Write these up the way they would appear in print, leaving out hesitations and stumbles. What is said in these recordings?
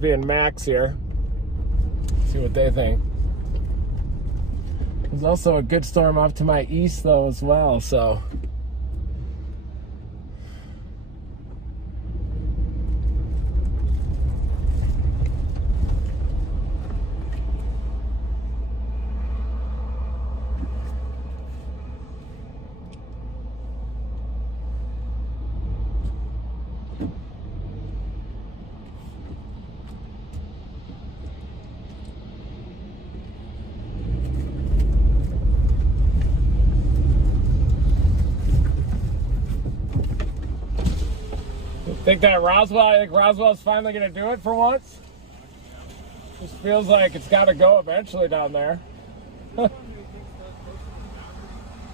Being Max here. See what they think. There's also a good storm off to my east though as well, so think Roswell's finally gonna do it for once. Just feels like it's gotta go eventually down there.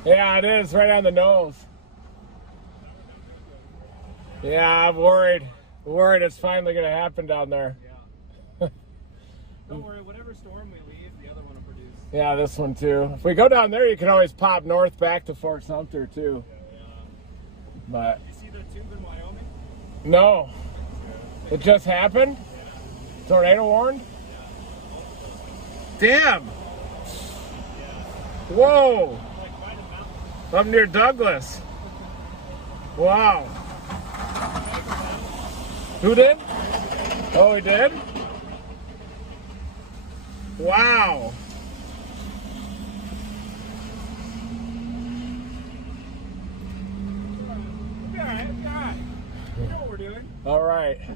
Yeah, it is right on the nose. Yeah, I'm worried it's finally gonna happen down there. Yeah. Don't worry, whatever storm we leave, the other one will produce. Yeah, this one too. If we go down there, you can always pop north back to Fort Sumter too. Yeah. But You see the tube in Wyoming? no, it just happened. Tornado warned. Damn. Whoa. Up near Douglas. Wow. Who did? Oh, he did? Wow. We'll be alright, we'll be alright. We know what we're doing. All right. We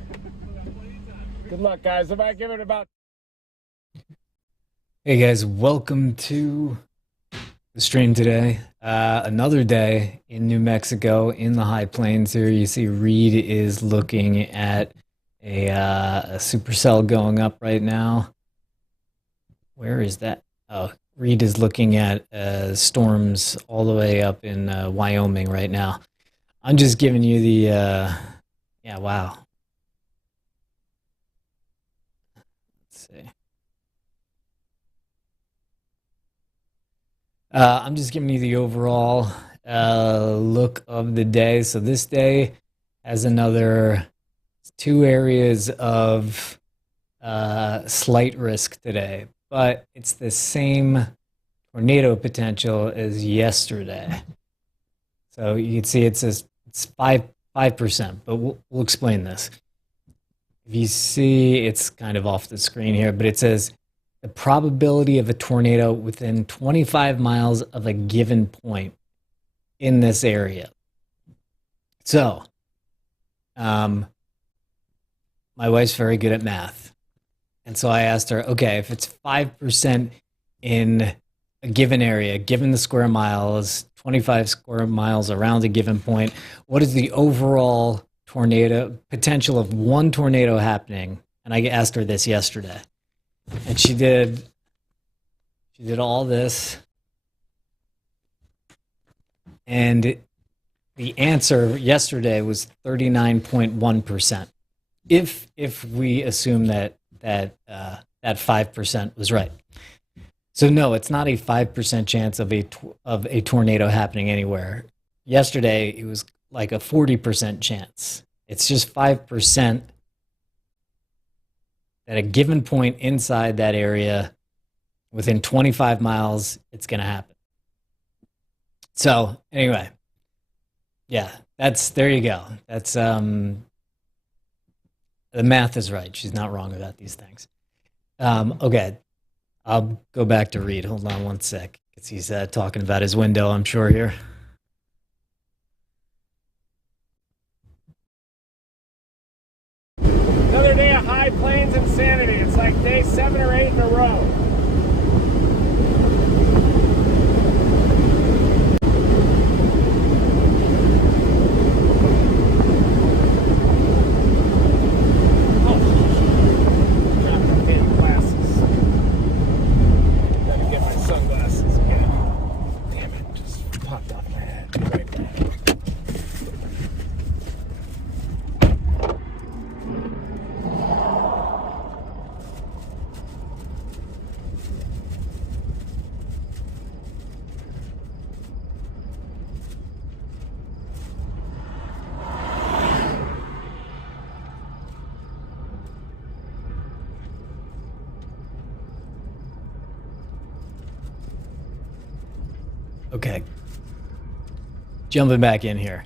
got plenty of time. Good luck, guys. I might give it about. Hey guys, welcome to the stream today. Another day in New Mexico in the high plains here. You see Reed is looking at a supercell going up right now. Where is that? Oh, Reed is looking at storms all the way up in Wyoming right now. I'm just giving you the, yeah, wow. Let's see. I'm just giving you the overall look of the day. So this day has another 2 areas of slight risk today, but it's the same tornado potential as yesterday. So you can see it says it's 5%, but we'll explain this. If you see, it's kind of off the screen here, but it says the probability of a tornado within 25 miles of a given point in this area. So, my wife's very good at math. And so I asked her, okay, if it's 5% in a given area, given the square miles, 25 square miles around a given point, what is the overall tornado potential of one tornado happening? And I asked her this yesterday. And she did all this, and the answer yesterday was 39.1%. If we assume that 5% was right. So no, it's not a 5% chance of a tornado happening anywhere. Yesterday it was like a 40% chance. It's just 5%. At a given point inside that area, within 25 miles, it's going to happen. So anyway, yeah, there you go. That's, the math is right. She's not wrong about these things. Okay, I'll go back to Reed. Hold on one sec, because he's talking about his window, I'm sure, here. Another day of high plains insanity. It's like day 7 or 8 in a row. Dropping my damn glasses. Gotta get my sunglasses again. Damn it, just popped off my head right now. Okay. Jumping back in here.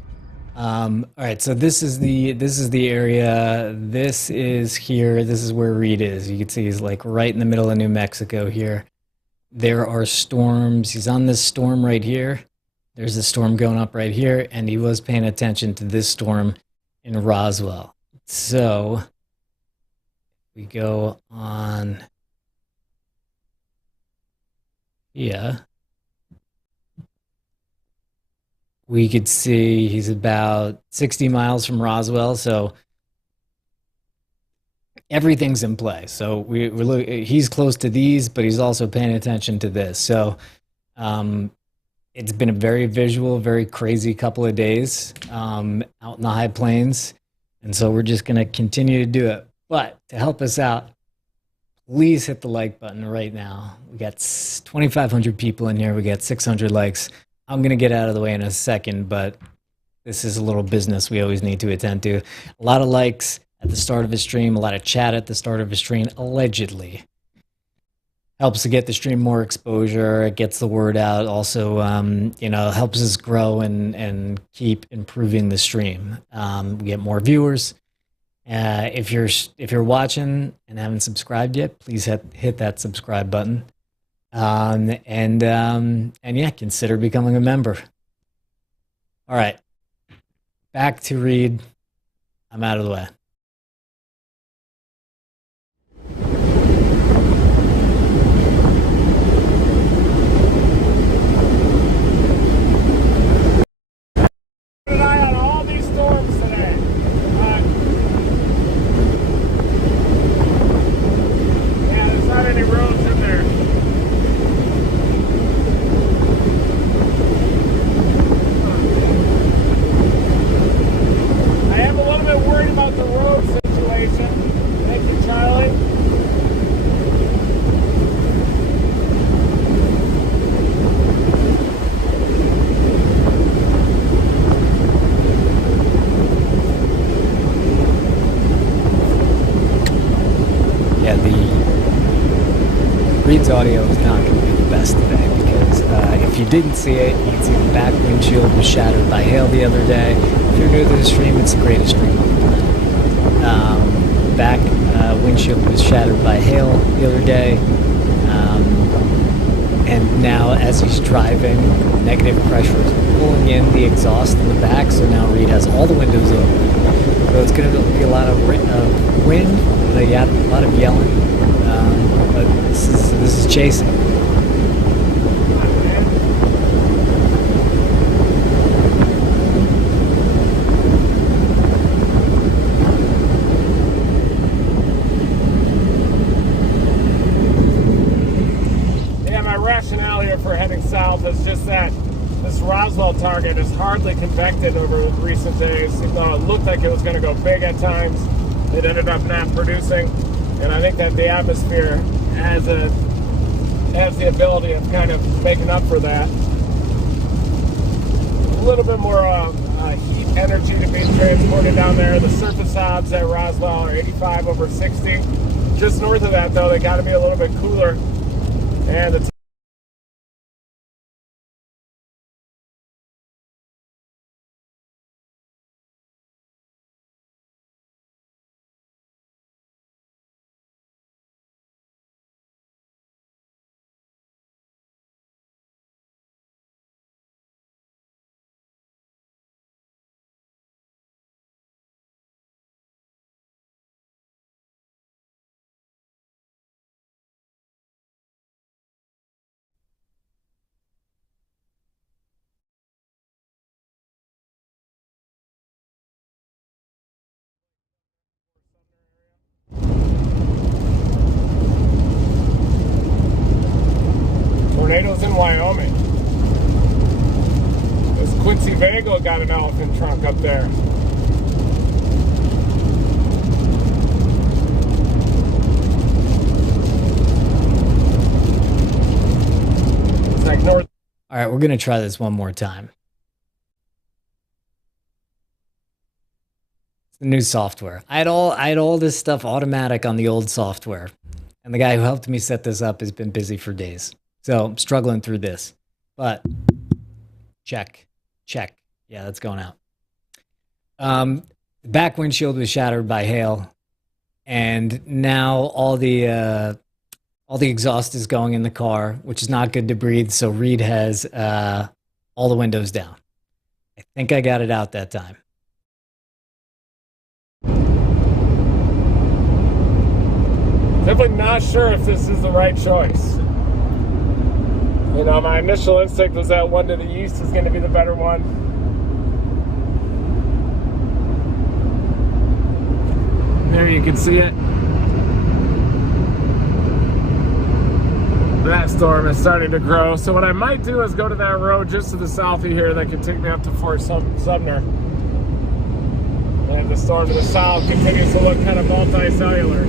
All right, so this is the area. This is here. This is where Reed is. You can see he's like right in the middle of New Mexico here. There are storms. He's on this storm right here. There's a storm going up right here, and he was paying attention to this storm in Roswell. So we go on here. We could see he's about 60 miles from Roswell, so everything's in play. So he's close to these, but he's also paying attention to this. So it's been a very visual, very crazy couple of days out in the high plains. And so we're just going to continue to do it. But to help us out, please hit the like button right now. We got 2,500 people in here. We got 600 likes. I'm going to get out of the way in a second, but this is a little business we always need to attend to. A lot of likes at the start of a stream, a lot of chat at the start of a stream, allegedly. Helps to get the stream more exposure. It gets the word out. Also, helps us grow and keep improving the stream. We get more viewers. If you're watching and haven't subscribed yet, please hit that subscribe button. And yeah, consider becoming a member. All right, back to Reed. I'm out of the way. Keep an eye on all these storms today. Yeah, there's not any roads in there. I am a little bit worried about the road situation. Thank you, Charlie. Yeah, Reed's audio is not going to be the best today because if you didn't see it, you can see the back windshield was shattered by hail the other day. If you're new to the stream, it's the greatest stream on the planet. Back windshield was shattered by hail the other day. And now as he's driving, negative pressure is pulling in the exhaust in the back, so now Reed has all the windows open. So it's going to be a lot of wind, a lot of yelling, but this is chasing. Rationale here for heading south is just that this Roswell target is hardly convected over recent days. Even though it looked like it was going to go big at times, it ended up not producing. And I think that the atmosphere has the ability of kind of making up for that. A little bit more heat energy to be transported down there. The surface odds at Roswell are 85 over 60. Just north of that, though, they got to be a little bit cooler. And the tornadoes in Wyoming. This Quincy Vega got an elephant trunk up there. It's like north. All right, we're going to try this one more time. It's the new software. I had all this stuff automatic on the old software. And the guy who helped me set this up has been busy for days. So I'm struggling through this. But Check. Check. Yeah, that's going out. Back windshield was shattered by hail, and now all the exhaust is going in the car, which is not good to breathe. So Reed has all the windows down. I think I got it out that time. Definitely not sure if this is the right choice. You know, my initial instinct was that one to the east is going to be the better one. There you can see it. That storm is starting to grow. So what I might do is go to that road just to the south of here that could take me up to Fort Sumner. And the storm to the south continues to look kind of multicellular.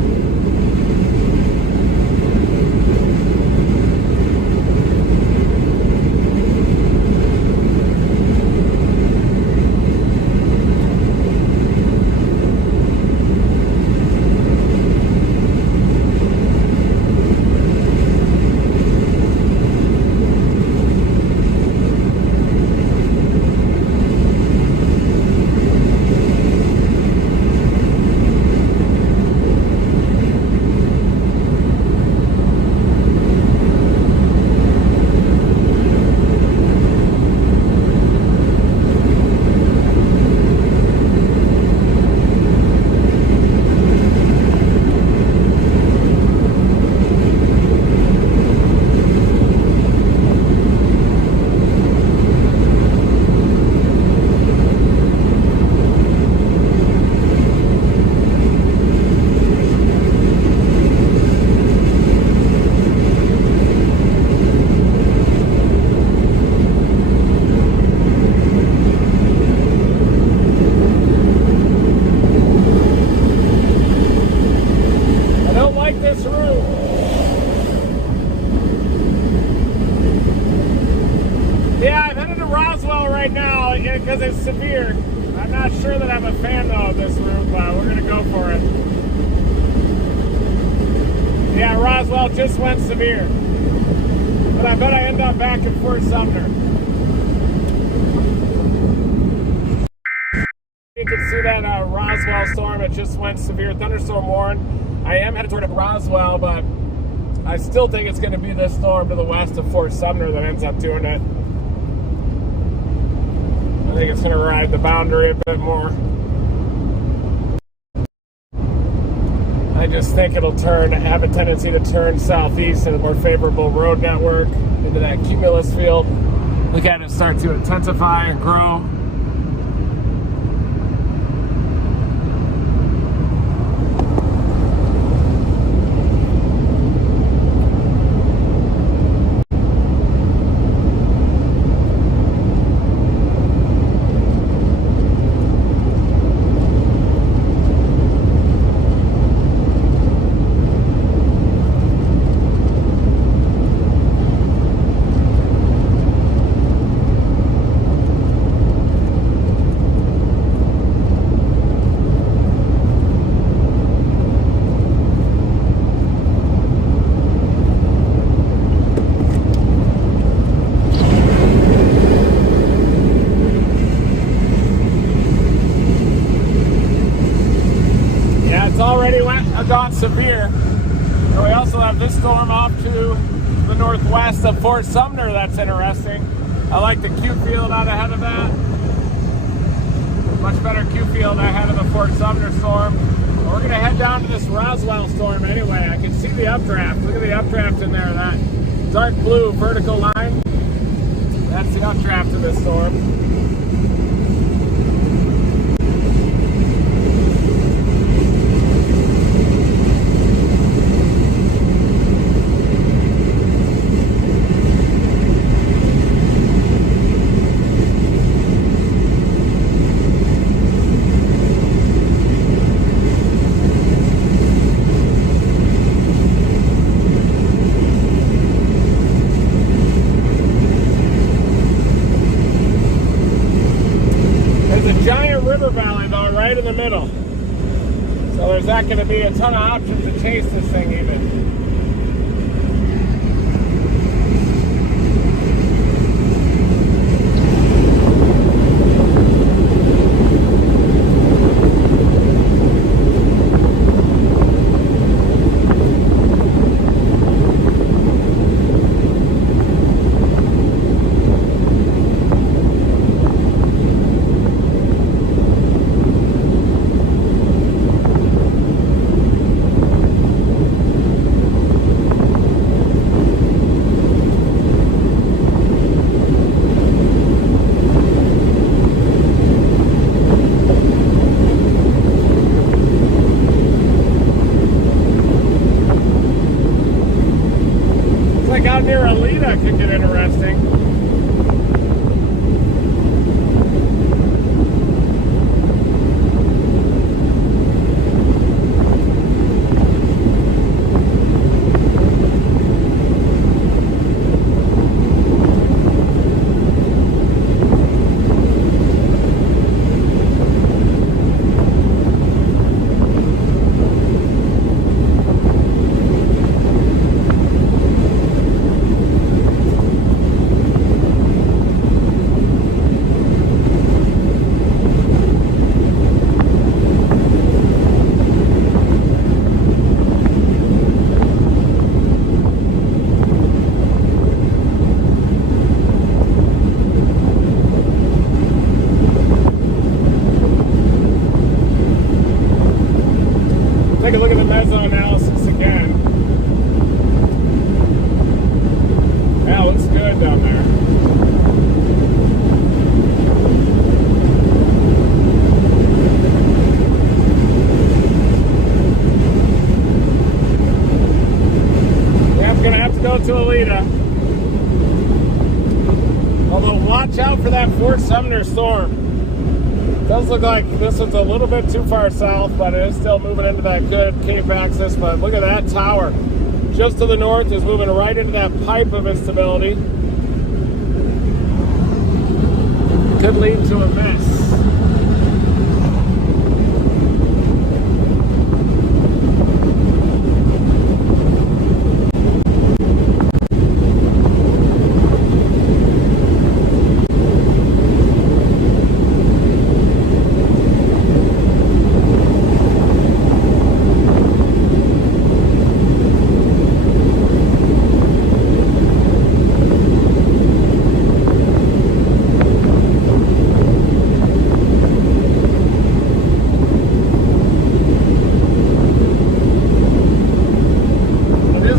Because it's severe. I'm not sure that I'm a fan though of this route, but we're gonna go for it. Yeah, Roswell just went severe. But I bet I end up back in Fort Sumner. You can see that Roswell storm, it just went severe. Thunderstorm warned. I am headed toward Roswell, but I still think it's gonna be this storm to the west of Fort Sumner that ends up doing it. I think it's going to ride the boundary a bit more. I just think it'll have a tendency to turn southeast in a more favorable road network into that cumulus field. Look at it start to intensify and grow. Gone severe. And we also have this storm off to the northwest of Fort Sumner. That's interesting. I like the Q field out ahead of that. Much better Q field ahead of the Fort Sumner storm. We're going to head down to this Roswell storm anyway. I can see the updraft. Look at the updraft in there. That dark blue vertical line. That's the updraft of this storm. Right in the middle. So there's not going to be a ton of options to chase this thing even. Alita could get interesting. Take a look at the meso analysis again. Yeah, looks good down there. Yeah, I'm gonna have to go to Alita. Although, watch out for that Fort Sumner storm. It does look like this is a little bit too far south, but it is still moving into that good Cape axis. But look at that tower. Just to the north is moving right into that pipe of instability. Could lead to a mess.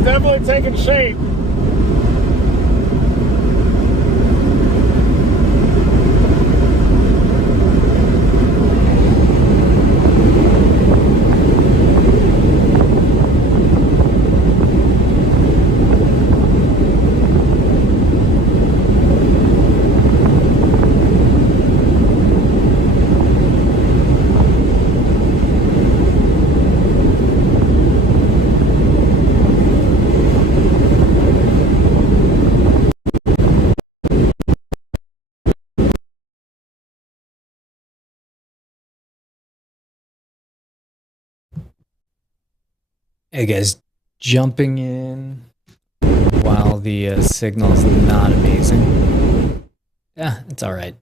Definitely taking shape. Hey guys, jumping in while the signal's not amazing. Yeah, it's all right.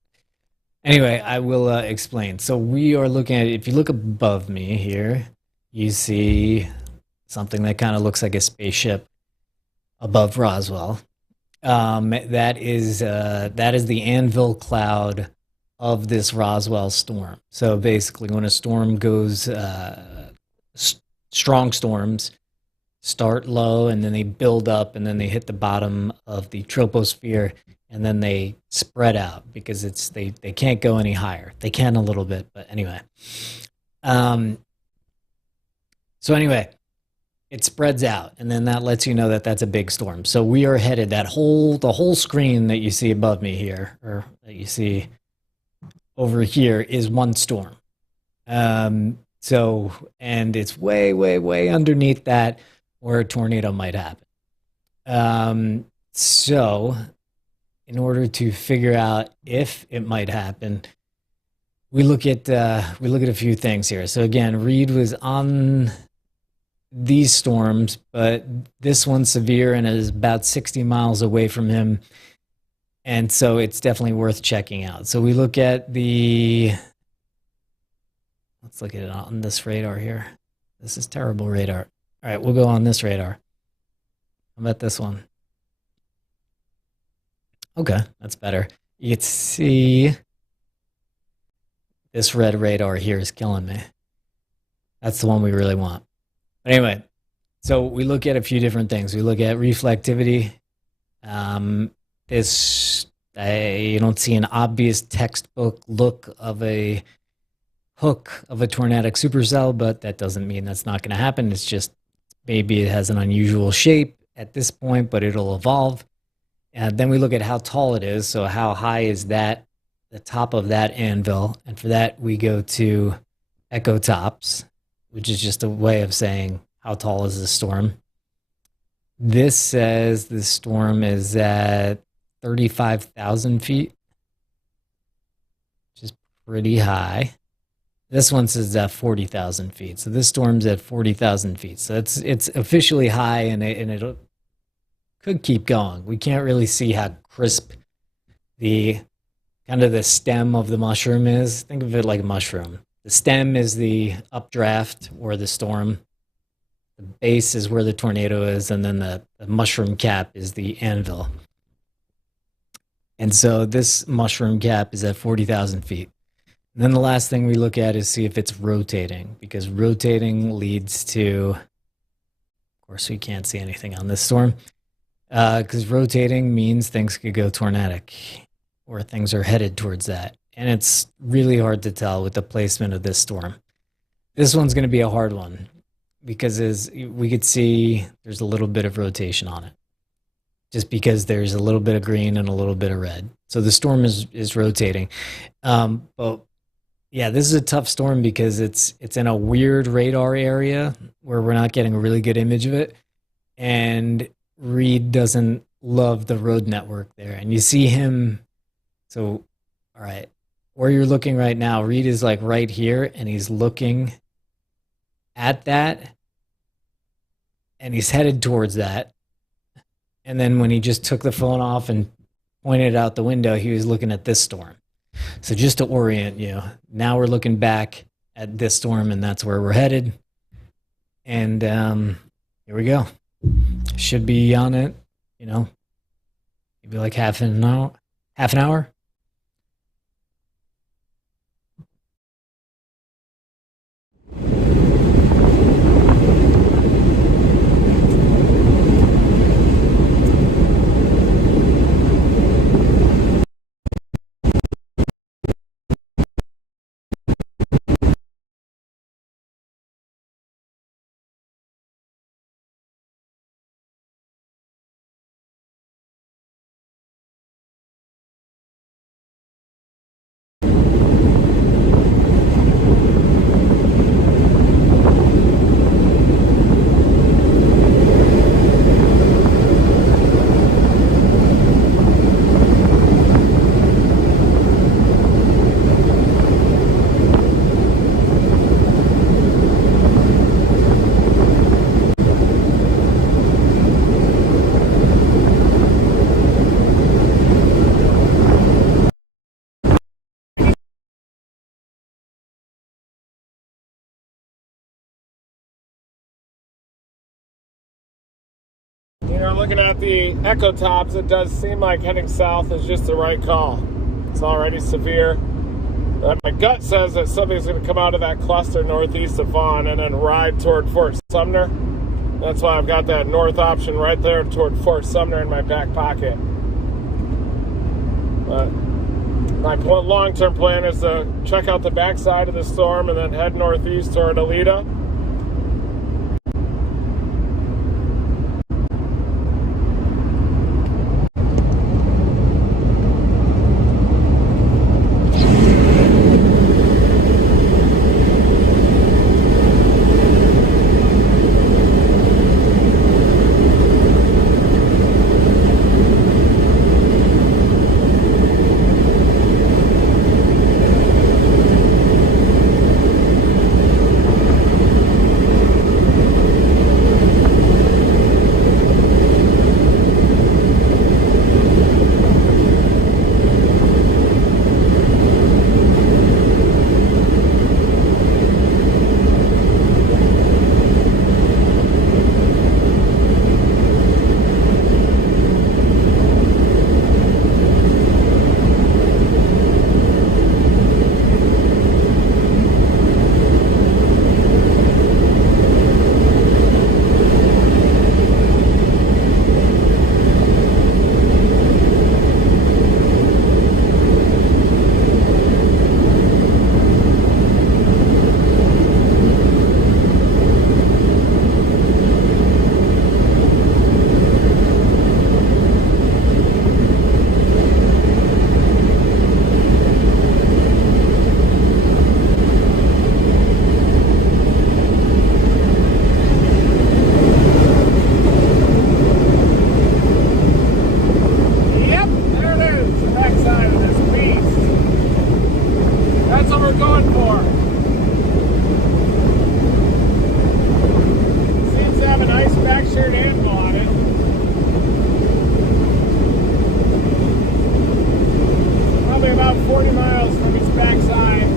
Anyway, I will explain. So we are looking at, if you look above me here, you see something that kind of looks like a spaceship above Roswell. That is the anvil cloud of this Roswell storm. So basically, when a storm goes, strong storms start low and then they build up and then they hit the bottom of the troposphere and then they spread out because they can't go any higher. They can a little bit, but anyway. So anyway, it spreads out and then that lets you know that that's a big storm. So we are headed, the whole screen that you see above me here, or that you see over here, is one storm. So, and it's way, way, way underneath that where a tornado might happen. So, in order to figure out if it might happen, we look at a few things here. So again, Reed was on these storms, but this one's severe and is about 60 miles away from him, and so it's definitely worth checking out. So we look at the. Let's look at it on this radar here. This is terrible radar. All right, we'll go on this radar. How about this one? Okay, that's better. You can see this red radar here is killing me. That's the one we really want. But anyway, so we look at a few different things. We look at reflectivity. You don't see an obvious textbook look of a hook of a tornadic supercell, but that doesn't mean that's not going to happen. It's just maybe it has an unusual shape at this point, but it'll evolve. Then we look at how tall it is. So how high is that, the top of that anvil? And for that, we go to echo tops, which is just a way of saying how tall is the storm. This says the storm is at 35,000 feet, which is pretty high. This one says 40,000 feet. So this storm's at 40,000 feet. So it's officially high, and it could keep going. We can't really see how crisp the kind of the stem of the mushroom is. Think of it like a mushroom. The stem is the updraft or the storm. The base is where the tornado is, and then the mushroom cap is the anvil. And so this mushroom cap is at 40,000 feet. And then the last thing we look at is see if it's rotating, because rotating leads to, of course, we can't see anything on this storm, because rotating means things could go tornadic, or things are headed towards that. And it's really hard to tell with the placement of this storm. This one's going to be a hard one, because as we could see, there's a little bit of rotation on it, just because there's a little bit of green and a little bit of red. So the storm is rotating. But yeah, this is a tough storm because it's in a weird radar area where we're not getting a really good image of it. And Reed doesn't love the road network there. And you see him, so, all right, where you're looking right now, Reed is like right here, and he's looking at that, and he's headed towards that. And then when he just took the phone off and pointed out the window, he was looking at this storm. So just to orient you, now we're looking back at this storm, and that's where we're headed. And here we go. Should be on it, maybe like half an hour. Looking at the echo tops, it does seem like heading south is just the right call. It's already severe. But my gut says that something's going to come out of that cluster northeast of Vaughn and then ride toward Fort Sumner. That's why I've got that north option right there toward Fort Sumner in my back pocket. But my long-term plan is to check out the backside of the storm and then head northeast toward Alita. pressured anvil on it. Probably about 40 miles from its backside.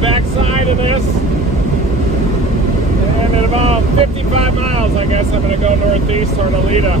Backside of this, and at about 55 miles, I guess I'm going to go northeast toward Alita.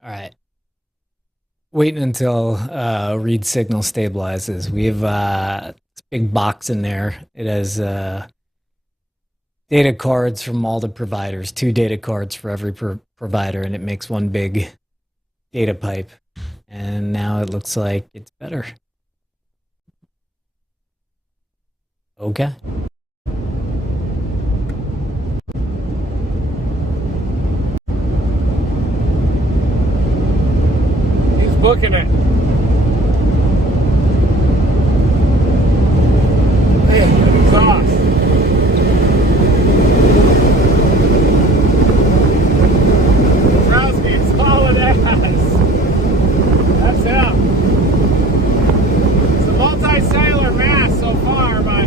All right. Waiting until read signal stabilizes. We have this big box in there. It has data cards from all the providers, 2 data cards for every provider, and it makes one big data pipe. And now it looks like it's better. Okay. Booking it. Hey, exhaust. Trust me, it's solid ass. That's him. It's a multi-cellular mass so far, but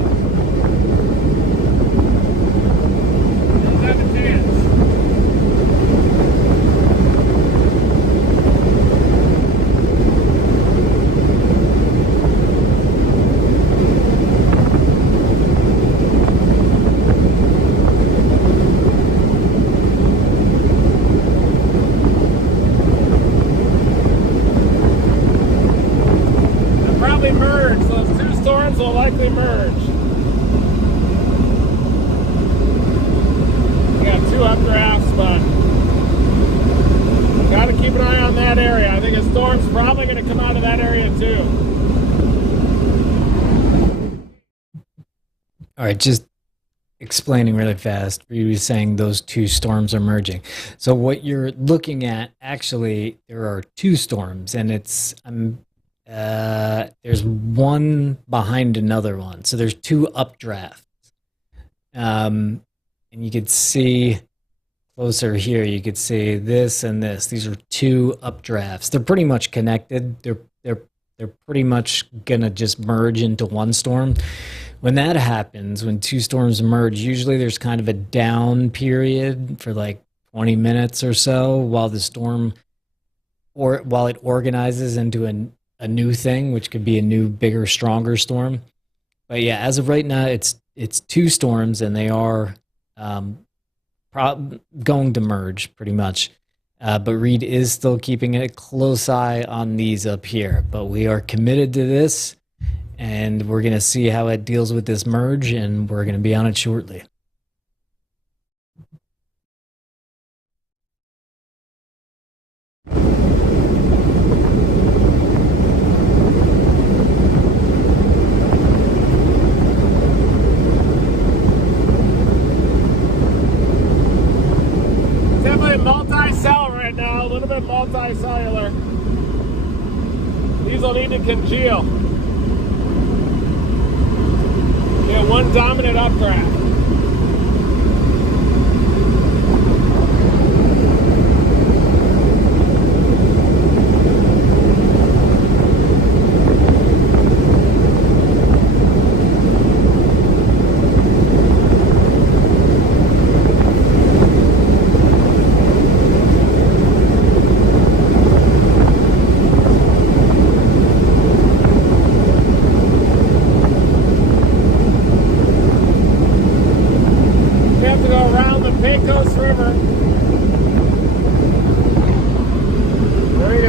merge. We got 2 updrafts, but got to keep an eye on that area. I think a storm's probably going to come out of that area too. All right, just explaining really fast. We were saying those 2 storms are merging. So what you're looking at, actually, there are 2 storms, and it's there's one behind another one. So there's 2 updrafts, and you could see closer here. You could see this and this. These are 2 updrafts. They're pretty much connected. They're pretty much gonna just merge into one storm. When that happens, when 2 storms merge, usually there's kind of a down period for like 20 minutes or so while the storm, or while it organizes into a new thing, which could be a new, bigger, stronger storm. But yeah, as of right now, it's 2 storms, and they are going to merge pretty much. But Reed is still keeping a close eye on these up here. But we are committed to this, and we're going to see how it deals with this merge, and we're going to be on it shortly. Definitely multi-cell right now, a little bit multi-cellular. These will need to congeal. Yeah, 1 dominant updraft.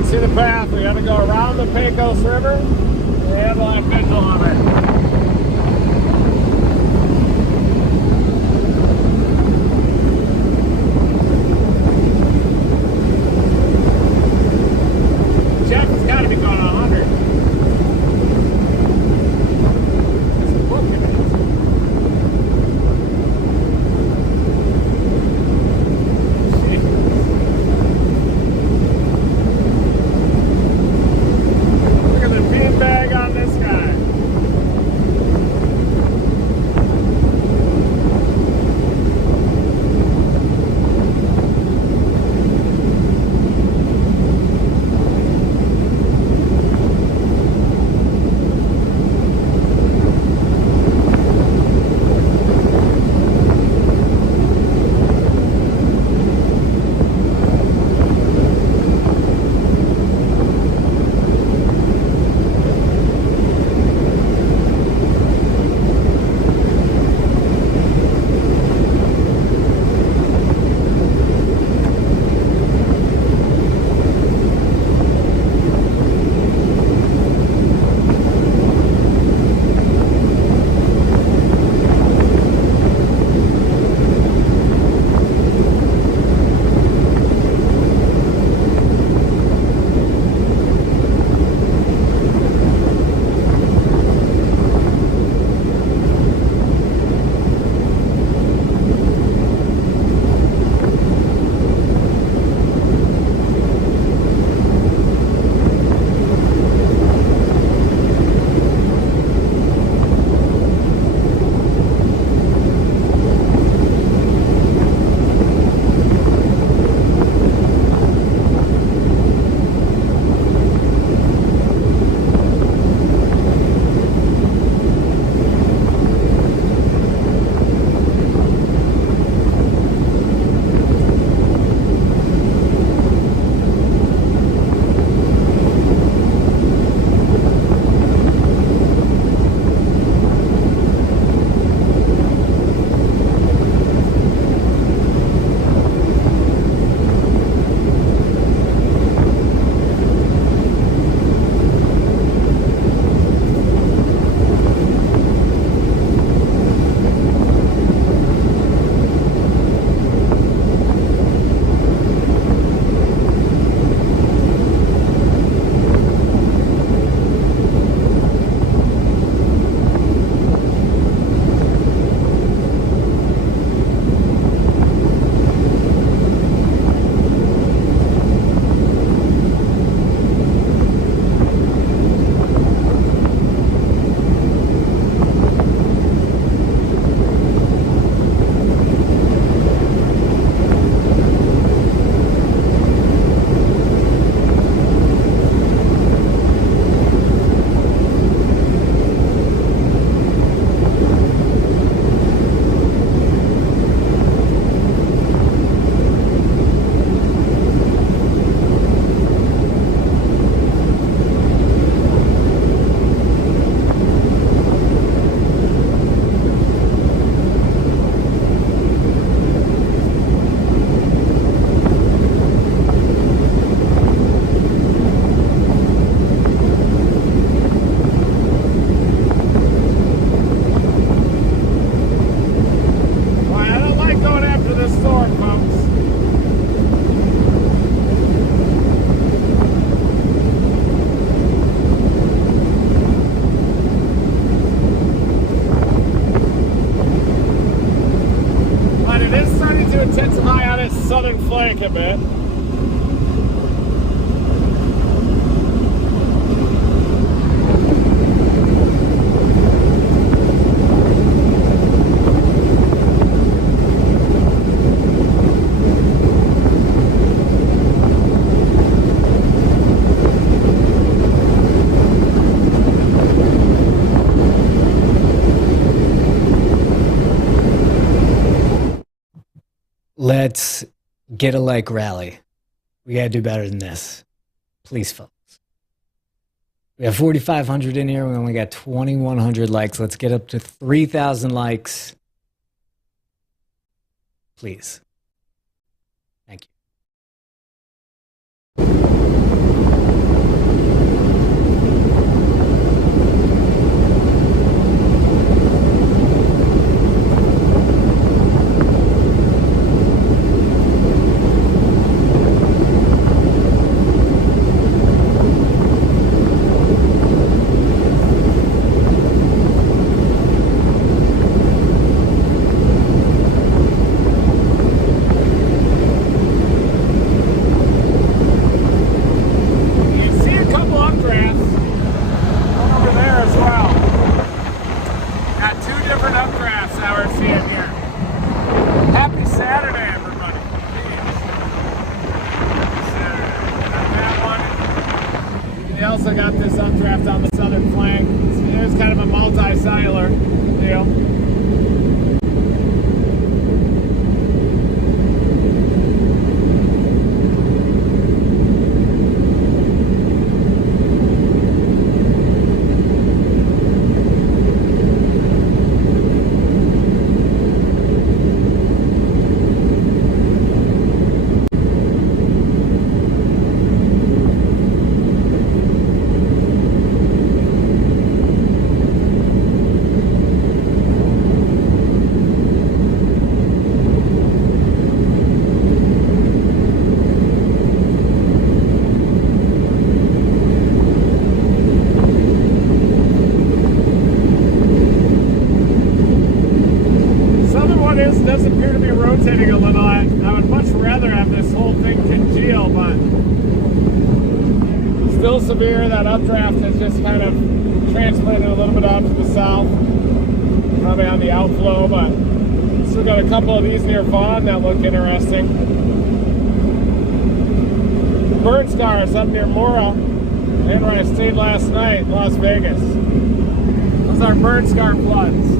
See the path. We got to go around the Pecos River. We have a visual on it. Jeff has got to be going 100. It's booking it. Bag on this guy. intensify on its southern flank a bit. Let's get a like rally. We gotta do better than this. Please, folks. We have 4,500 in here. We only got 2,100 likes. Let's get up to 3,000 likes. Please. Thank you. Also got this updraft on the southern flank. It's kind of a multi-cellular deal. Does appear to be rotating a little. I would much rather have this whole thing congeal, but still severe. That updraft has just kind of transplanted a little bit out to the south, probably on the outflow, but still got a couple of these near Vaughn that look interesting. Burn scars up near Mora and where I stayed last night, Las Vegas. Those are burn scar floods.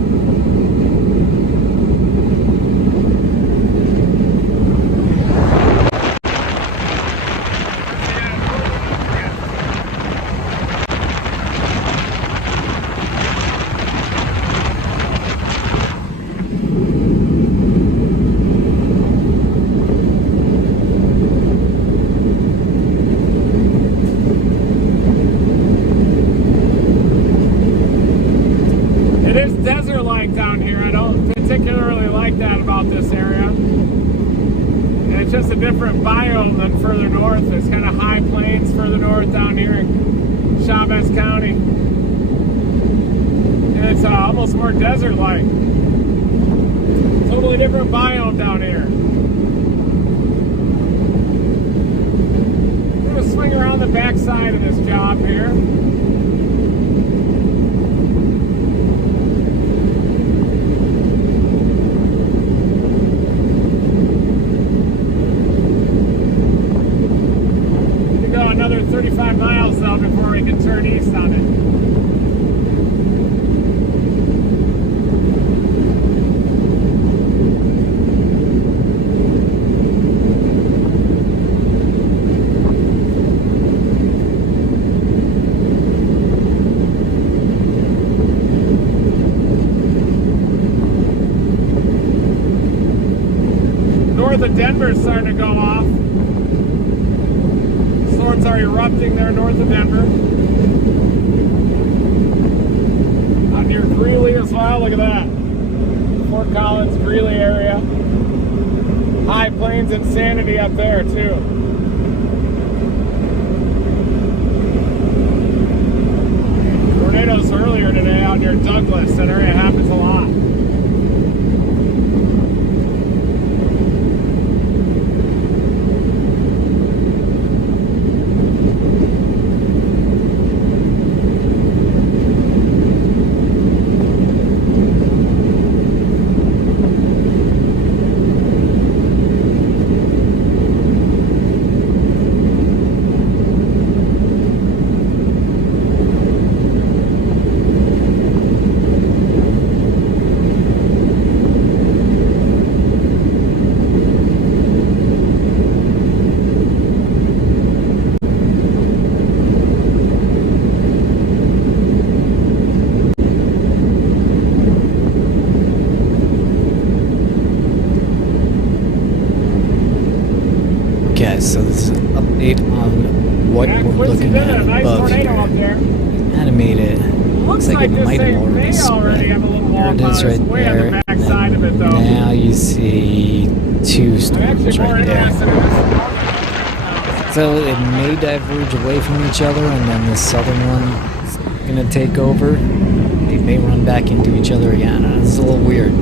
Desert-like down here. I don't particularly like that about this area. And it's just a different biome than further north. There's kind of high plains further north down here in Chavez County. And it's almost more desert-like. Totally different biome down here. I'm going to swing around the backside of this job here. Another 35 miles though before we can turn east on it. North of Denver's starting to go off. Storms are erupting there north of Denver. Out near Greeley as well, look at that. Fort Collins, Greeley area. High Plains insanity up there too. Tornadoes earlier today out near Douglas. That area happens a lot. guys. So this is an update on what Yeah, we're Quincy looking did at a nice above tornado here. up there. Animate it. Looks Like like it this might have thing already may already split. have a little There more it is power. It's right way on there. the back And side of it, though. now you see two I'm storms actually more right there. interested in this storm. So it may diverge away from each other, and then the southern one is gonna take over. They may run back into each other again. This is a little weird.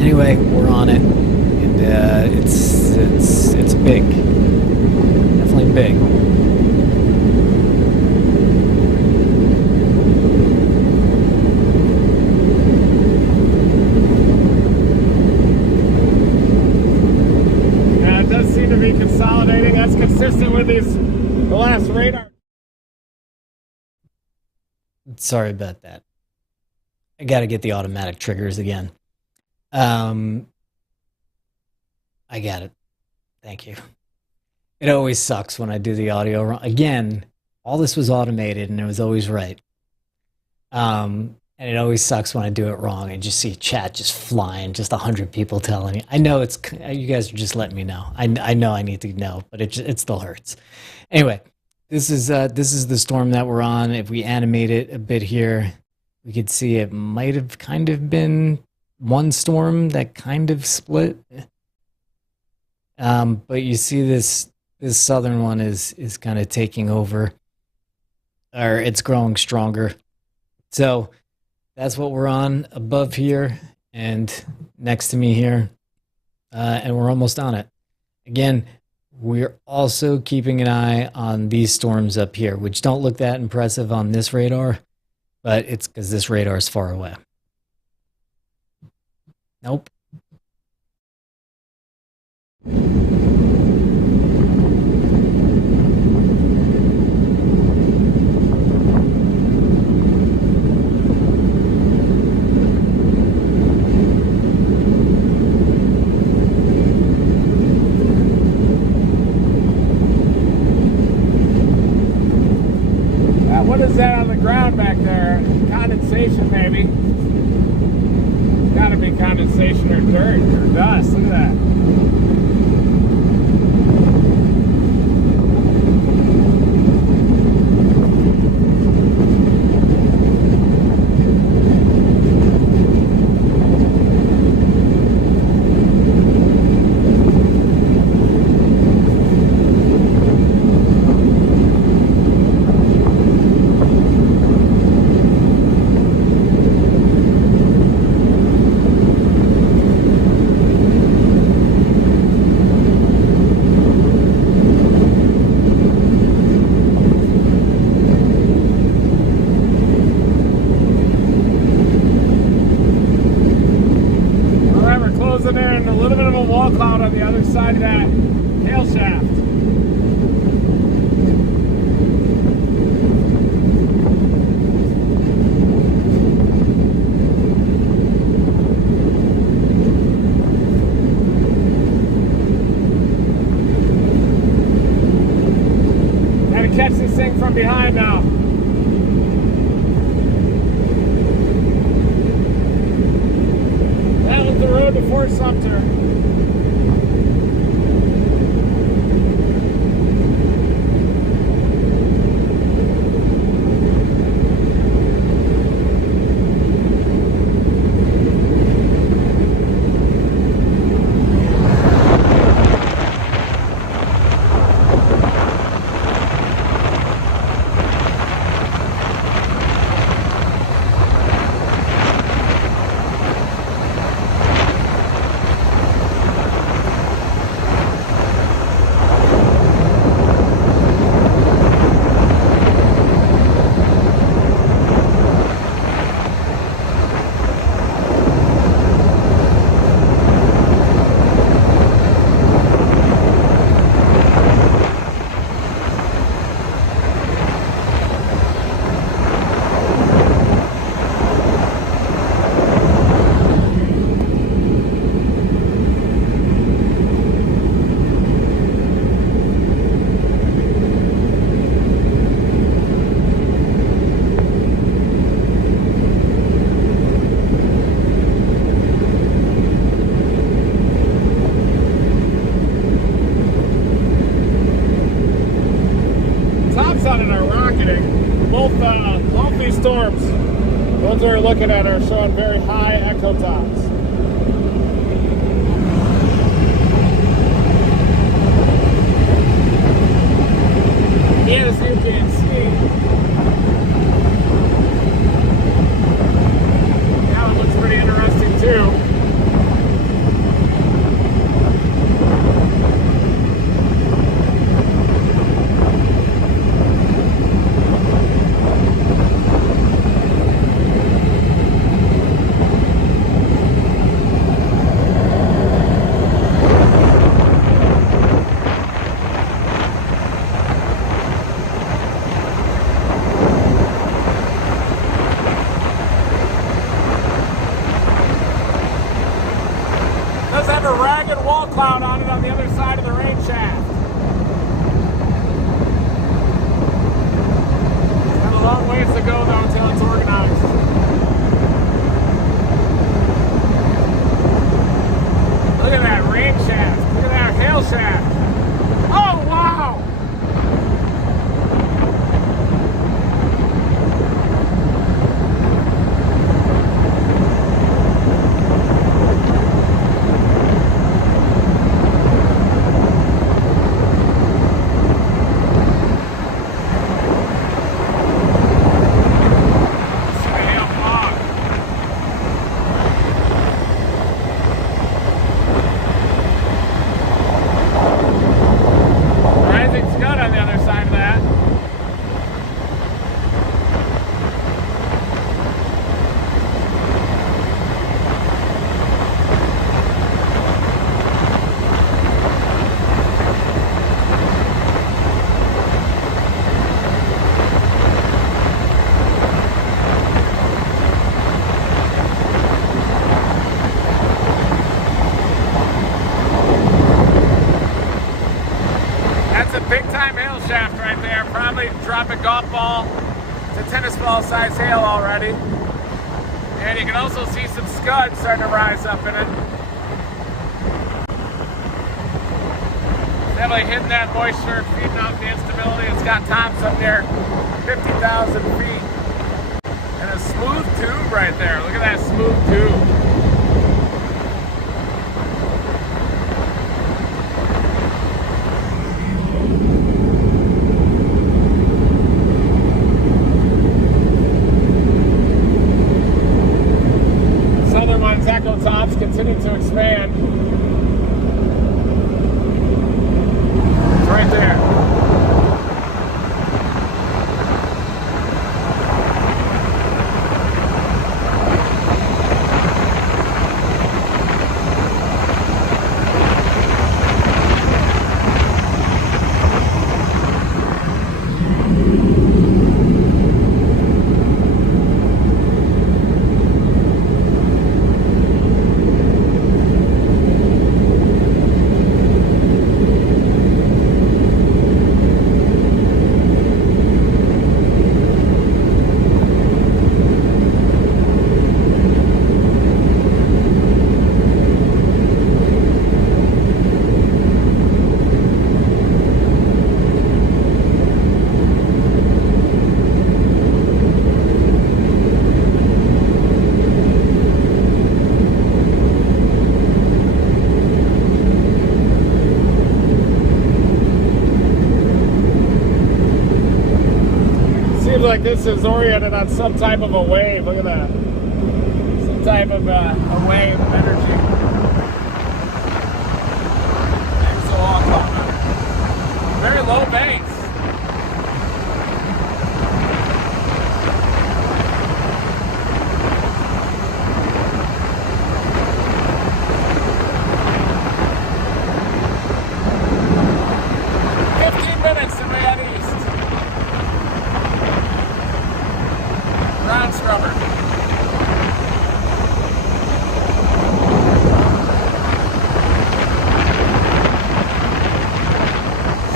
Anyway, we're on it, and it's big, definitely big. Yeah, it does seem to be consolidating. That's consistent with the last radar. Sorry about that. I got to get the automatic triggers again. I got it. Thank you. It always sucks when I do the audio wrong. Again, all this was automated and it was always right. And it always sucks when I do it wrong and just see chat just flying, just 100 people telling me. I know it's you guys are just letting me know. I know I need to know, but it still hurts. Anyway, this is the storm that we're on. If we animate it a bit here, we could see it might have kind of been one storm that kind of split. But you see this southern one is kind of taking over, or it's growing stronger. So that's what we're on above here and next to me here, and we're almost on it. Again, we're also keeping an eye on these storms up here, which don't look that impressive on this radar, but it's because this radar is far away. Nope. What is that on the ground back there? Condensation, maybe. It's gotta be condensation or dirt or dust. Look at that. There and a little bit of a wall cloud on the other side of that tail shaft. Gotta catch this thing from behind now. The road to Fort Sumter. looking at are showing very high echo tops. As you can see, now it looks pretty interesting too. Does have a ragged wall cloud on it on the other side of the rain shaft. It's got a long ways to go though until it's organized. Look at that rain shaft. Look at that hail shaft. Oh wow! Shaft right there, probably drop a golf ball to tennis ball size hail already. And you can also see some scud starting to rise up in it. Definitely hitting that moisture, feeding out the instability. It's got tops up there, 50,000 feet. And a smooth tube right there. Look at that smooth tube. Echo tops continue to expand. It's right there. Seems like this is oriented on some type of a wave. Look at that. Some type of a wave of energy. There's a long climb. Very low base.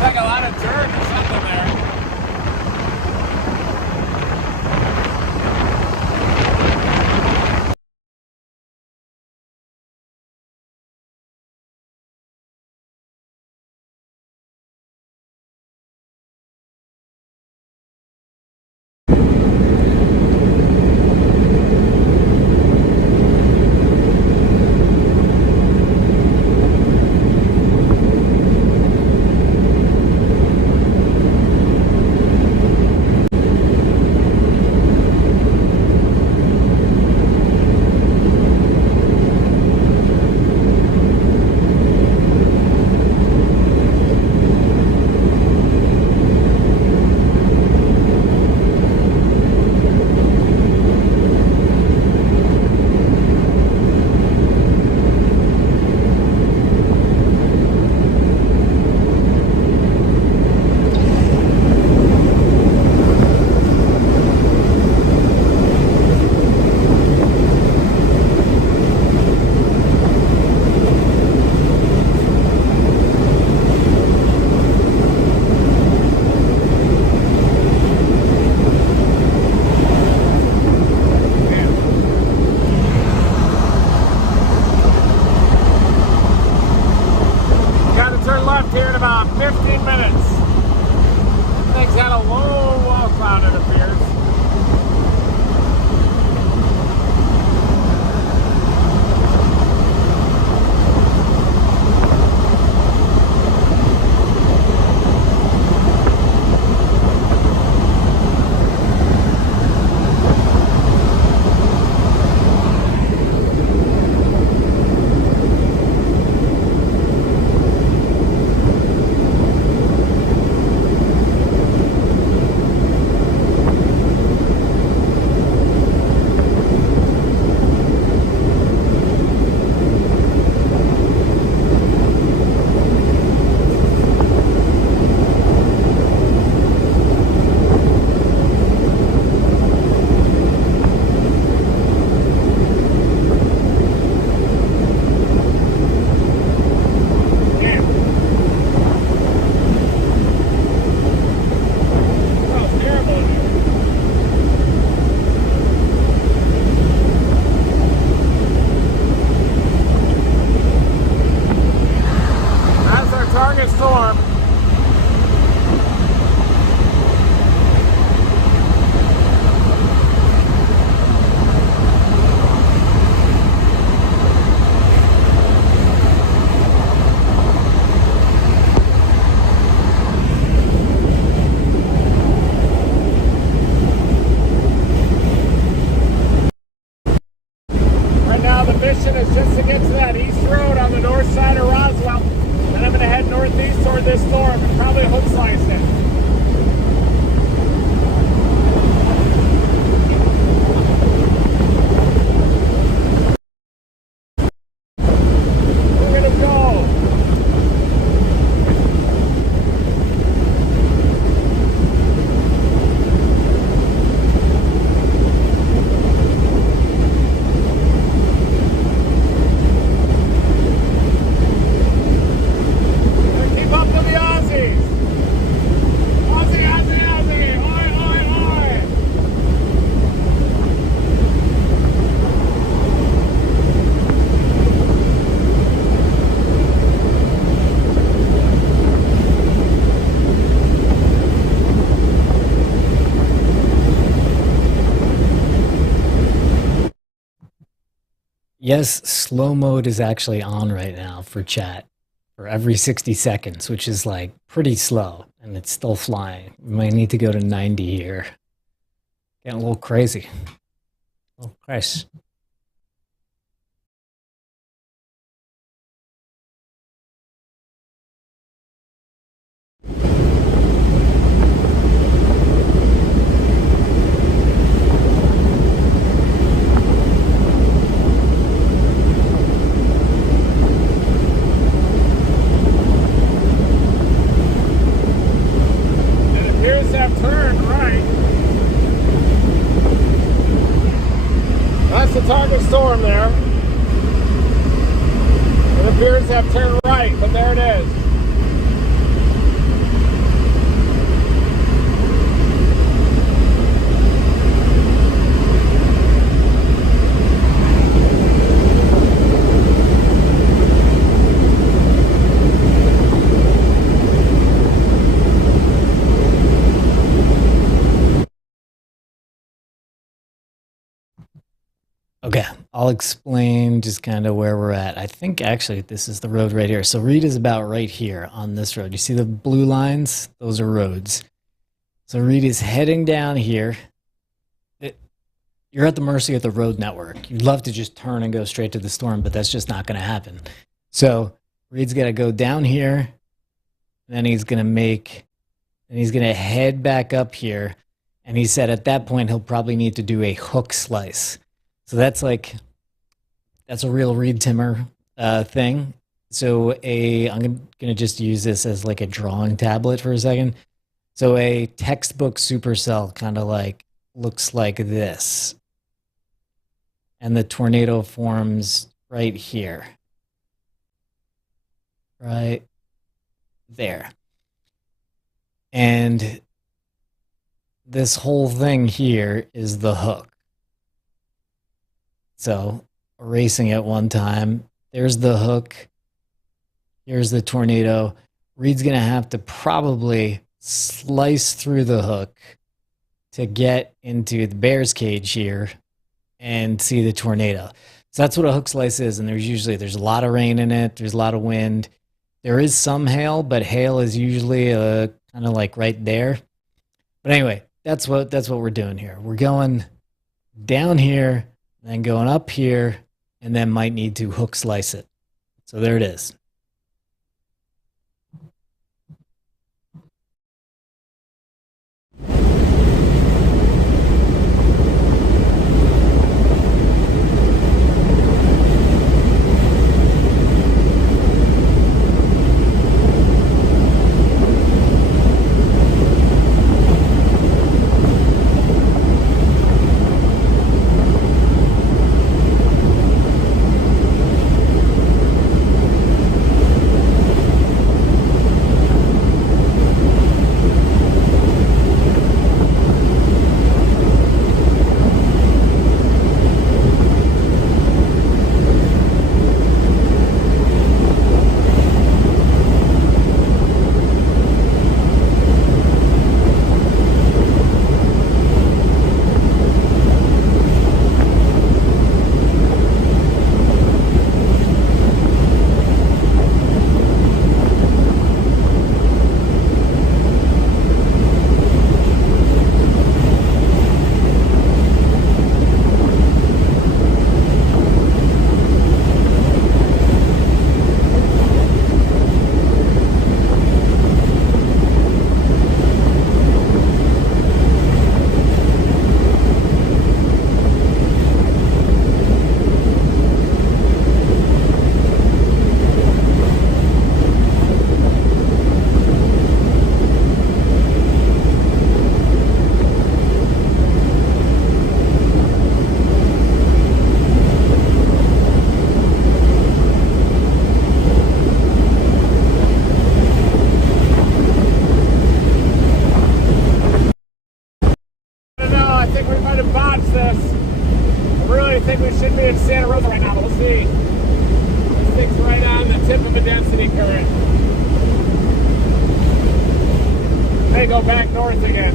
Like a lot of dirt. Right now the mission is just to get to that east road on the north side of Roswell. Then I'm going to head northeast toward this storm and probably hook slice it. We're going to go. Keep up to the Aussies. Aussie, Aussie, Aussie. Oi, oi, oi. Yes, slow mode is actually on right now for chat for every 60 seconds, which is like pretty slow, and it's still flying. We might need to go to 90 here. Getting a little crazy. Oh, Christ. It appears to have turned right. That's the target storm there. It appears to have turned right, but there it is. Okay, I'll explain just kind of where we're at. I think actually this is the road right here. So Reed is about right here on this road. You see the blue lines? Those are roads. So Reed is heading down here. You're at the mercy of the road network. You'd love to just turn and go straight to the storm, but that's just not going to happen. So Reed's got to go down here, and then he's going to head back up here. And he said at that point he'll probably need to do a hook slice. So that's a real Reed Timmer thing. So I'm going to just use this as like a drawing tablet for a second. So a textbook supercell kind of like looks like this. And the tornado forms right here. Right there. And this whole thing here is the hook. So, erasing it one time. There's the hook. Here's the tornado. Reed's going to have to probably slice through the hook to get into the bear's cage here and see the tornado. So that's what a hook slice is, and there's a lot of rain in it. There's a lot of wind. There is some hail, but hail is usually kind of like right there. But anyway, that's what we're doing here. We're going down here, then going up here, and then might need to hook slice it. So there it is. Santa Rosa right now, but we'll see. This thing's right on the tip of a density current. They go back north again.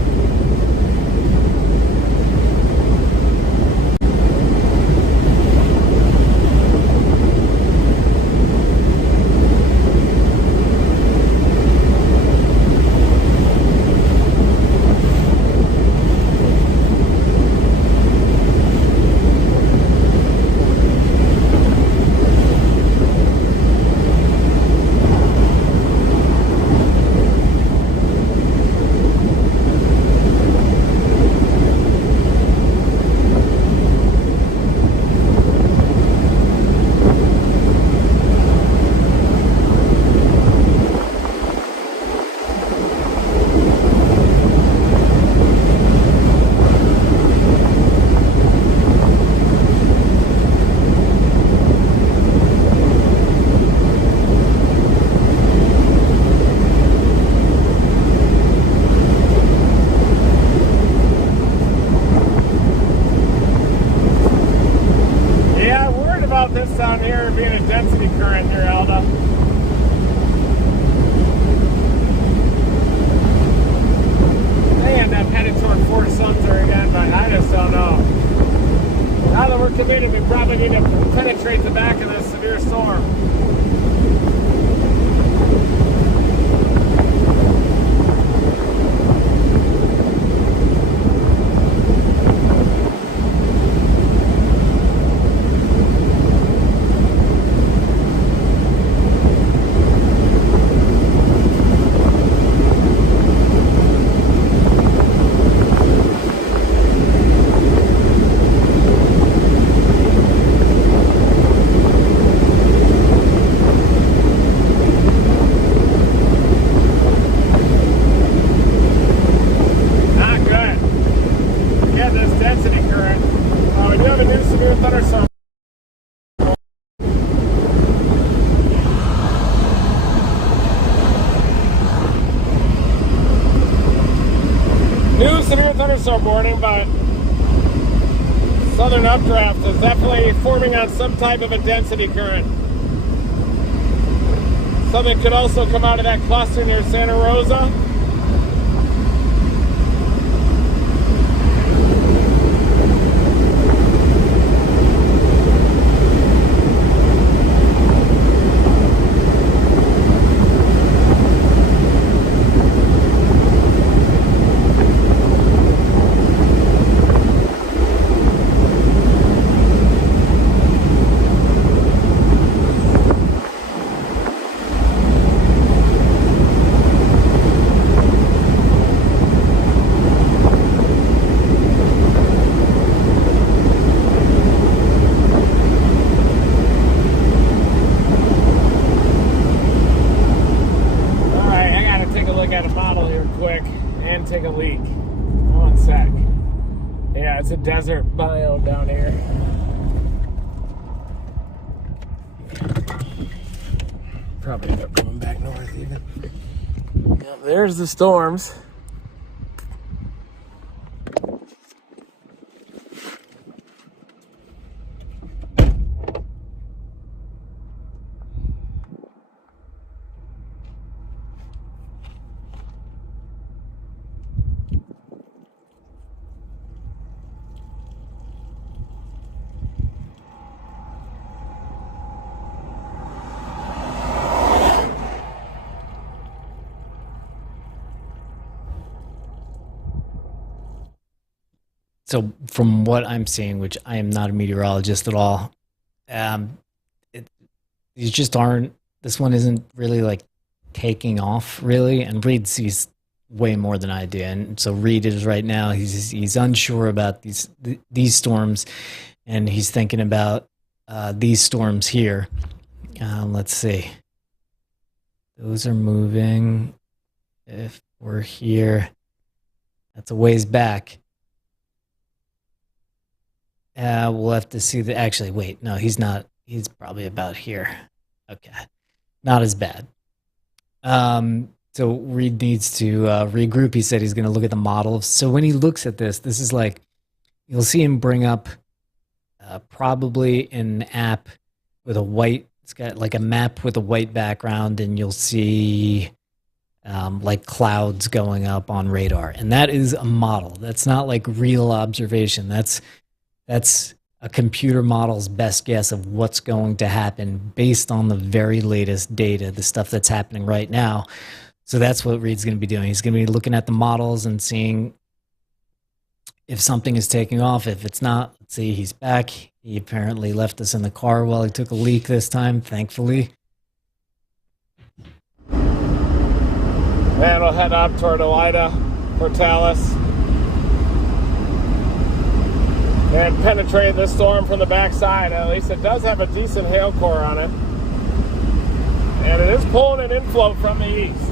This down here being a density current here, Alda. They end up headed toward Fort Sumter again, but I just don't know. Now that we're committed, we probably need to penetrate the back of this severe storm. New severe thunderstorm warning, but southern updraft is definitely forming on some type of a density current. Something could also come out of that cluster near Santa Rosa. Take a leak. One sec. Yeah, it's a desert biome down here. Probably end up coming back north even. Yep, there's the storms. So from what I'm seeing, which I am not a meteorologist at all, these just aren't, this one isn't really like taking off really. And Reed sees way more than I do. And so Reed is right now, he's unsure about these storms, and he's thinking about these storms here. Let's see. Those are moving. If we're here, that's a ways back. We'll have to see the, actually, wait, no, he's not. He's probably about here. Okay. Not as bad. So Reed needs to regroup. He said he's going to look at the model. So when he looks at this, this is like, you'll see him bring up probably an app with a white. It's got like a map with a white background, and you'll see like clouds going up on radar, and that is a model. That's not like real observation. That's a computer model's best guess of what's going to happen based on the very latest data, the stuff that's happening right now. So that's what Reed's going to be doing. He's going to be looking at the models and seeing if something is taking off. If it's not, let's see, he's back. He apparently left us in the car while he took a leak this time, thankfully. And we'll head up toward Elida, Portalis, and penetrate this storm from the backside. At least it does have a decent hail core on it. And it is pulling an inflow from the east.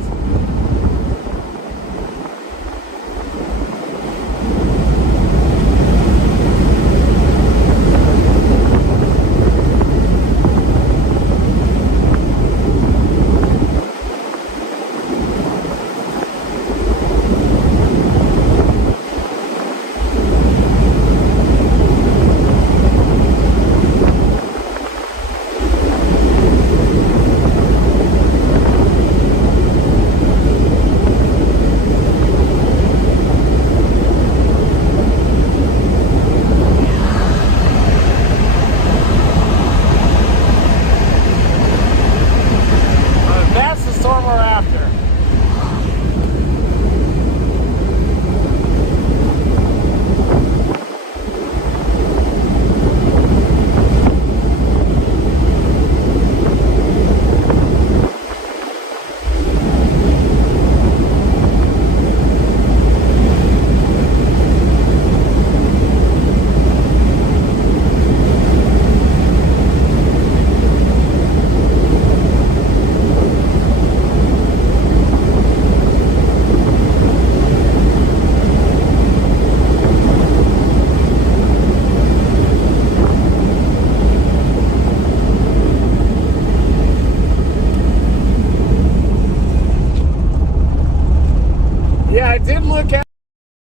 I did look at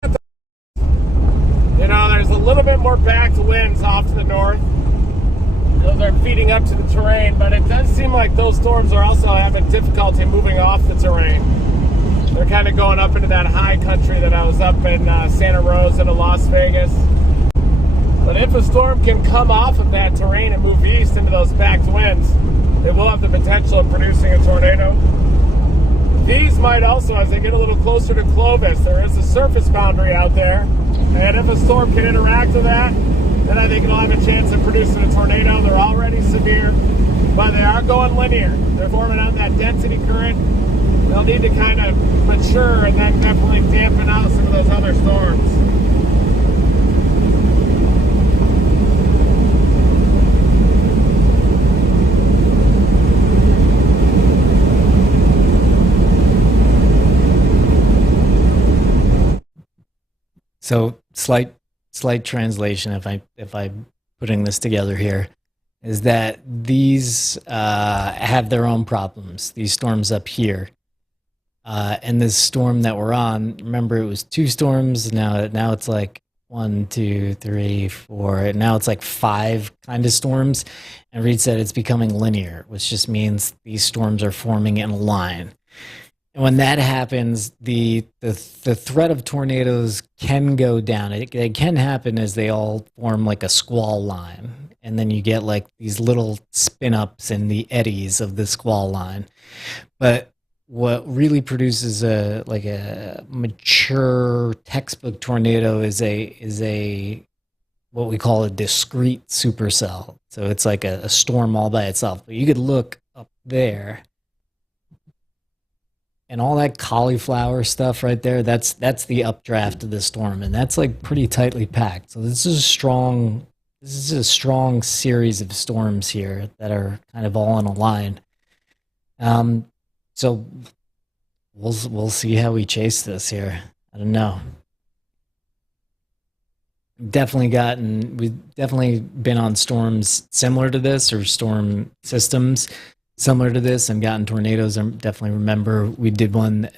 the, there's a little bit more backed winds off to the north. Those are feeding up to the terrain, but it does seem like those storms are also having difficulty moving off the terrain. They're kind of going up into that high country that I was up in Santa Rosa to Las Vegas. But if a storm can come off of that terrain and move east into those backed winds, it will have the potential of producing a tornado. These might also, as they get a little closer to Clovis, there is a surface boundary out there, and if a storm can interact with that, then I think it'll have a chance of producing a tornado. They're already severe, but they are going linear. They're forming out that density current. They'll need to kind of mature and then definitely dampen out some of those other storms. So slight translation, if I'm putting this together here, is that these have their own problems. These storms up here, and this storm that we're on. Remember, it was 2 storms. Now it's like 1, 2, 3, 4. And now it's like 5 kind of storms. And Reed said it's becoming linear, which just means these storms are forming in a line. And when that happens, the threat of tornadoes can go down. It can happen as they all form like a squall line. And then you get like these little spin-ups in the eddies of the squall line. But what really produces a mature textbook tornado is a what we call a discrete supercell. So it's like a storm all by itself. But you could look up there, and all that cauliflower stuff right there, that's the updraft of the storm, and that's like pretty tightly packed. So this is a strong series of storms here that are kind of all in a line. So we'll see how we chase this here. I don't know. We've definitely been on storms similar to this, or storm systems similar to this, and gotten tornadoes. I definitely remember we did one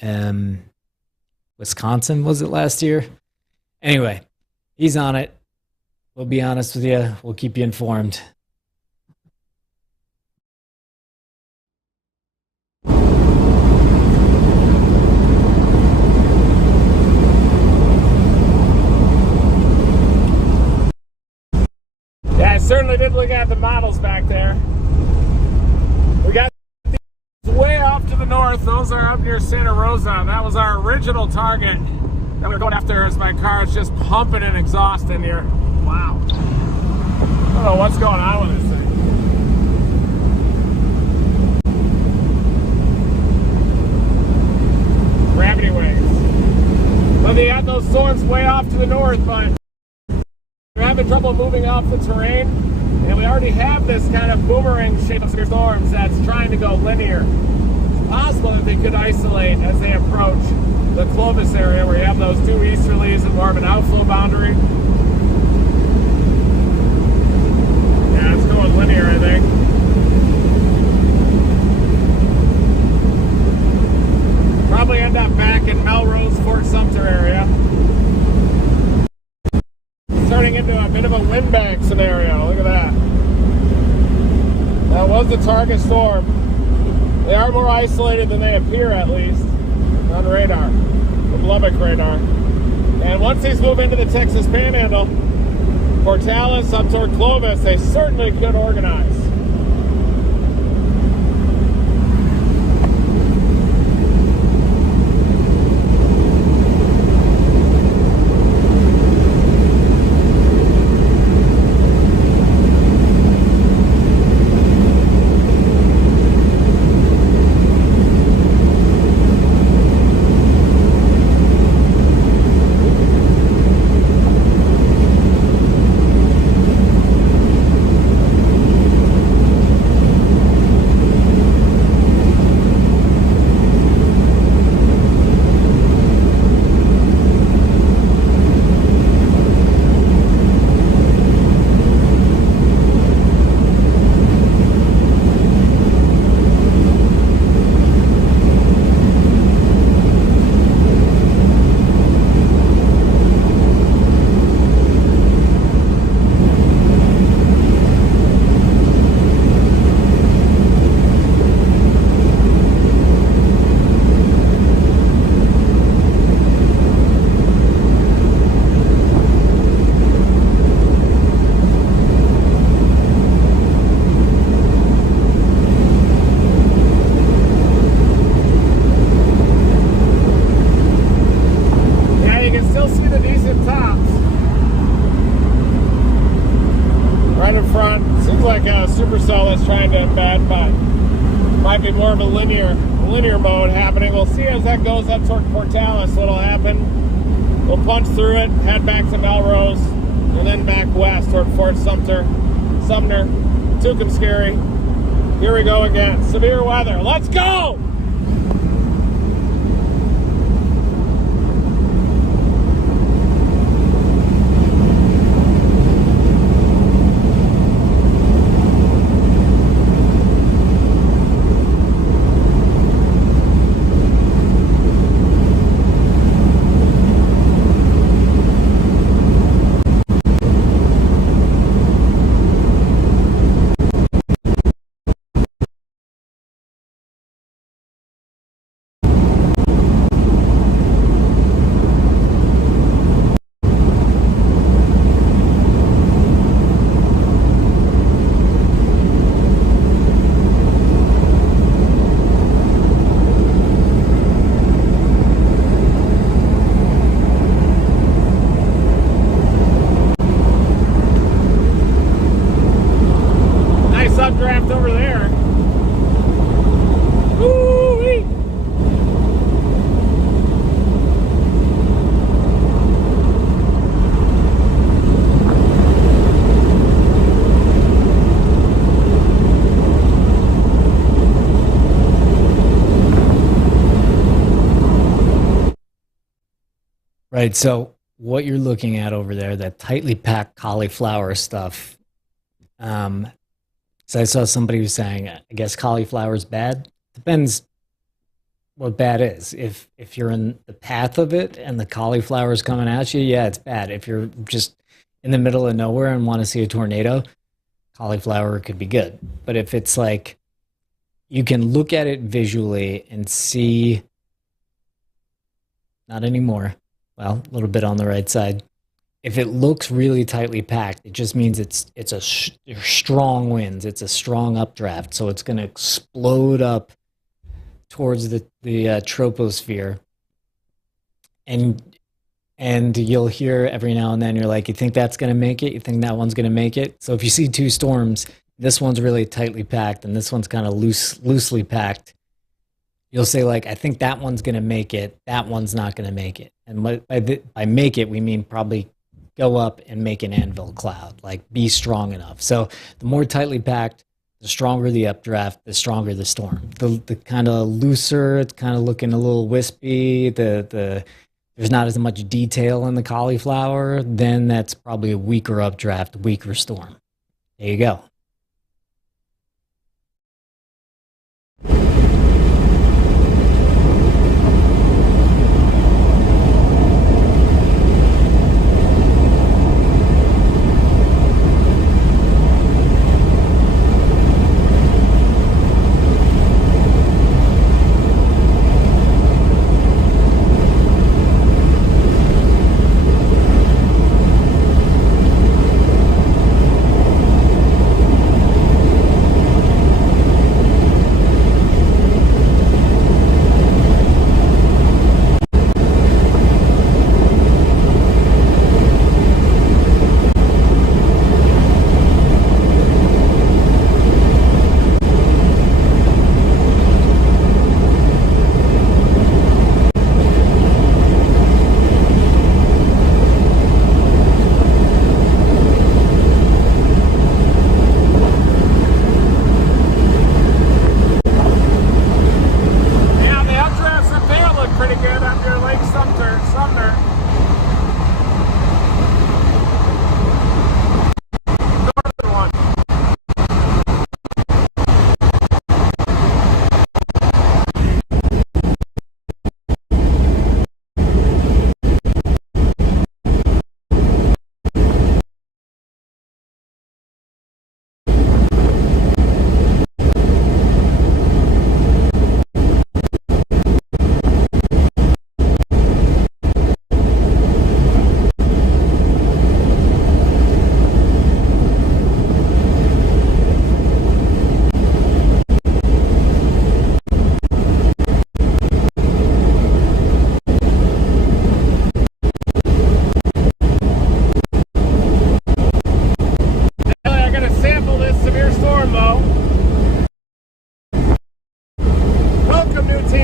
Wisconsin, was it last year? Anyway, he's on it. We'll be honest with you. We'll keep you informed. Yeah, I certainly did look at the models back there. We got these way off to the north. Those are up near Santa Rosa. That was our original target that we were going after as my car is just pumping in exhaust in here. Wow. I don't know what's going on with this thing. Gravity waves. Well, they had those storms way off to the north, but we're having trouble moving off the terrain, and we already have this kind of boomerang shape of severe storms that's trying to go linear. It's possible that they could isolate as they approach the Clovis area where you have those two easterlies and more of an outflow boundary. Yeah, it's going linear, I think. Probably end up back in Melrose, Fort Sumter area. Turning into a bit of a windbag scenario. Look at that. That was the target storm. They are more isolated than they appear, at least, on radar, the Lubbock radar. And once these move into the Texas Panhandle, Portales up toward Clovis, they certainly could organize. Supercell is trying to embed, but might be more of a linear mode happening. We'll see as that goes up toward Portales what'll happen. We'll punch through it, head back to Melrose, and then back west toward Fort Sumter, Tucumscary. Here we go again. Severe weather. Let's go! Updraft over there. Woo-wee. Right, so what you're looking at over there, that tightly packed cauliflower stuff, so I saw somebody was saying, I guess cauliflower is bad. Depends what bad is. If you're in the path of it and the cauliflower is coming at you, yeah, it's bad. If you're just in the middle of nowhere and want to see a tornado, cauliflower could be good. But if it's like you can look at it visually and see, not anymore, well, a little bit on the right side. If it looks really tightly packed, it just means it's strong winds. It's a strong updraft, so it's going to explode up towards the troposphere, and you'll hear every now and then, you're like, you think that's going to make it? You think that one's going to make it? So if you see two storms, this one's really tightly packed and this one's kind of loosely packed, you'll say, like, I think that one's going to make it. That one's not going to make it. And by make it, we mean probably go up and make an anvil cloud, like be strong enough. So the more tightly packed, the stronger the updraft, the stronger the storm. The kind of looser, it's kind of looking a little wispy, there's not as much detail in the cauliflower, then that's probably a weaker updraft, weaker storm. There you go.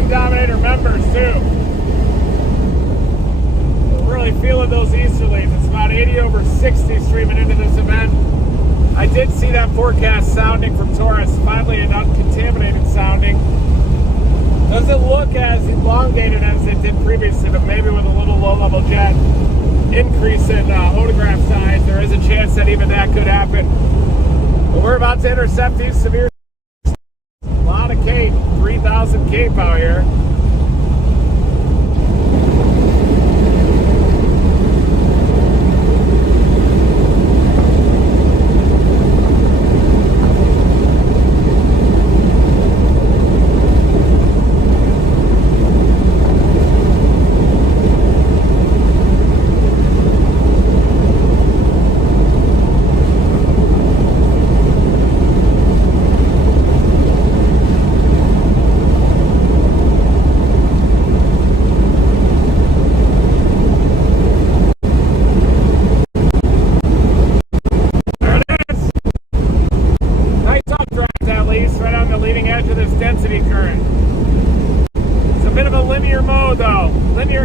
Dominator members too. We're really feeling those easterlies. It's about 80 over 60 streaming into this event. I did see that forecast sounding from Taurus, finally an uncontaminated sounding. Doesn't look as elongated as it did previously, but maybe with a little low-level jet increase in photograph size, there is a chance that even that could happen. But we're about to intercept these severe. A lot of Cape, 3,000 Cape out here.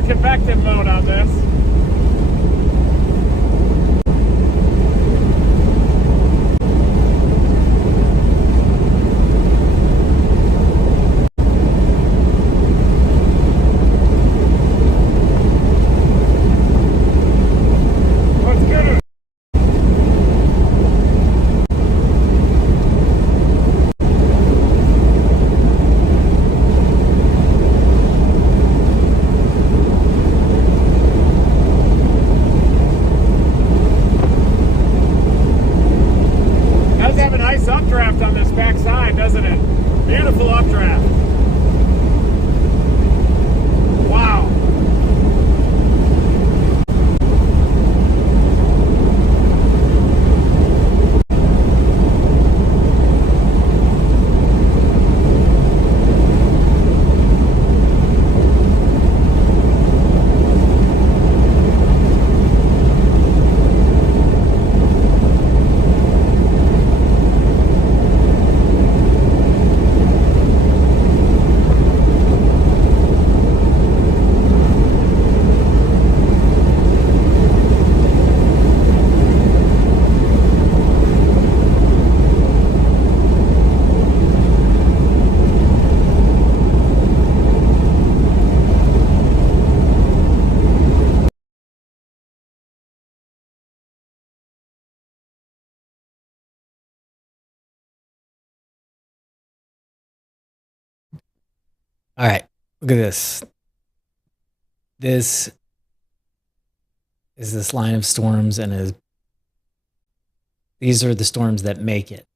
Convective mode on this. What's good? doesn't it? Beautiful updraft. Wow. All right, look at this. This is this line of storms, and these are the storms that make it.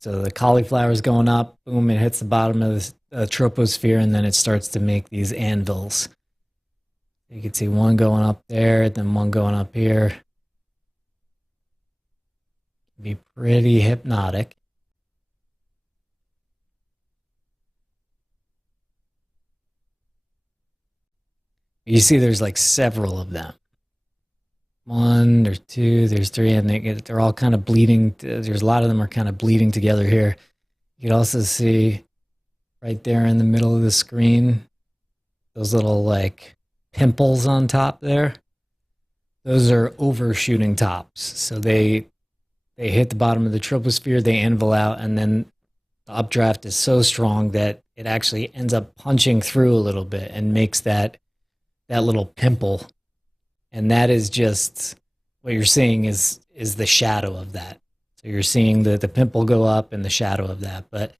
So the cauliflower is going up, boom, it hits the bottom of the troposphere, and then it starts to make these anvils. You can see one going up there, then one going up here. Be pretty hypnotic. You see there's like several of them. One, there's two, there's three, and they're all kind of bleeding. There's a lot of them are kind of bleeding together here. You can also see right there in the middle of the screen, those little like pimples on top there. Those are overshooting tops. So they hit the bottom of the troposphere, they anvil out, and then the updraft is so strong that it actually ends up punching through a little bit and makes that little pimple. And that is just what you're seeing is the shadow of that. So you're seeing the pimple go up and the shadow of that. But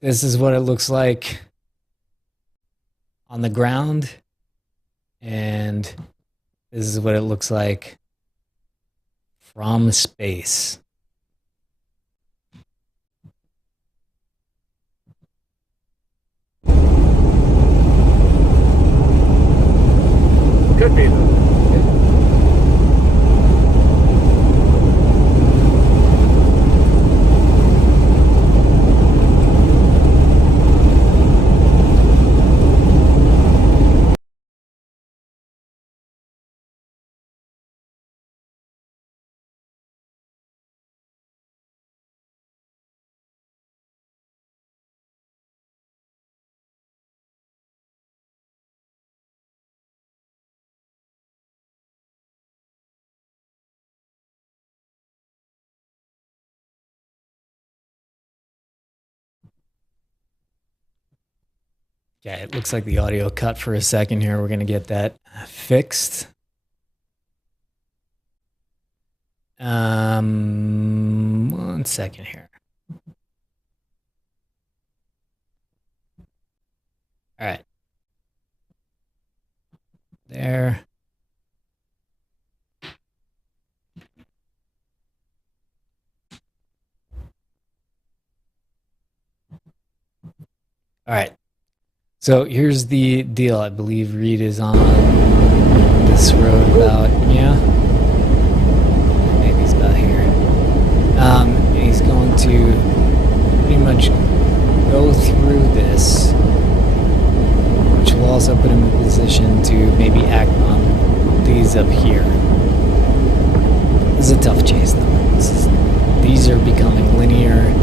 this is what it looks like on the ground, and this is what it looks like from space. Could be though. Okay, it looks like the audio cut for a second here. We're going to get that fixed. One second here. All right. There. All right. So here's the deal. I believe Reed is on this road about, yeah, maybe he's about here. He's going to pretty much go through this, which will also put him in a position to maybe act on these up here. This is a tough chase, though. These are becoming linear.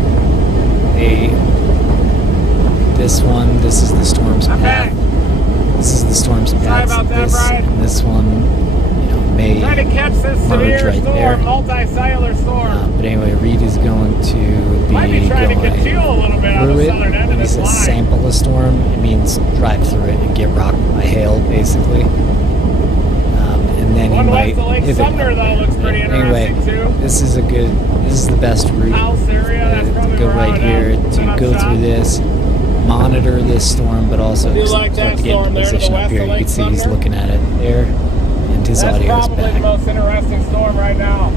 This is the storm's path. This is the storm's path. Sorry about that, Brian. And this one, may Trying to catch this merge severe right storm, there. multi-cellular storm. But anyway, Reed is going to be Might be trying to going congeal a little bit on through the it. southern end When of he this says line. sample a storm, it means drive through it and get rocked by hail, basically. And then he One might west of Lake pivot Sumner, up though, there. looks pretty But anyway, interesting, too. this is the best route House area, that's to probably go where I right would here have to set up go shop. through this, monitor this storm, but also Do you start like that to get storm into there to the position up west here. of You Lake can see he's Sumner? looking at it there, and his That's audio is probably the back. most interesting storm right now.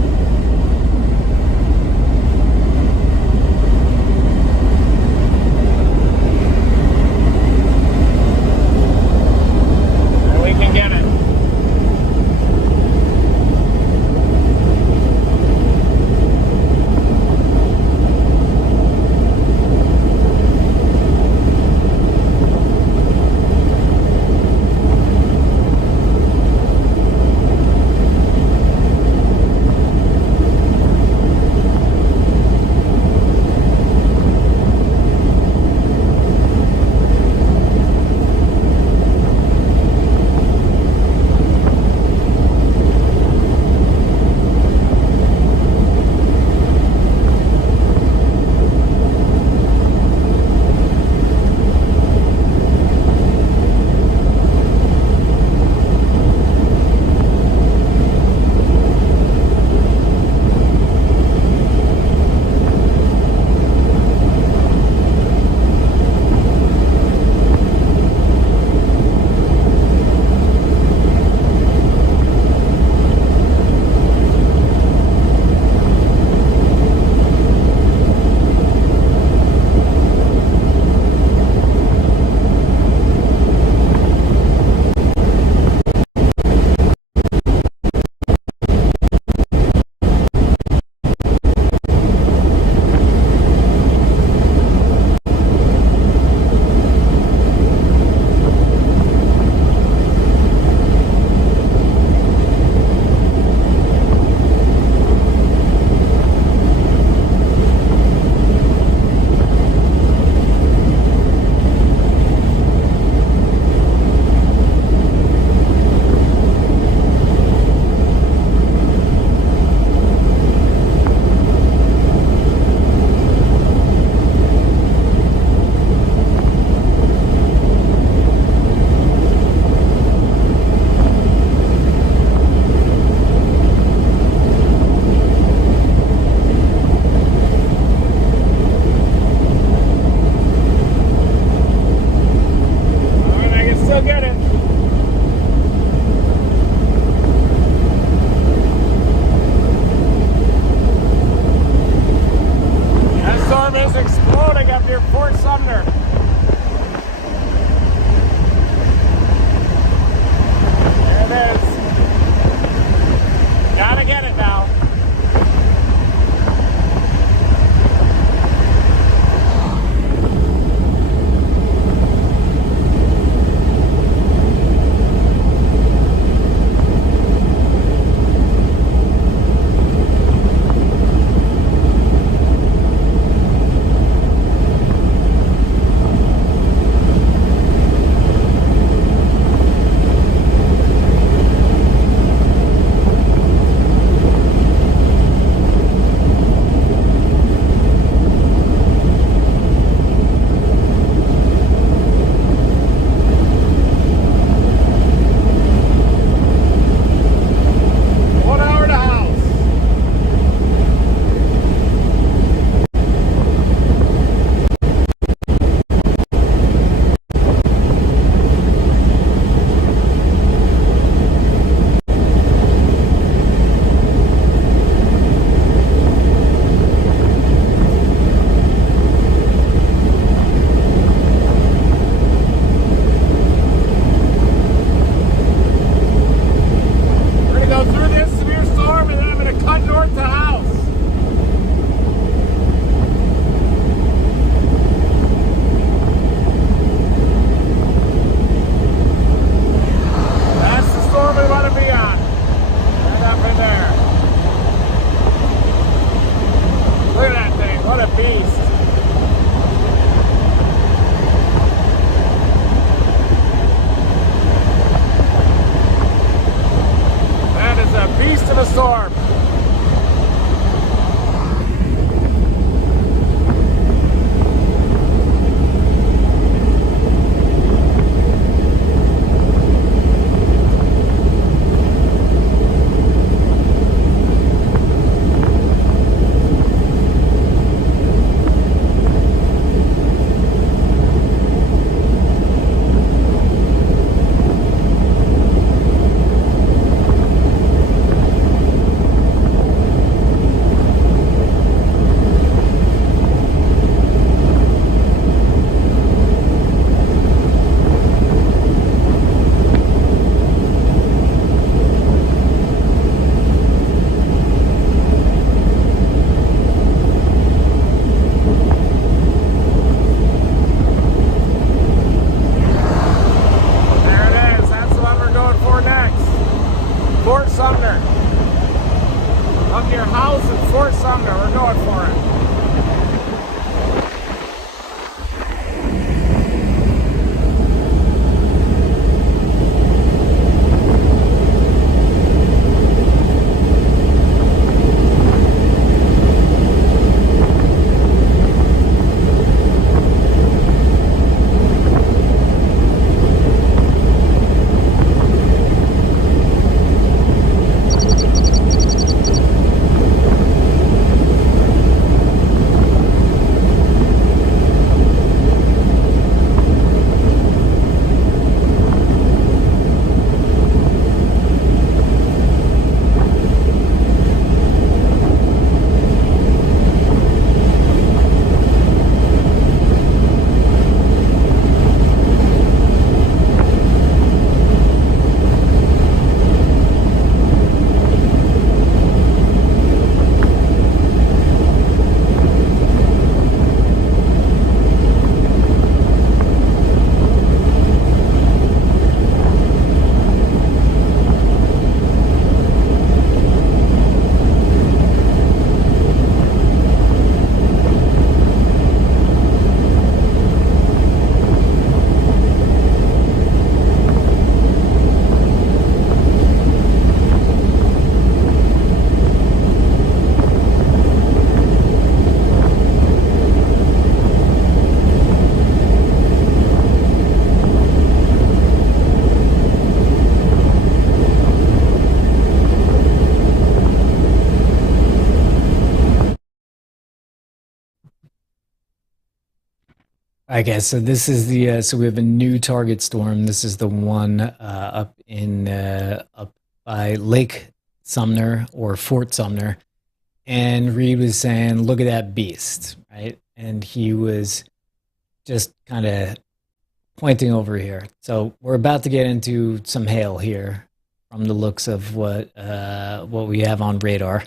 Sumner. There it is. Gotta get it now. Storm. Okay, so this is the so we have a new target storm. This is the one up by Lake Sumner or Fort Sumner, and Reed was saying, "Look at that beast," right? And he was just kind of pointing over here. So we're about to get into some hail here from the looks of what we have on radar.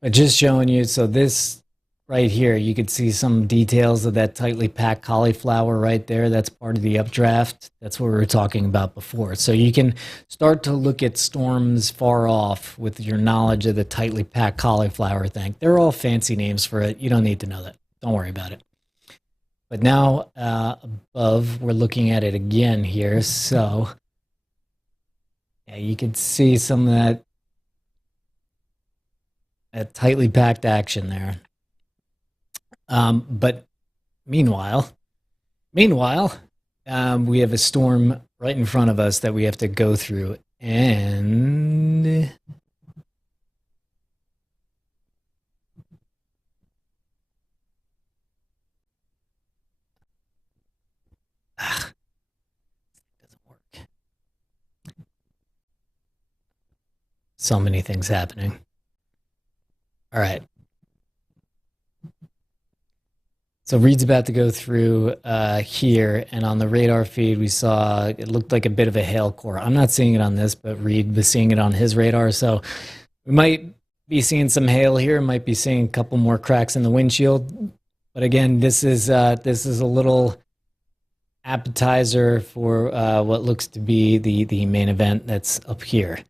But just showing you, so this right here, you can see some details of that tightly packed cauliflower right there. That's part of the updraft. That's what we were talking about before. So you can start to look at storms far off with your knowledge of the tightly packed cauliflower thing. They're all fancy names for it. You don't need to know that. Don't worry about it. But now above, we're looking at it again here. So yeah, you can see some of that tightly packed action there. But meanwhile, we have a storm right in front of us that we have to go through, and doesn't work. So many things happening. All right. So Reed's about to go through here, and on the radar feed we saw it looked like a bit of a hail core. I'm not seeing it on this, but Reed was seeing it on his radar. So we might be seeing some hail here, might be seeing a couple more cracks in the windshield. But again, this is a little appetizer for what looks to be the main event that's up here.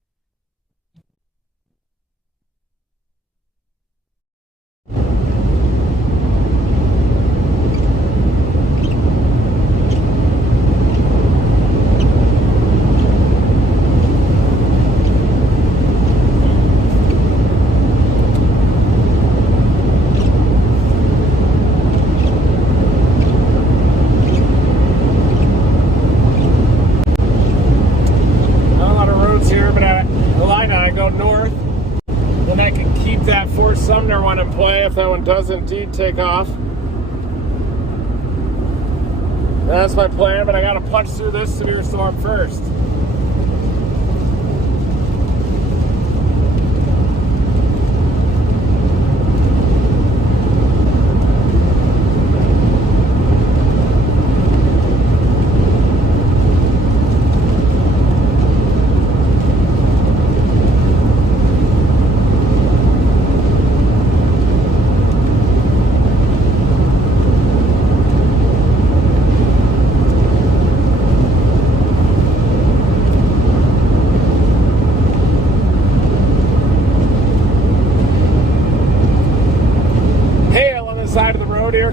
Sumner one in play if that one does indeed take off. That's my plan, but I gotta punch through this severe storm first.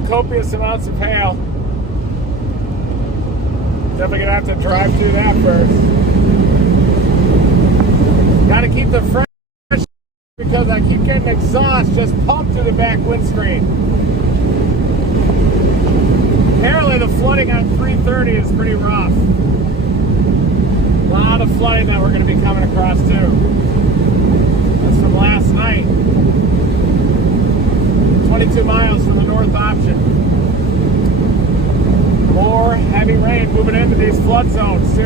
Copious amounts of hail. Definitely gonna have to drive through that first. Gotta keep the fresh because I keep getting exhaust just pumped through the back windscreen. Apparently the flooding on 330 is pretty rough. A lot of flooding that we're gonna be coming across too. That's from last night. 22 miles from the north option. More heavy rain moving into these flood zones too.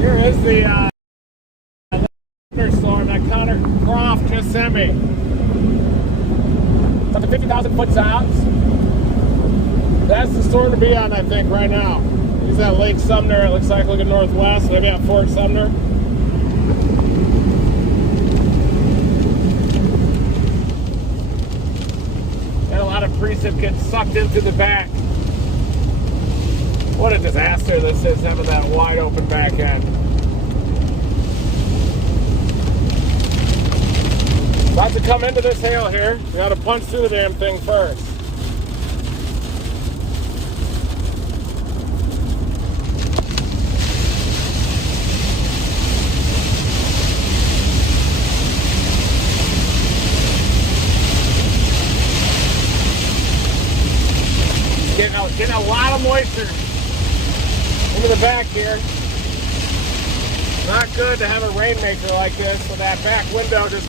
Here is the thunderstorm that Connor Croft just sent me. It's up to 50,000 foot tops. That's the storm to be on, I think, right now. He's at Lake Sumner. It looks like looking northwest, maybe at Fort Sumner. And a lot of precip gets sucked into the back. What a disaster this is, having that wide open back end. About to come into this hail here. We gotta punch through the damn thing first. Getting a lot of moisture into the back here. Not good to have a rainmaker like this, so that back window just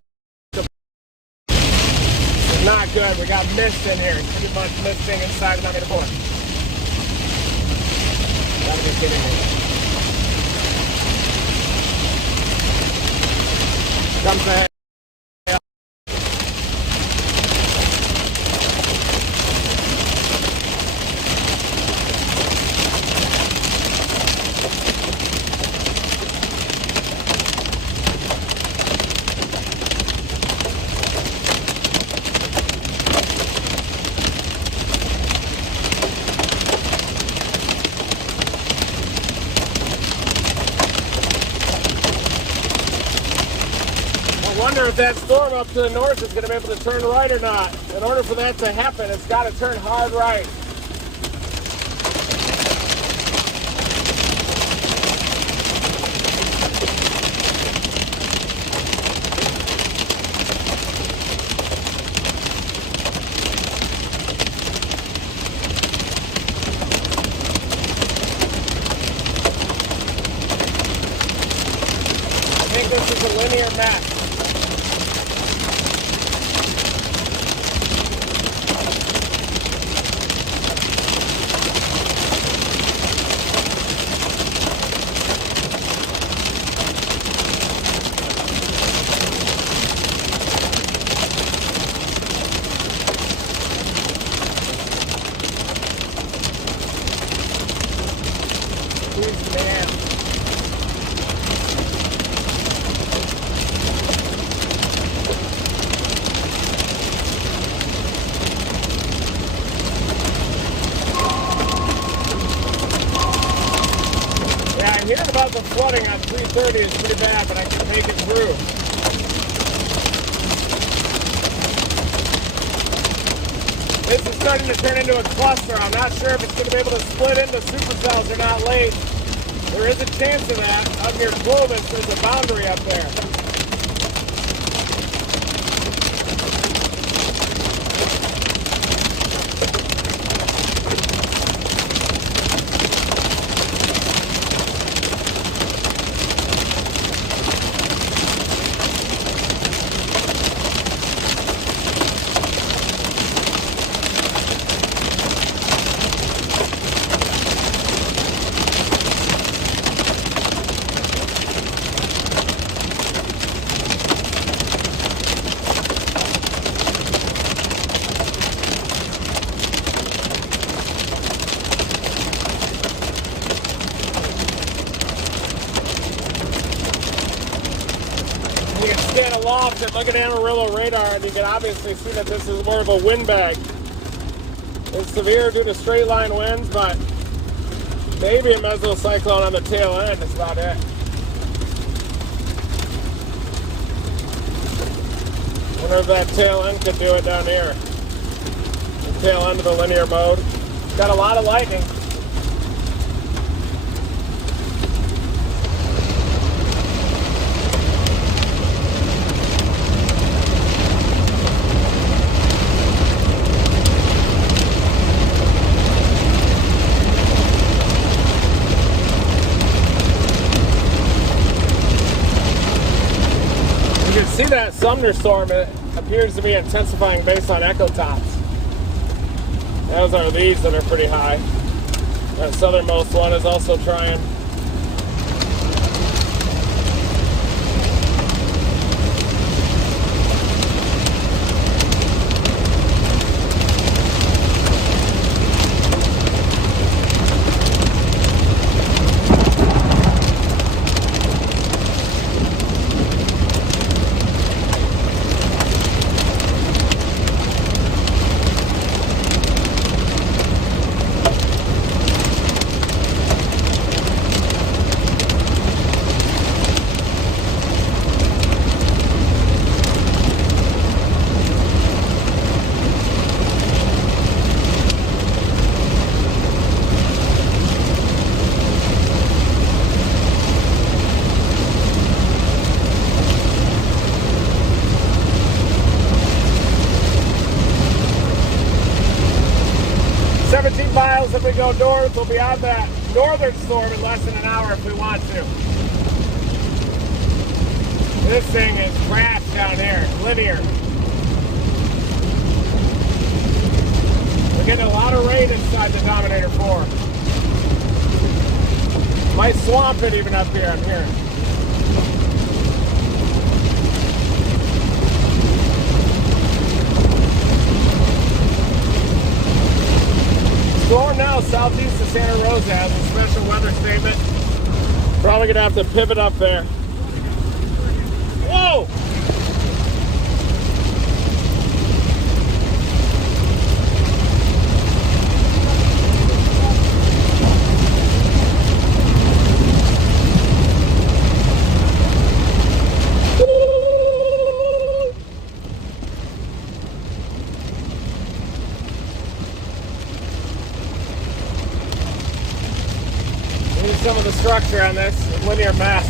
not good. We got mist in here. Pretty much misting inside of Dominator Fore. Gotta be kidding me. Comes ahead. I wonder if that storm up to the north is going to be able to turn right or not. In order for that to happen, it's got to turn hard right. I think this is a linear map. Man. Yeah, hearing about the flooding on 330 is pretty bad, but I can make it through. This is starting to turn into a cluster. I'm not sure if it's going to be able to split into supercells or not late. There is a chance of that. Up near Clovis, there's a boundary up there. You can stand aloft and look at Amarillo radar, and you can obviously see that this is more of a windbag. It's severe due to straight line winds, but maybe a mesocyclone on the tail end. That's about it. Wonder if that tail end could do it down here. The tail end of the linear mode. It's got a lot of lightning. You can see that thunderstorm. It appears to be intensifying based on echo tops. Those are these that are pretty high. That southernmost one is also trying. Miles if we go north, we'll be on that northern storm in less than an hour if we want to. This thing is crashed down here, linear. getting a lot of rain inside the Dominator Fore. Might swamp it even up here, I'm hearing. Storm now southeast of Santa Rosa has a special weather statement. Probably gonna have to pivot up there. Whoa! Some of the structure on this linear mess.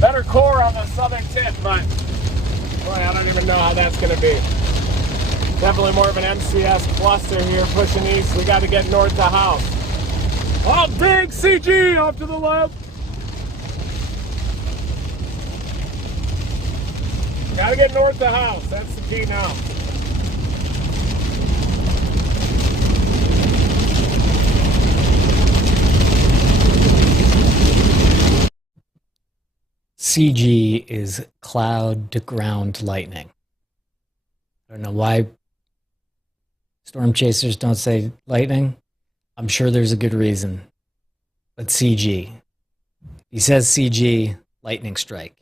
Better core on the southern tip, but boy, I don't even know how that's going to be. Definitely more of an MCS cluster here pushing east. We got to get north to house. Oh, big CG off to the left. Got to get north to house. That's the key now. CG is cloud to ground lightning. I don't know why storm chasers don't say lightning. I'm sure there's a good reason. But CG. He says CG, lightning strike.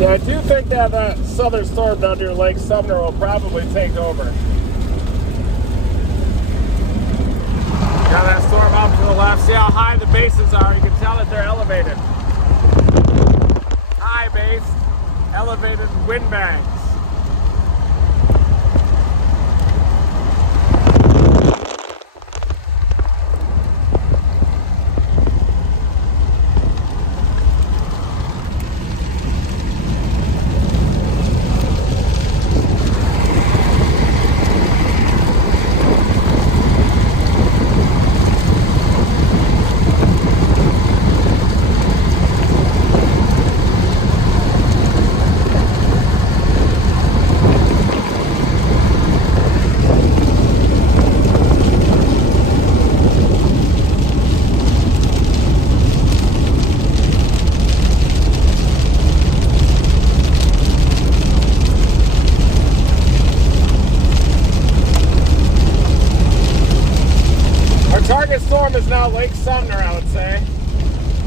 Yeah, I do think that southern storm down near Lake Sumner will probably take over. Got that storm up to the left. See how high the bases are? You can tell that they're elevated. High base, elevated wind banks. Storm is now Lake Sumner, I would say.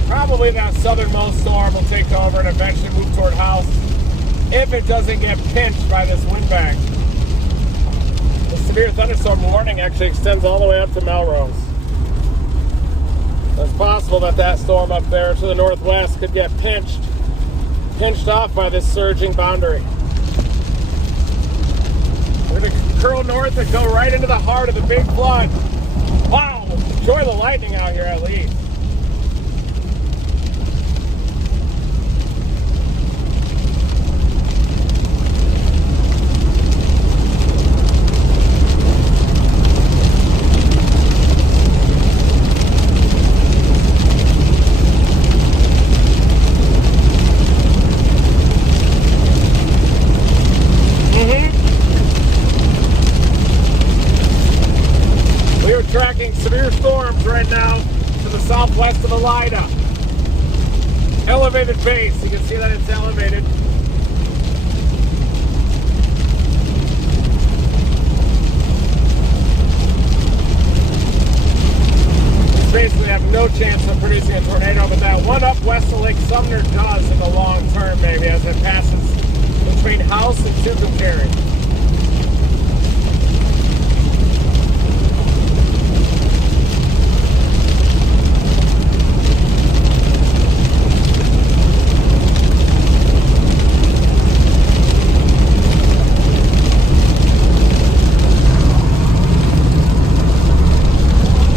Probably that southernmost storm will take over and eventually move toward house if it doesn't get pinched by this wind bank. The severe thunderstorm warning actually extends all the way up to Melrose. It's possible that that storm up there to the northwest could get pinched off by this surging boundary. We're going to curl north and go right into the heart of the big flood. Wow! Enjoy the lightning out here at least. Tracking severe storms right now to the southwest of Elida. Elevated base, you can see that it's elevated. These basically have no chance of producing a tornado, but that one up west of Lake Sumner does in the long term, maybe, as it passes between House and Tucumcari.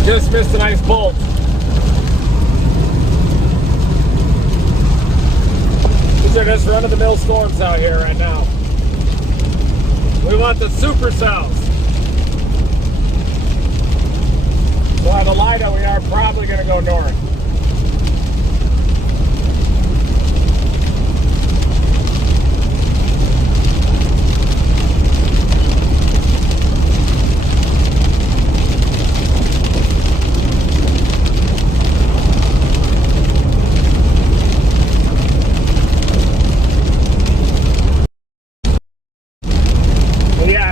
Just missed a nice bolt. These are just run-of-the-mill storms out here right now. We want the supercells. We'll have a LIDA, we are probably going to go north.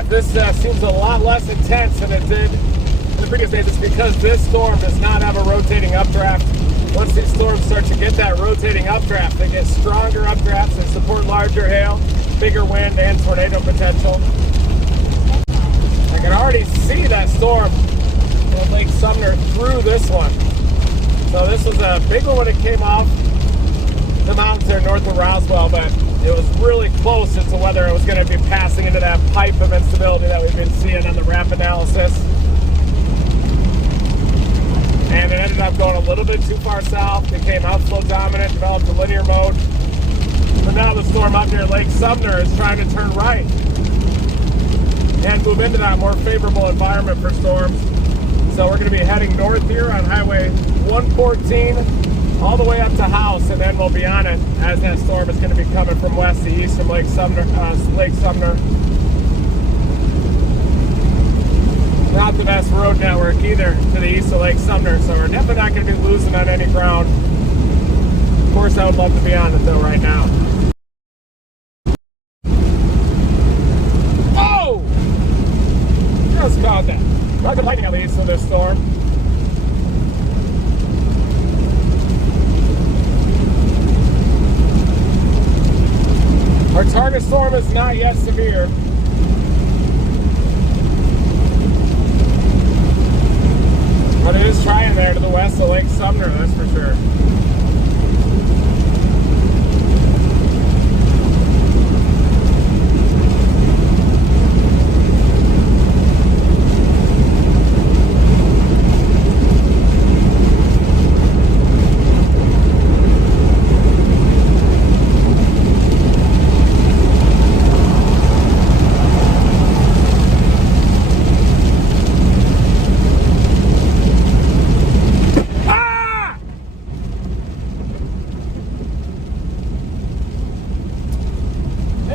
This seems a lot less intense than it did in the previous days. It's because this storm does not have a rotating updraft. Once these storms start to get that rotating updraft, they get stronger updrafts and support larger hail, bigger wind, and tornado potential. I can already see that storm in Lake Sumner through this one. So this was a big one when it came off the mountains there north of Roswell, but it was really close as to whether it was going to be passing into that pipe of instability that we've been seeing on the RAP analysis. And it ended up going a little bit too far south, became outflow dominant, developed a linear mode. But now the storm up near Lake Sumner is trying to turn right and move into that more favorable environment for storms. So we're going to be heading north here on Highway 114 all the way up to House, and then we'll be on it as that storm is going to be coming from west to east from Lake Sumner. Not the best road network either to the east of Lake Sumner, so we're definitely not going to be losing on any ground. Of course, I would love to be on it though right now. Oh! Just caught that. Rugged lightning at least of this storm. Our target storm is not yet severe. But it is trying there to the west of Lake Sumner, that's for sure.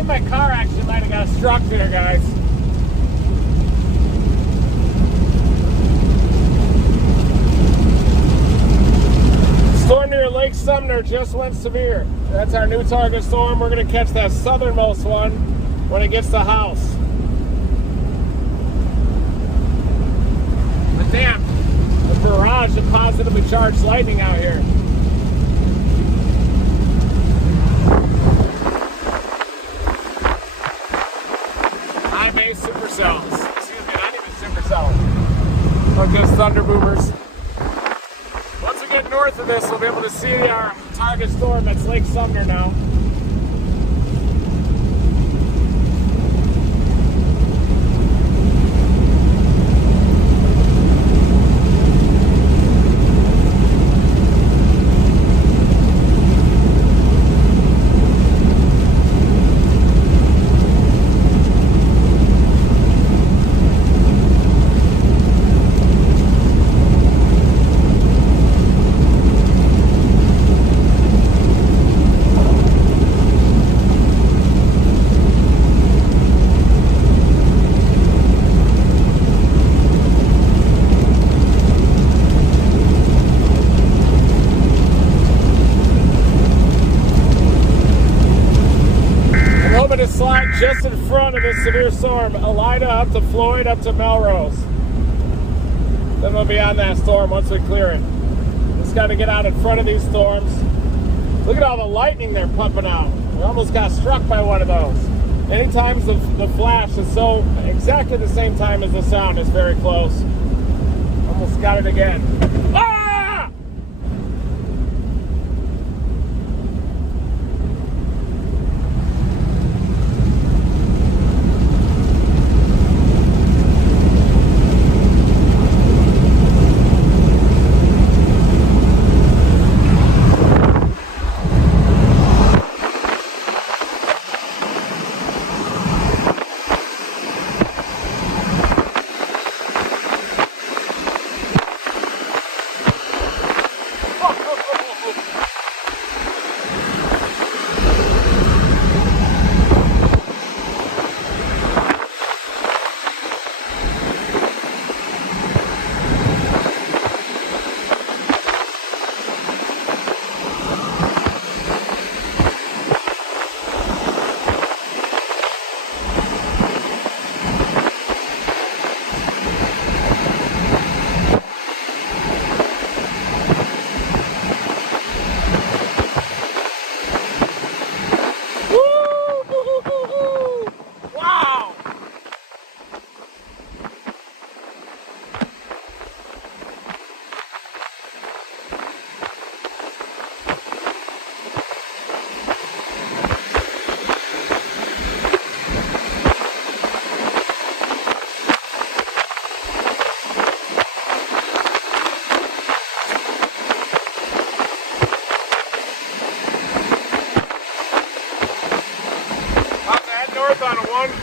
My car actually might have got struck there, guys. Storm near Lake Sumner just went severe. That's our new target storm. We're going to catch that southernmost one when it gets to House. But damn, a barrage of positively charged lightning out here. Supercells. Excuse me, not even supercells. But just thunder boomers. Once we get north of this, we'll be able to see our target storm. That's Lake Sumner now. To slide just in front of this severe storm, Elida up to Floyd, up to Melrose. Then we'll be on that storm once we clear it. Just got to get out in front of these storms. Look at all the lightning they're pumping out. We almost got struck by one of those. Anytime the flash is so exactly the same time as the sound is very close. Almost got it again. Ah!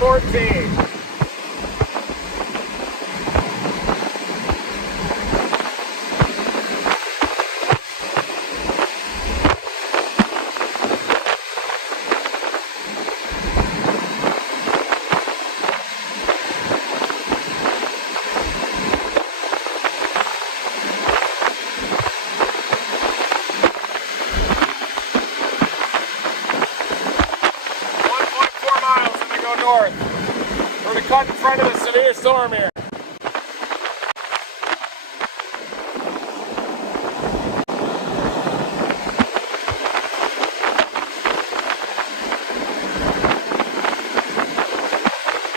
114. North. We're going to cut in front of the severe storm here.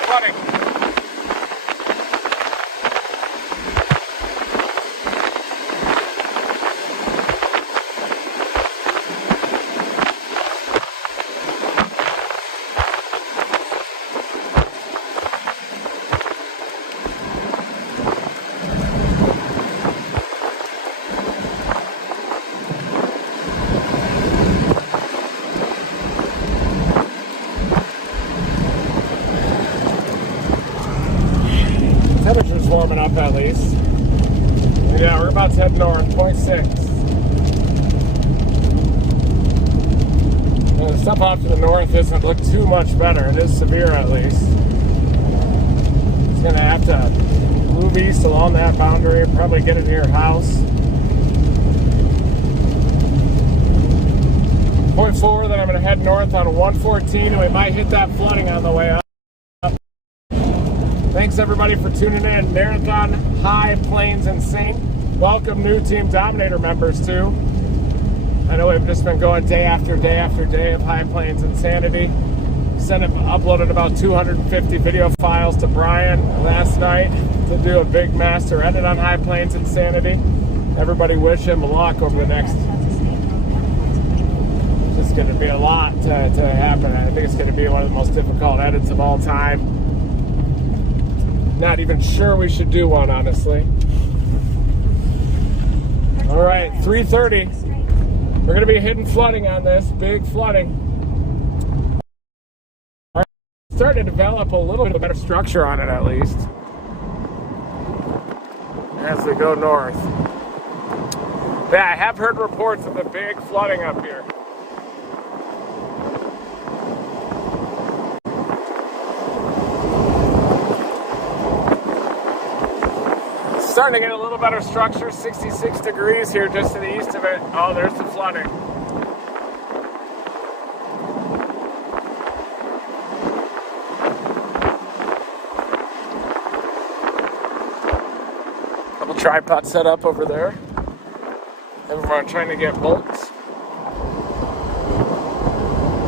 Flooding. Temperature's warming up at least. Yeah, we're about to head north, 0.6. The stuff off to the north doesn't look too much better. It is severe at least. It's going to have to move east along that boundary, probably get into your house. 0.4, then I'm going to head north on 114, and we might hit that flooding on the way up. Thanks everybody for tuning in. Marathon, High Plains, and Sync. Welcome new Team Dominator members too. I know we've just been going day after day after day of High Plains Insanity. Uploaded about 250 video files to Brian last night to do a big master edit on High Plains Insanity. Everybody wish him luck over the next. It's just going to be a lot to happen. I think it's going to be one of the most difficult edits of all time. Not even sure we should do one, honestly. All right, 3:30. We're going to be hitting flooding on this, big flooding. Starting to develop a little bit better structure on it, at least, as we go north. Yeah, I have heard reports of the big flooding up here. Starting to get a little better structure, 66 degrees here just to the east of it. Oh, there's the flooding. Couple tripods set up over there. Everyone trying to get bolts.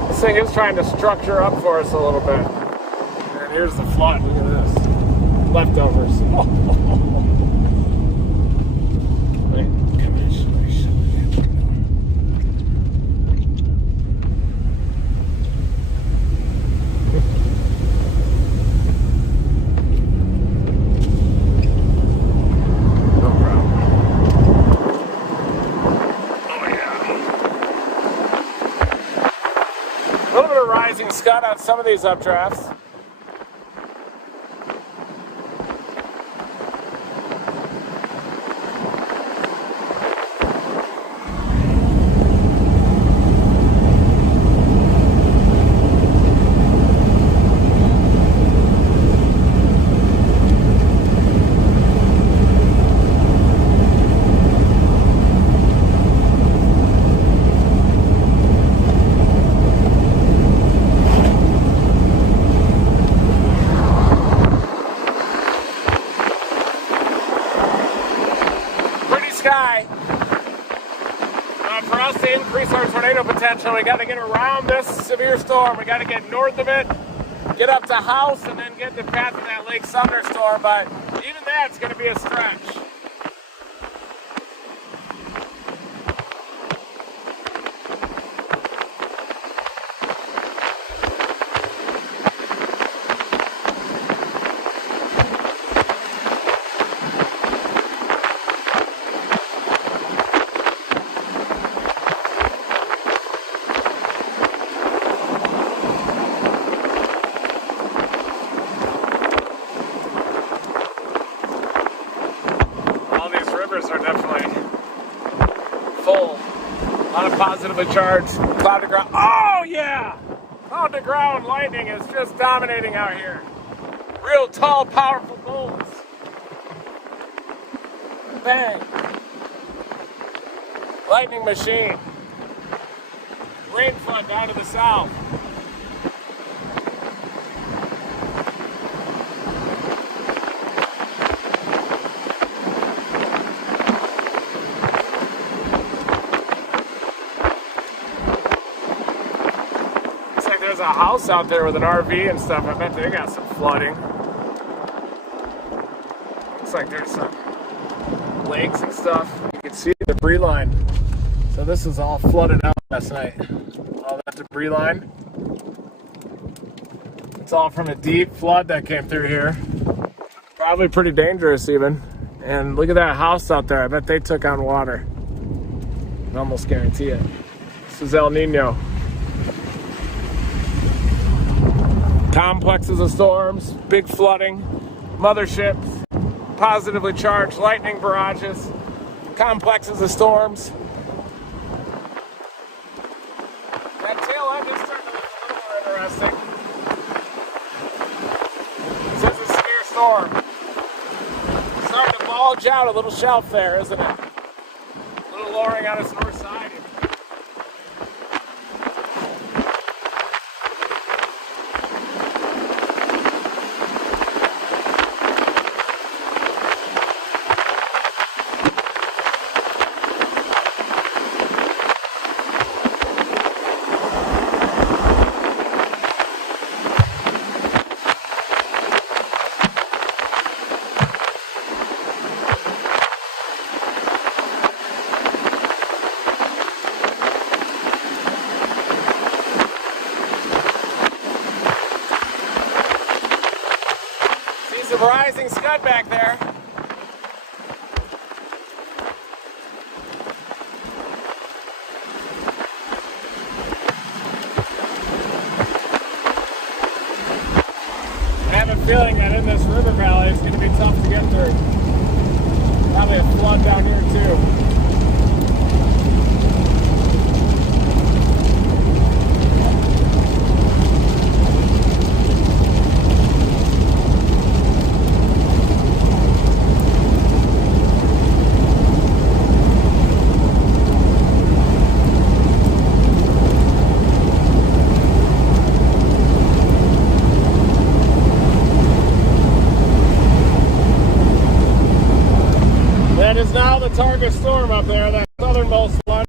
This thing is trying to structure up for us a little bit. And here's the flood, look at this. Leftovers. A little bit of rising scud on some of these updrafts. Sky. For us to increase our tornado potential, we got to get around this severe storm. We got to get north of it, get up to House, and then get the path of that Lake Sumner storm. But even that's going to be a stretch. lot of positively charged cloud to ground. Oh yeah! Cloud to ground lightning is just dominating out here. Real tall, powerful bolts. Bang! Lightning machine. Rain flood down to the south. Looks like there's a house out there with an RV and stuff. I bet they got some flooding. Looks like there's some lakes and stuff. You can see the debris line. So this is all flooded out last night. All that debris line. It's all from a deep flood that came through here. Probably pretty dangerous even. And look at that house out there. I bet they took on water. I can almost guarantee it. This is El Niño. Complexes of storms, big flooding, motherships, positively charged lightning barrages, complexes of storms. That tail end is starting to look a little more interesting. It says a severe storm. It's starting to bulge out a little shelf there, isn't it? A little lowering on its north side. Some rising scud back there. I have a feeling that in this river valley it's going to be tough to get through. Probably a flood down here too. That is now the target storm up there, that southernmost one.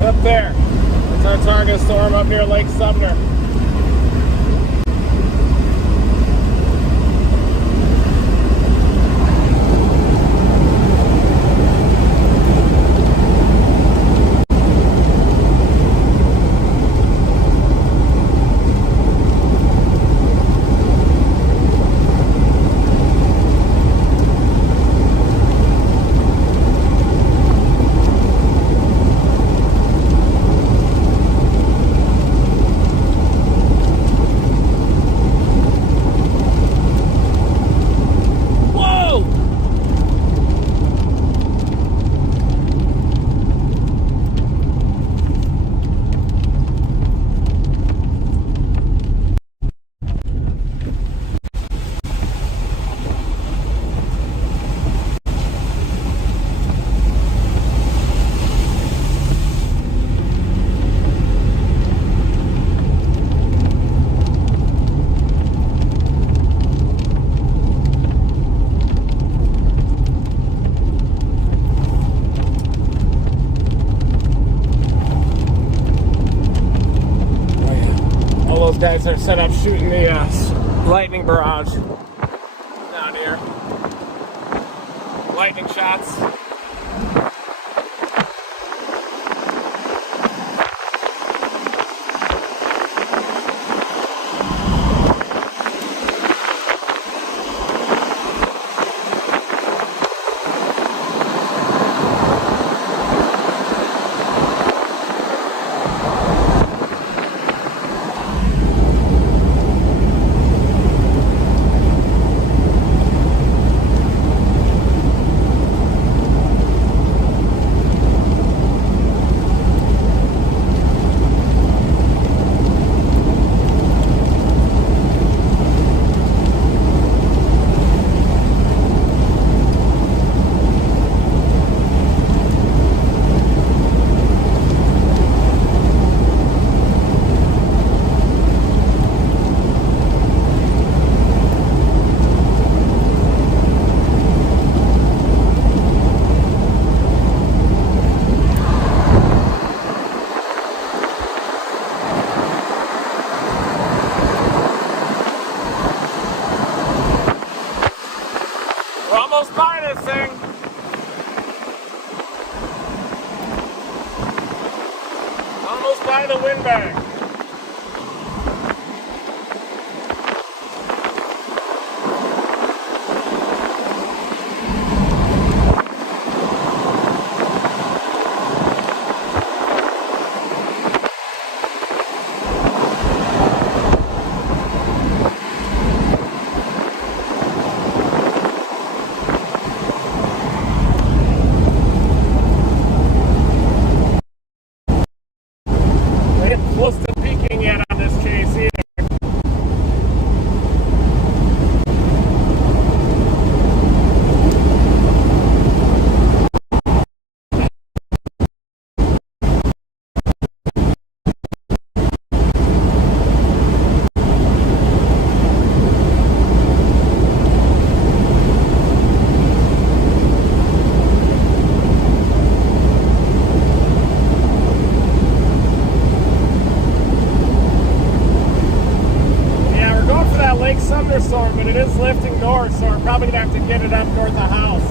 Up there. That's our target storm up near Lake Sumner. Guys are set up shooting the lightning barrage down here. Lightning shots. this thing. Almost by the windbag. Close to peaking yet on this chase either. Thunderstorm, but it is lifting north, so we're probably gonna have to get it up north of the house.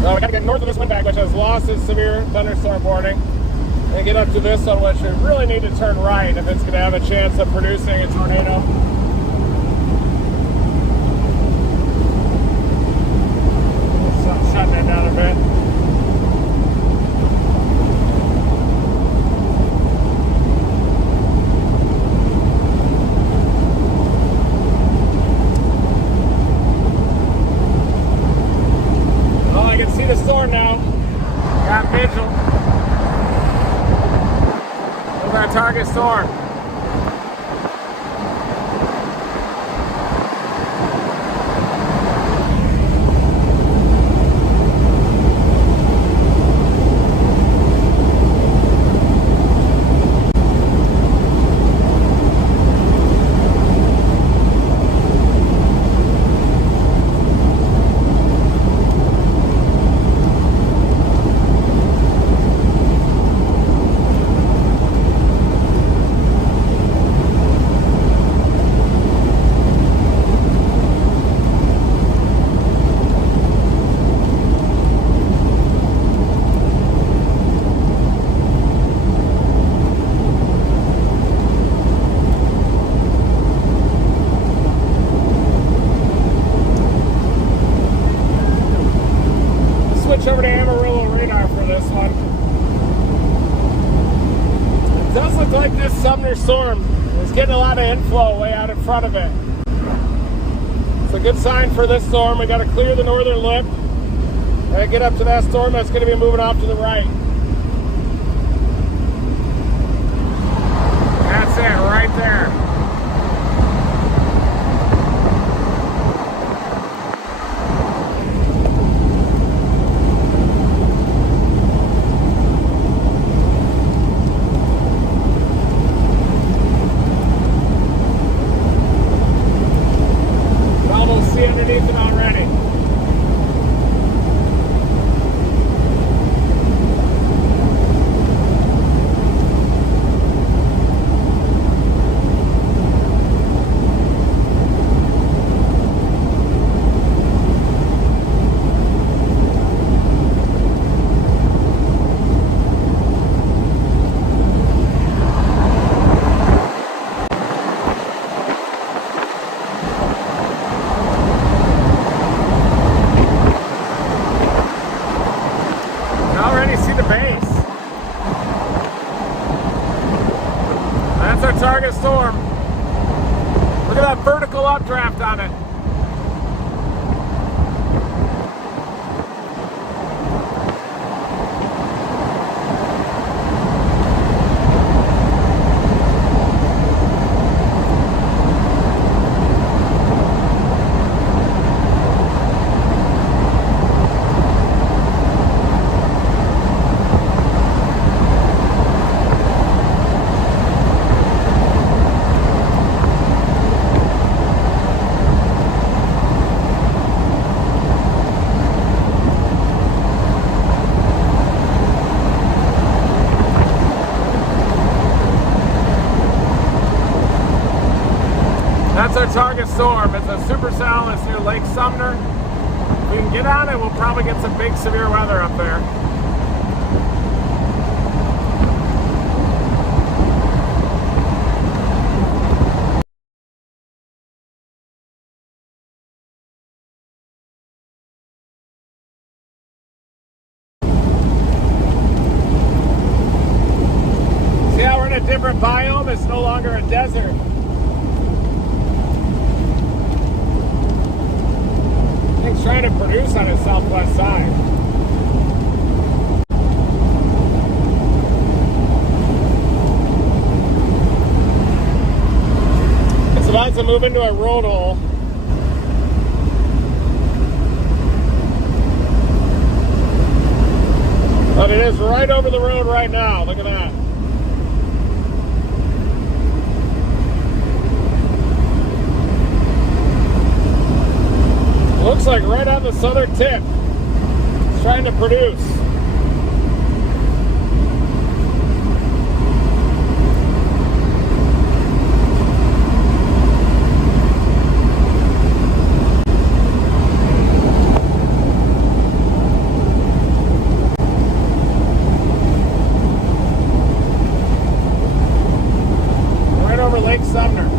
So we gotta get north of this windbag, which has lost its severe thunderstorm warning, and get up to this one, which we really need to turn right if it's gonna have a chance of producing a tornado. So shutting that down a bit. See the storm now. Got visual. Look at that target storm. Over to Amarillo radar for this one. It does look like this Sumner storm is getting a lot of inflow way out in front of it. It's a good sign for this storm. We got to clear the northern lip and get up to that storm that's going to be moving off to the right. That's it right there. Underneath it already. That's our target storm. Look at that vertical updraft on it. target storm. It's a supercell. It's near Lake Sumner. If we can get on it, we'll probably get some big severe weather up there. See how we're in a different biome? It's no longer a desert. Thing's trying to produce on its southwest side. It's about to move into a road hole. But it is right over the road right now. Look at that. Looks like right on the southern tip. It's trying to produce. Right over Lake Sumner.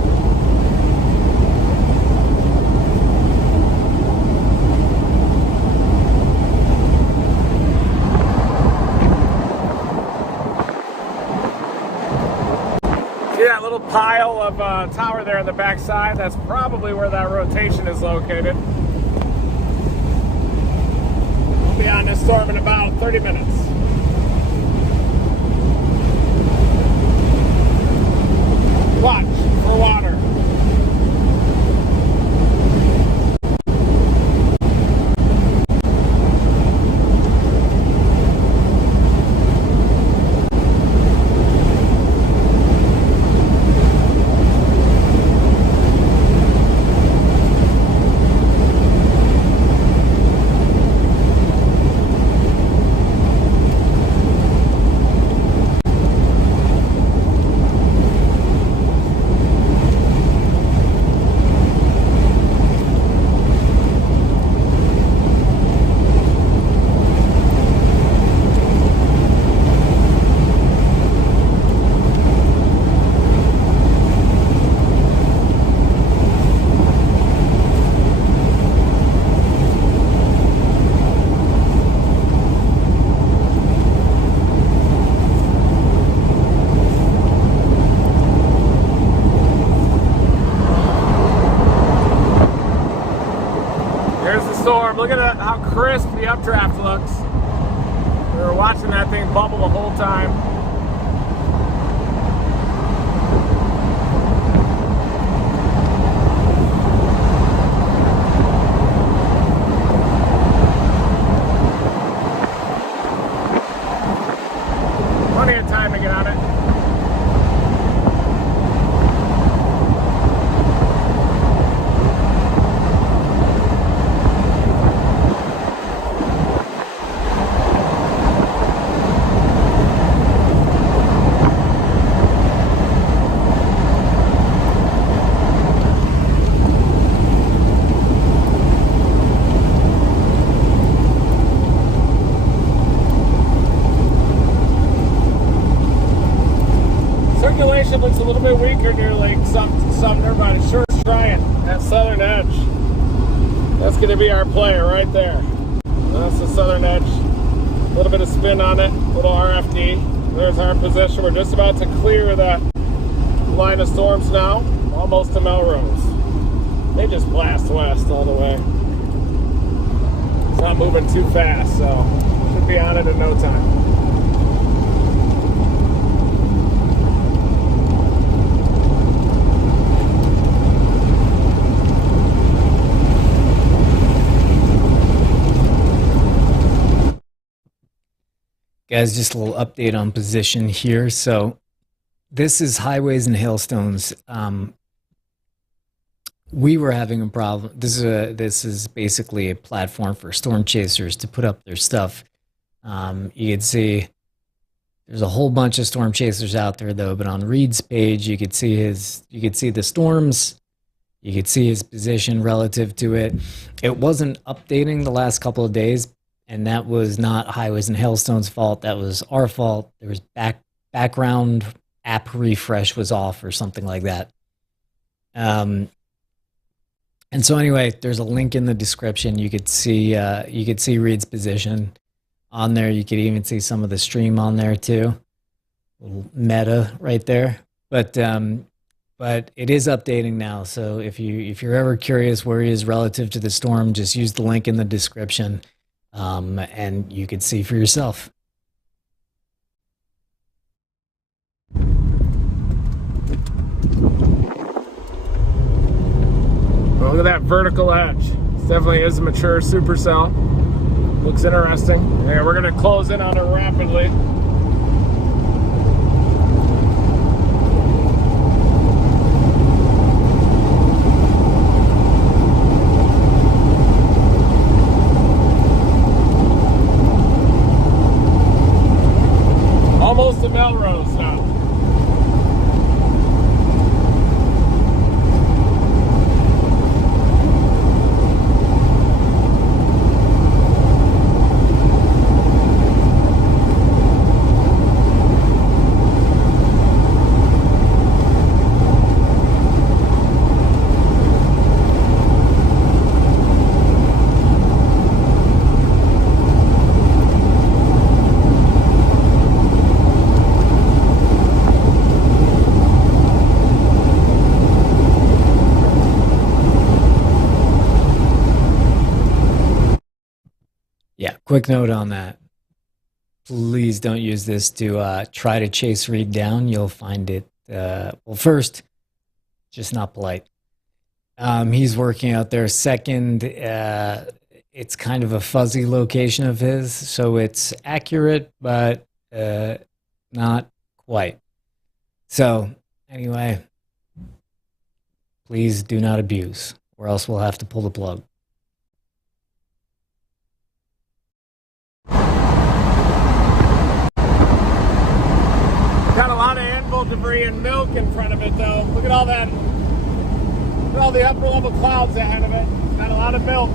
That little pile of tower there on the back side, that's probably where that rotation is located. We'll be on this storm in about 30 minutes. Watch for water. Storm. Look at how crisp the updraft looks. We were watching that thing bubble the whole time. Plenty of time to get on it. Circulation looks a little bit weaker near Lake Sumner, but it sure is trying. That southern edge. That's going to be our play right there. That's the southern edge. A little bit of spin on it, a little RFD. There's our position. We're just about to clear that line of storms now, almost to Melrose. They just blast west all the way. It's not moving too fast, so should be on it in no time. Guys, just a little update on position here. So this is highways and hailstones. We were having a problem. This is basically a platform for storm chasers to put up their stuff. You can see there's a whole bunch of storm chasers out there though, but on Reed's page you could see the storms. You could see his position relative to it. It wasn't updating the last couple of days, and that was not Highways and Hailstone's fault. That was our fault. There was background app refresh was off or something like that. And so anyway, there's a link in the description. You could see Reed's position on there. You could even see some of the stream on there too. Little meta right there. But it is updating now. So if you're ever curious where he is relative to the storm, just use the link in the description, and you can see for yourself. Well, look at that vertical edge. This definitely is a mature supercell. Looks interesting. Yeah, we're gonna close in on it rapidly. Almost to Melrose now. Yeah, quick note on that. Please don't use this to try to chase Reed down. You'll find it, well, first, just not polite. He's working out there. Second, it's kind of a fuzzy location of his, so it's accurate, but not quite. So, anyway, please do not abuse, or else we'll have to pull the plug. Got a lot of anvil debris and milk in front of it, though. Look at all that. Look at all the upper level clouds ahead of it. Got a lot of milk.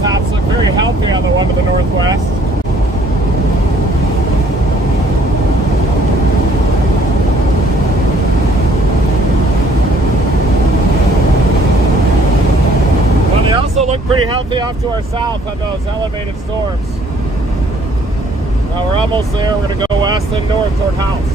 Tops look very healthy on the one to the northwest. Well, they also look pretty healthy off to our south on those elevated storms. Now we're almost there. We're going to go west and north toward House.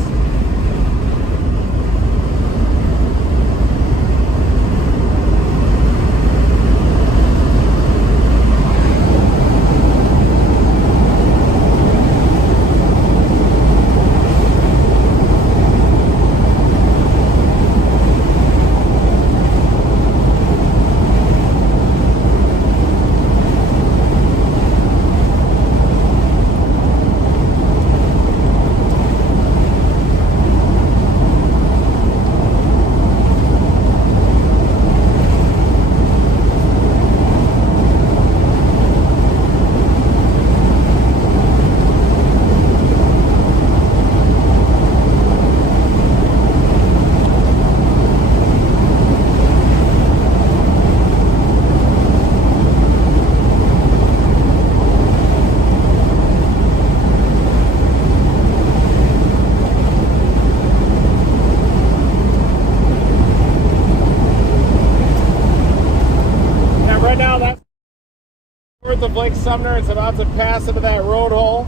North of Lake Sumner, it's about to pass into that road hole.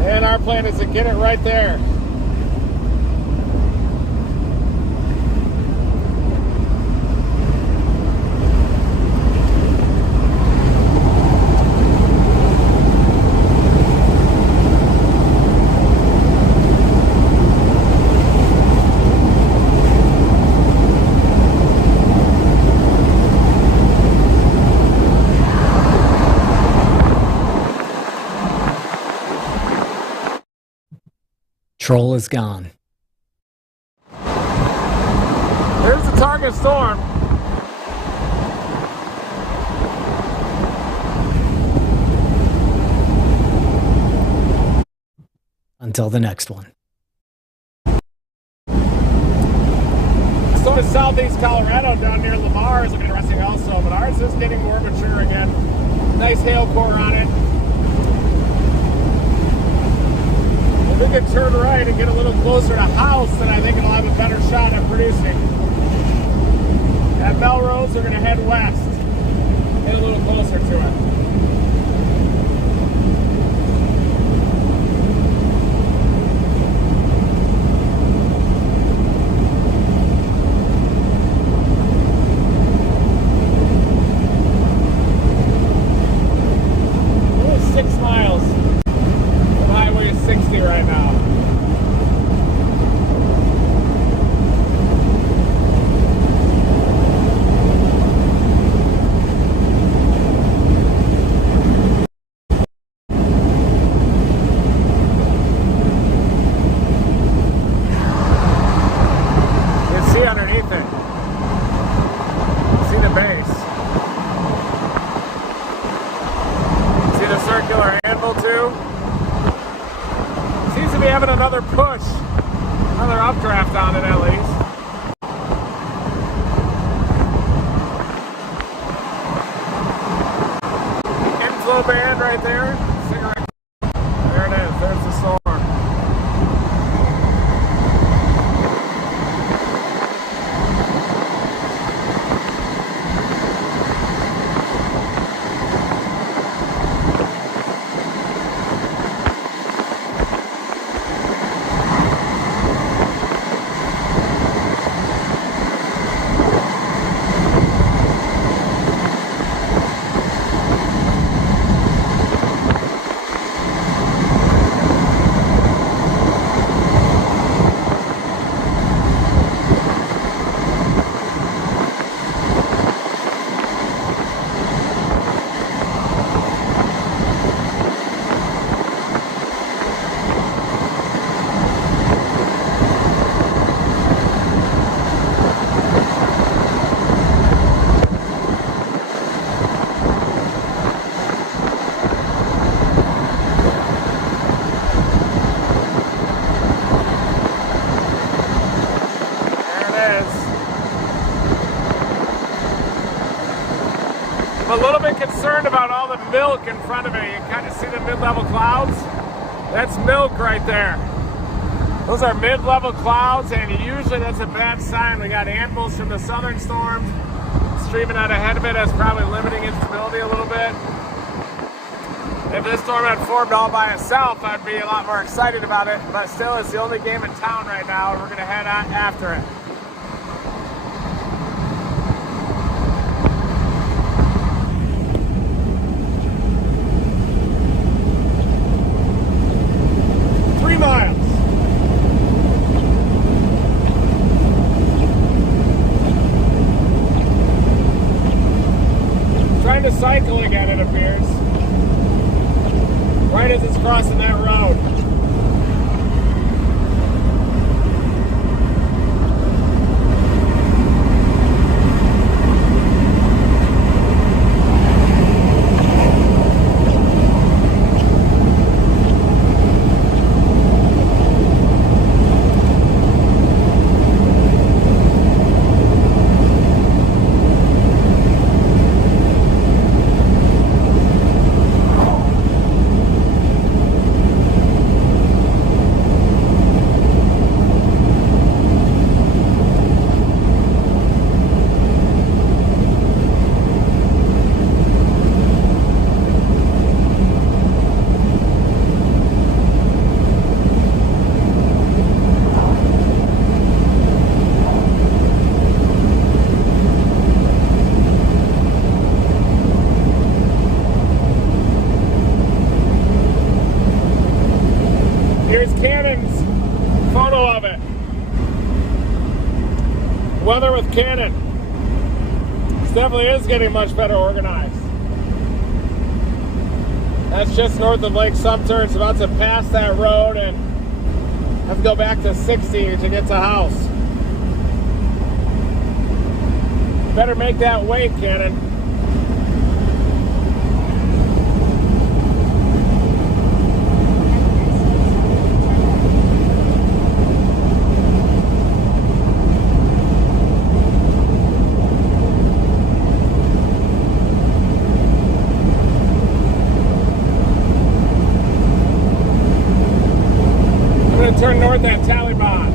And our plan is to get it right there. Troll is gone. There's the target storm. Until the next one. So is southeast Colorado down near Lamar is interesting also, but ours is getting more mature again. Nice hail core on it. If we can turn right and get a little closer to house, then I think it'll have a better shot at producing. At Melrose, we're going to head west. Get a little closer to it. Only 6 miles. The highway is 60 right now. You can see underneath it. See the base. See the circular anvil too? Seems to be having another push. Another updraft on it at least. Inflow band right there. Cigarette. There it is. There's the storm. I'm a little bit concerned about all the milk in front of me. You can kind of see the mid-level clouds. That's milk right there. Those are mid-level clouds, and usually that's a bad sign. We got anvils from the southern storm streaming out ahead of it. That's probably limiting instability a little bit. If this storm had formed all by itself, I'd be a lot more excited about it, but still, it's the only game in town right now, and we're going to head on after it. To cycle again, it appears. Right as it's crossing that road. with Cannon. This definitely is getting much better organized. That's just north of Lake Sumter. It's about to pass that road and have to go back to 60 to get to house. Better make that weight, Cannon. Turn north at Taliban.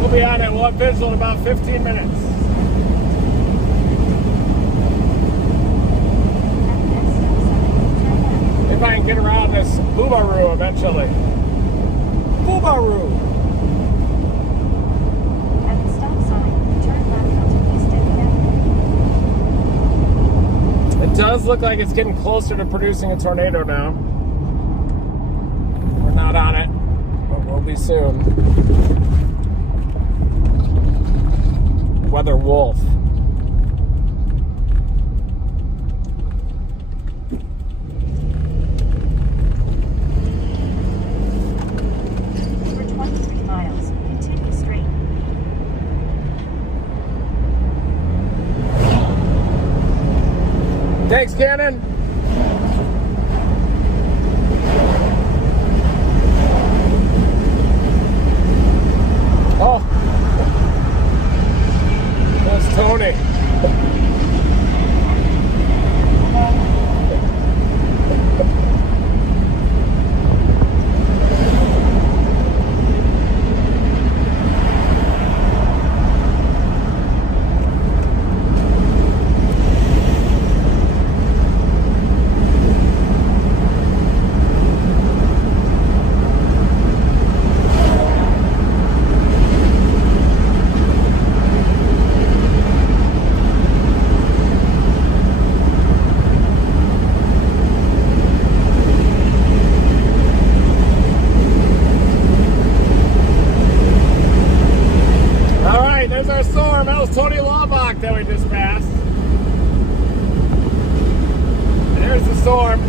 We'll be on it. We'll have visual in about 15 minutes. If I can get around this Boobaroo eventually. Boobaroo! At the stop sign, turn left onto East Indiana. It does look like it's getting closer to producing a tornado now. Not on it, but we'll be soon. Weather Wolf. For 23 miles, continue straight. Thanks, Cannon. Oh, that's Tony. There's our storm. That was Tony Laubach that we just passed. And there's the storm.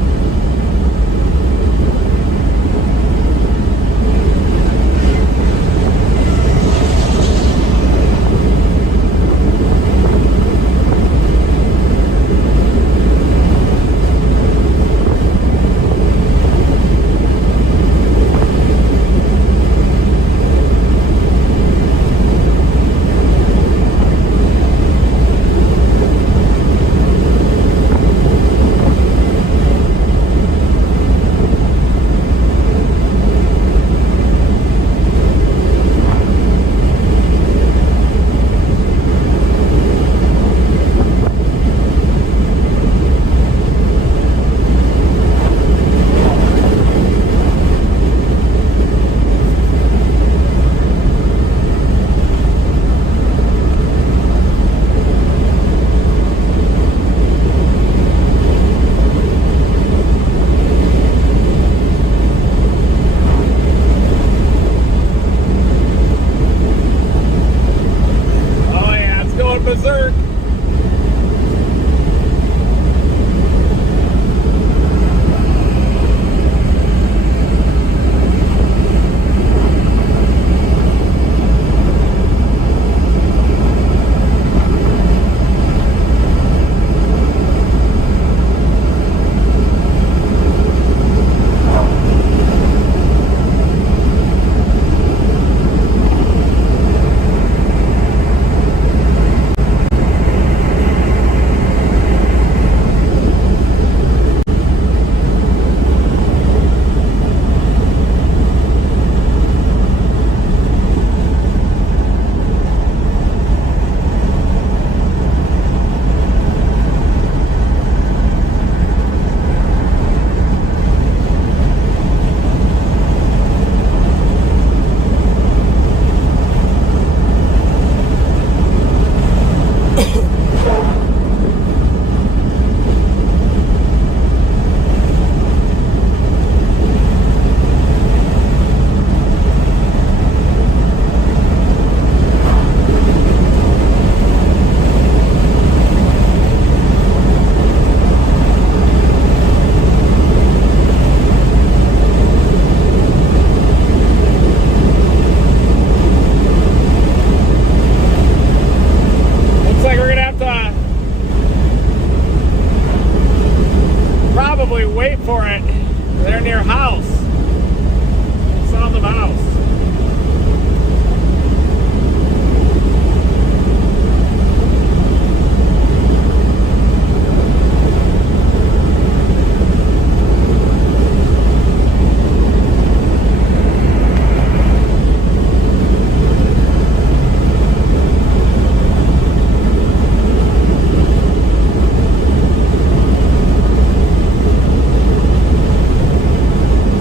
probably wait for it. They're near House. South of House.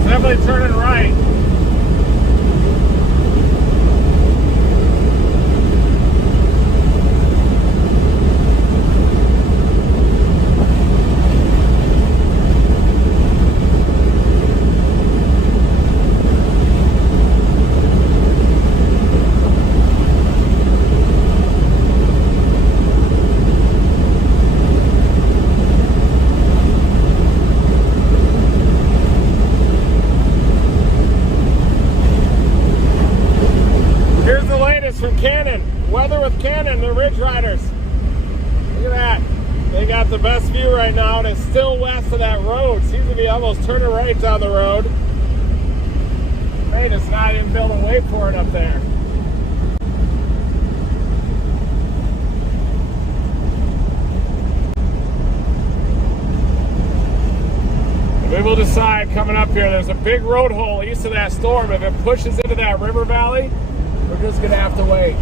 Definitely turning right. From Cannon, weather with Cannon, the Ridge Riders. Look at that. They got the best view right now, and it's still west of that road. Seems to be almost turning right down the road. They just not even able to wait for it up there. We will decide coming up here. There's a big road hole east of that storm. If it pushes into that river valley, we're just gonna have to wait.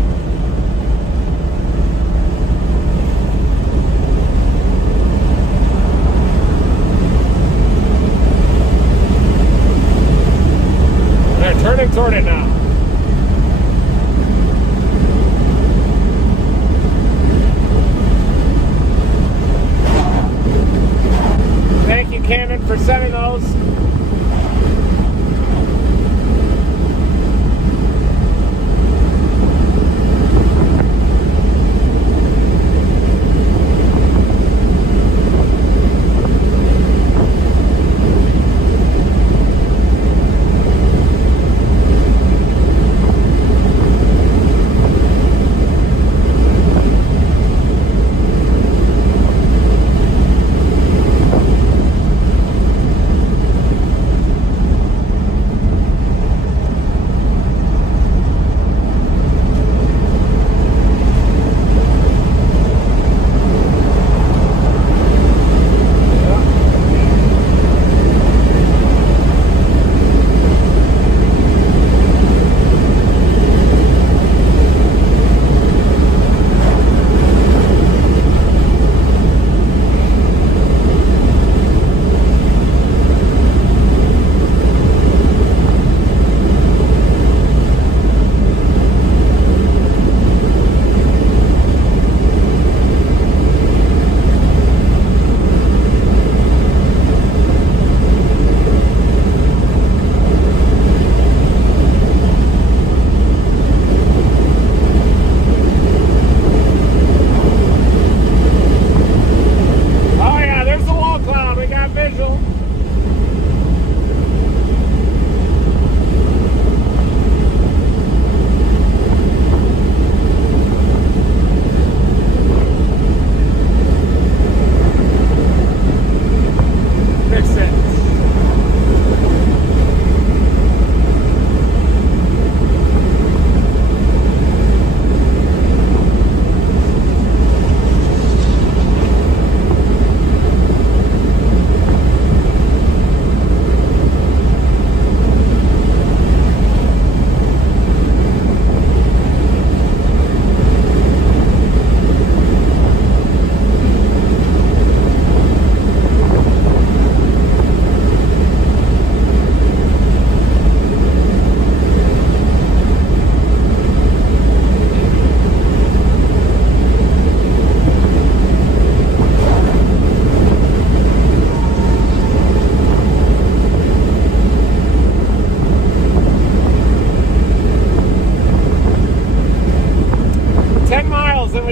They're turning toward it now. Thank you, Cannon, for sending those.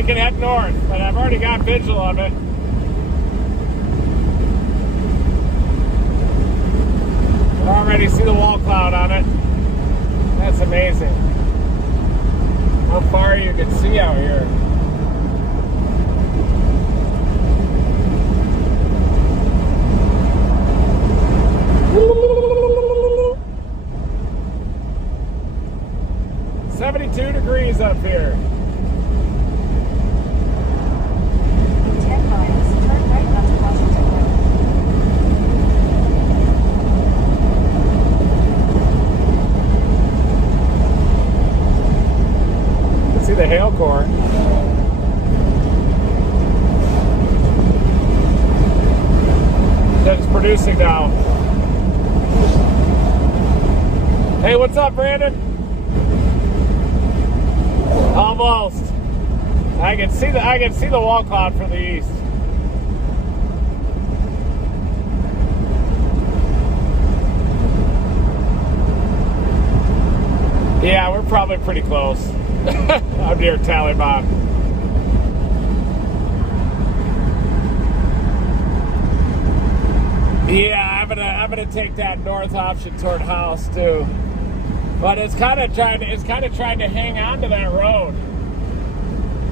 we can head north, but I've already got visual of it. I already see the wall cloud on it. That's amazing. How far you can see out here. producing now. Hey, what's up, Brandon? Almost. I can see the wall cloud from the east. Yeah, we're probably pretty close. I'm near Taliban. Yeah, I'm gonna take that north option toward house too. But it's kind of trying to hang on to that road.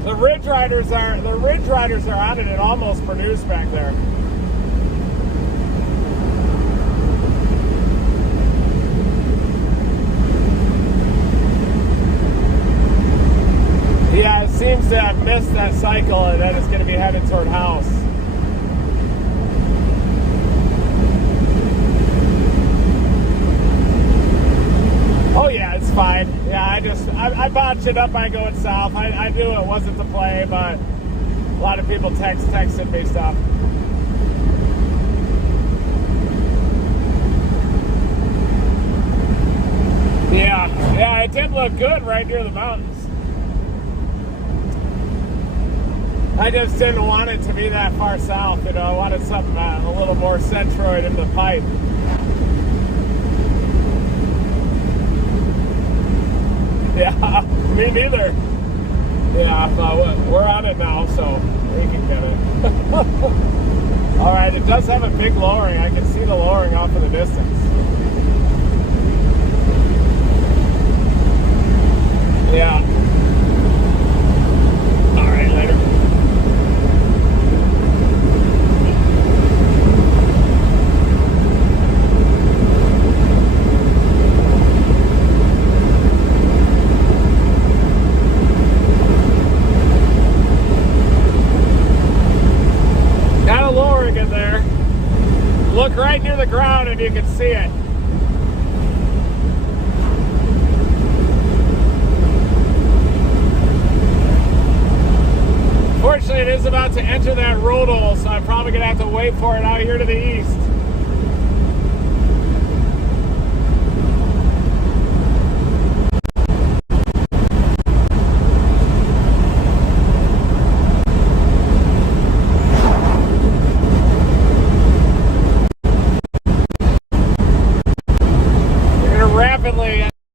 The Ridge Riders are on it. It almost produced back there. Yeah, it seems to have missed that cycle, and then it's going to be headed toward house. Oh yeah, it's fine. Yeah, I botched it up by going south. I knew it wasn't the play, but a lot of people texted me stuff. Yeah, it did look good right near the mountains. I just didn't want it to be that far south, you know. I wanted something a little more centroid in the pipe. Yeah, me neither. Yeah, but we're on it now, so we can get it. All right, it does have a big lowering. I can see the lowering off in the distance. Yeah. All right, later. Look right near the ground and you can see it. Fortunately, it is about to enter that rodal, so I'm probably going to have to wait for it out here to the east.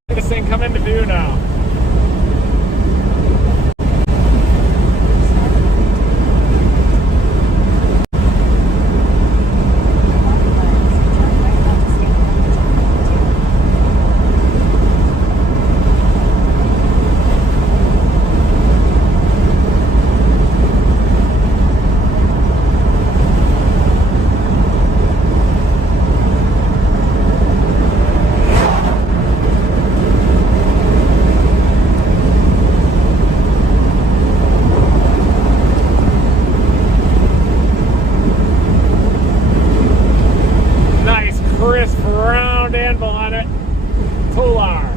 This thing come into view now. Crisp round anvil on it. Tolar.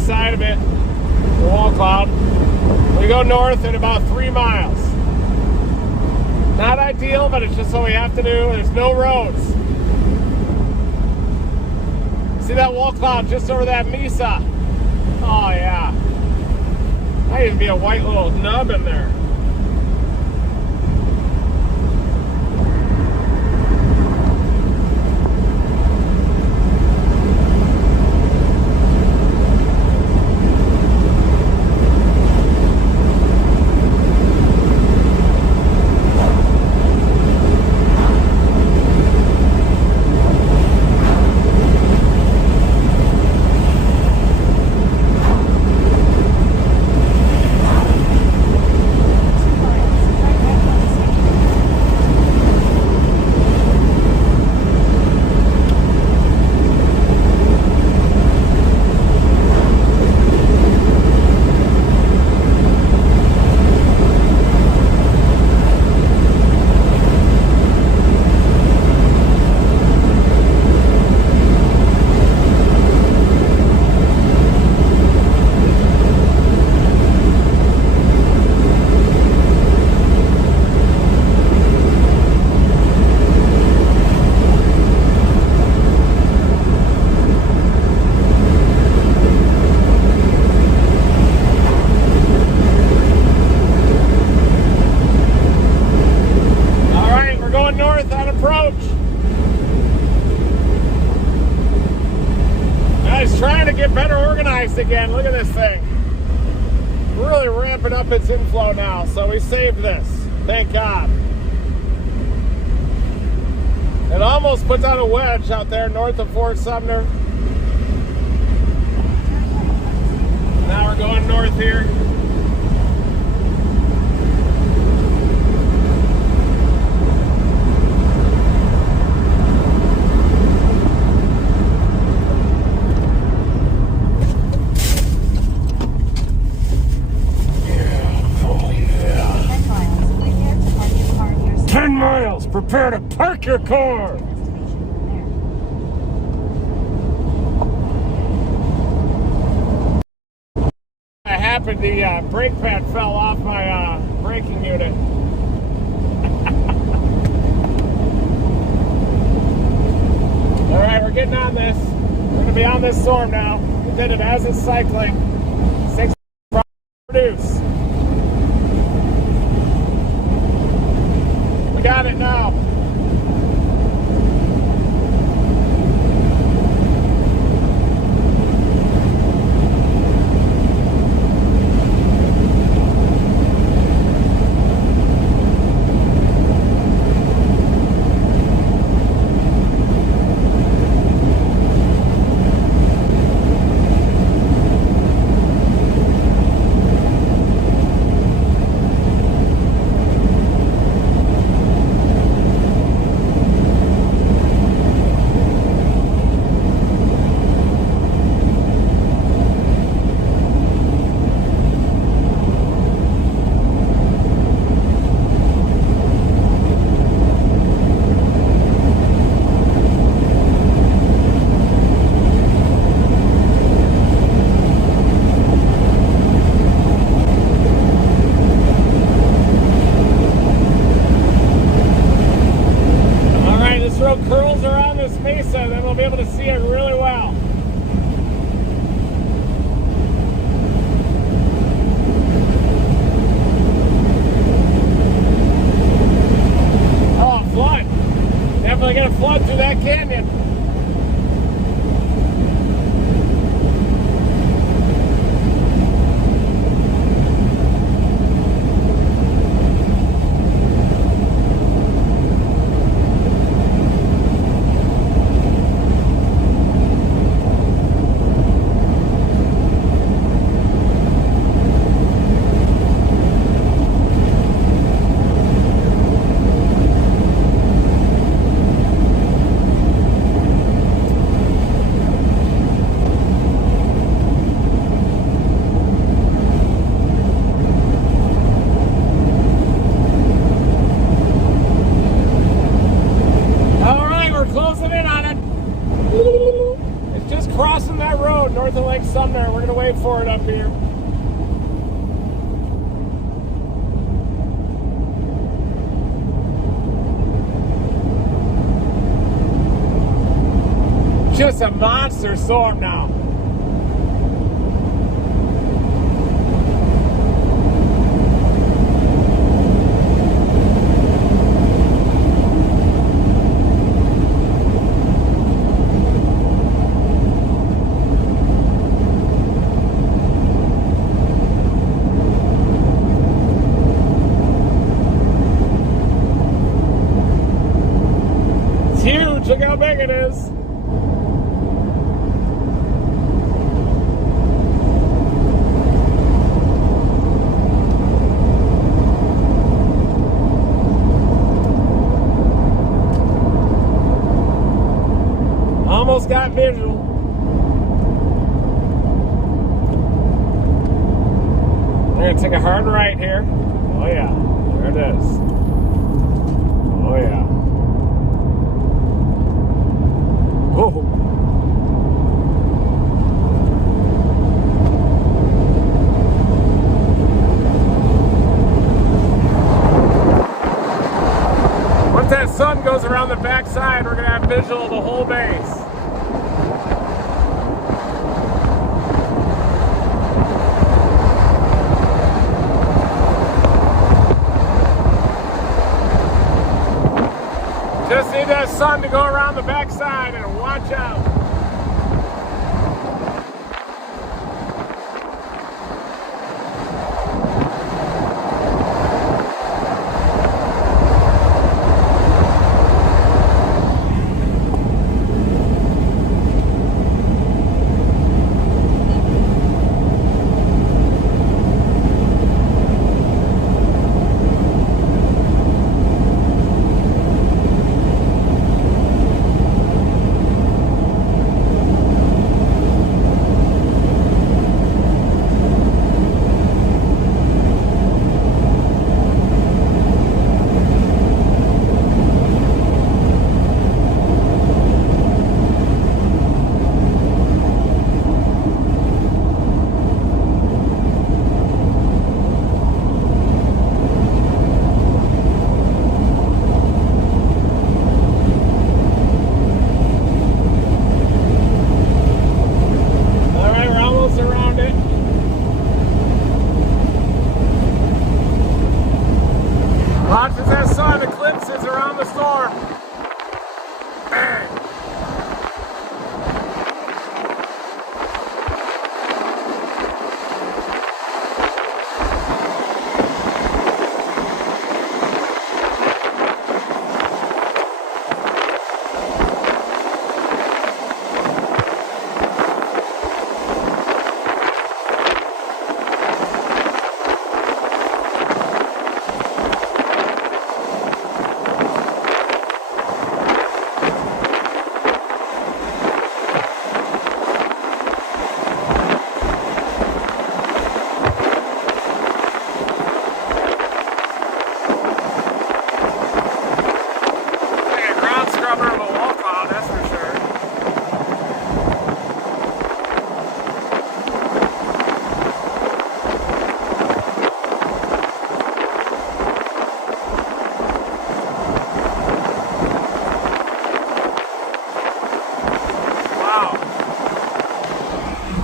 Side of it, the wall cloud. We go north at about 3 miles. Not ideal, but it's just what we have to do. There's no roads. See that wall cloud just over that mesa? Oh yeah. Might even be a white little nub in there. trying to get better organized again. Look at this thing. Really ramping up its inflow now. So we saved this. Thank God. It almost puts out a wedge out there north of Fort Sumner. Now we're going north here. Prepare to park your car. That happened, the brake pad fell off my braking unit. All right, we're getting on this. We're going to be on this storm now. We did it as it's cycling. 6 produce. We got it now. Curls around this mesa, then we'll be able to see it really well. Oh, flood. Definitely gonna flood through that canyon. Crossing that road north of Lake Sumner. We're going to wait for it up here. Just a monster storm now. Huge, look how big it is. Almost got visual. We're gonna take a hard right here. Oh yeah, there it is. Oh yeah. Whoa. Once that sun goes around the backside, we're gonna have visual of the whole base. Just need that sun to go around the backside and watch out.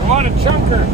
What a chunker.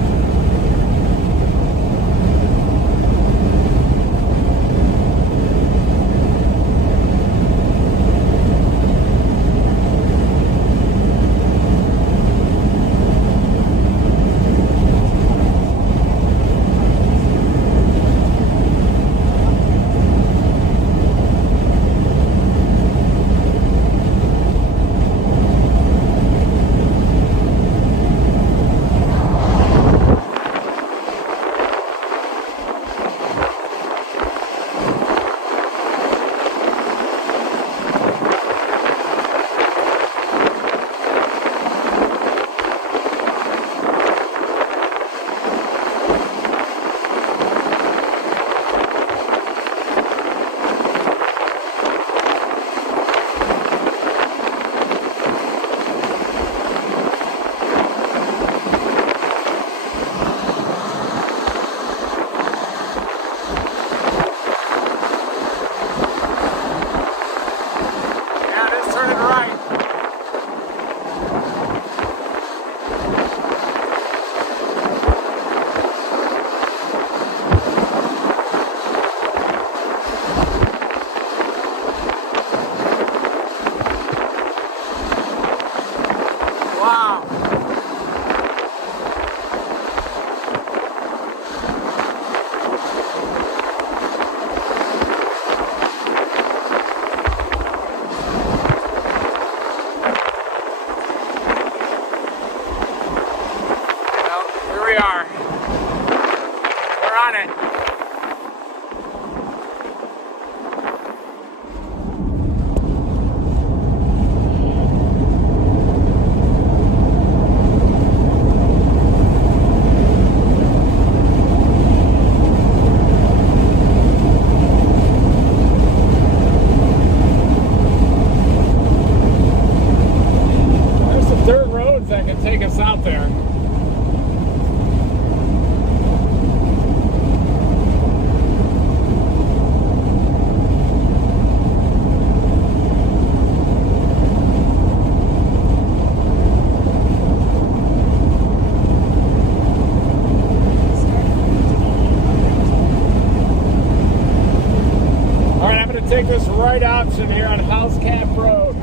Take this right option here on House Cap Road.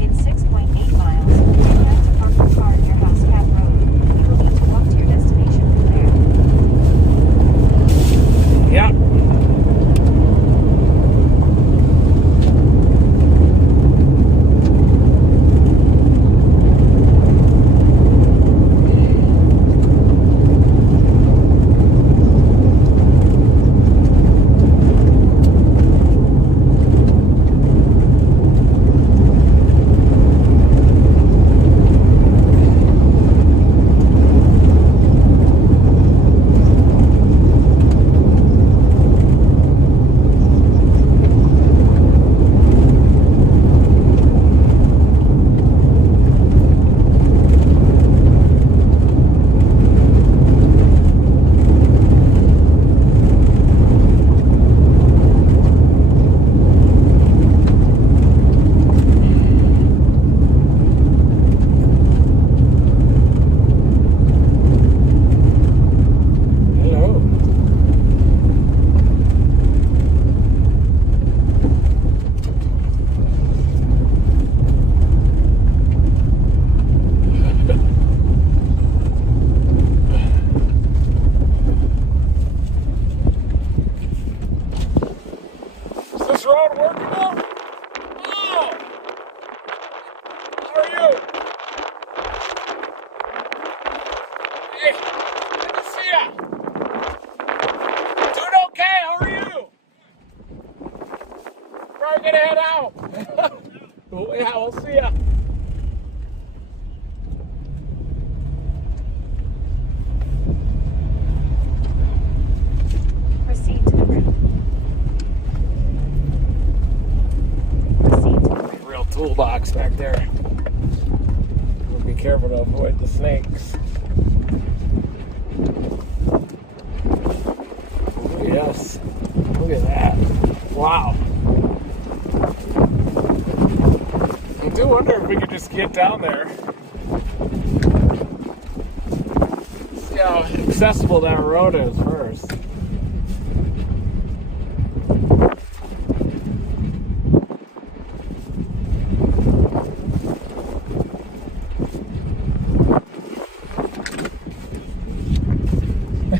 It's 6.8 miles. You have to park the car near House Cap Road. You will need to walk to your destination from there. Yep. This road workable? Oh! How are you? Hey, good to see ya. Doing okay, how are you? Probably gonna head out. Yeah, we'll see ya. Proceed to the route. toolbox back there. We'll be careful to avoid the snakes. Oh, yes. Look at that. Wow. I do wonder if we could just get down there. See how accessible that road is first.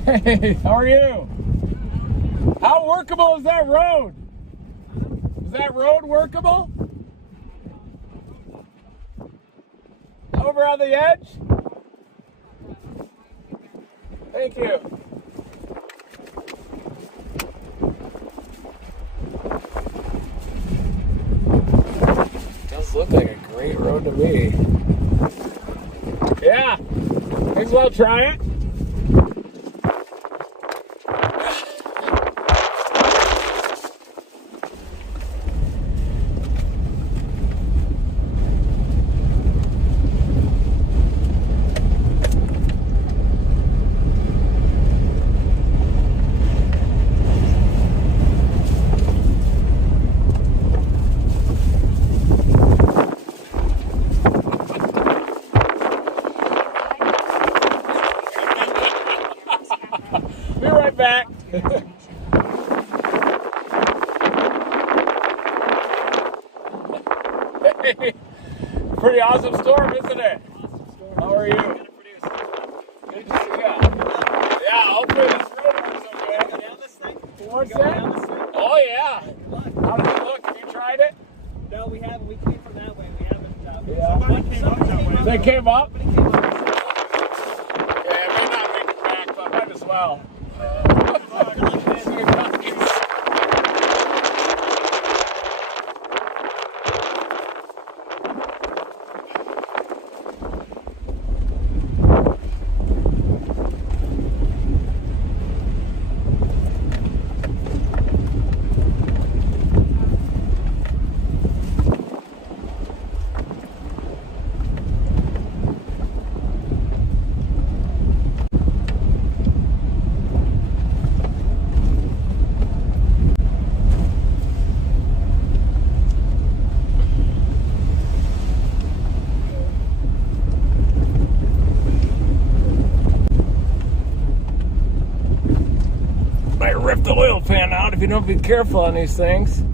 Hey, how are you? How workable is that road? Is that road workable? Over on the edge? Thank you. Does look like a great road to me. Yeah, may as well try it. Be right back. Hey, pretty awesome storm, isn't it? How are you? Good to see you. Yeah, hopefully this road works okay. What's that? Oh yeah. How does it look? Have you tried it? No, we haven't. We came from that way. We haven't. Yeah. Somebody came up that way. They came up? Somebody came up. Yeah, it may not make it back, but might as well. Might rip the oil pan out if you don't be careful on these things.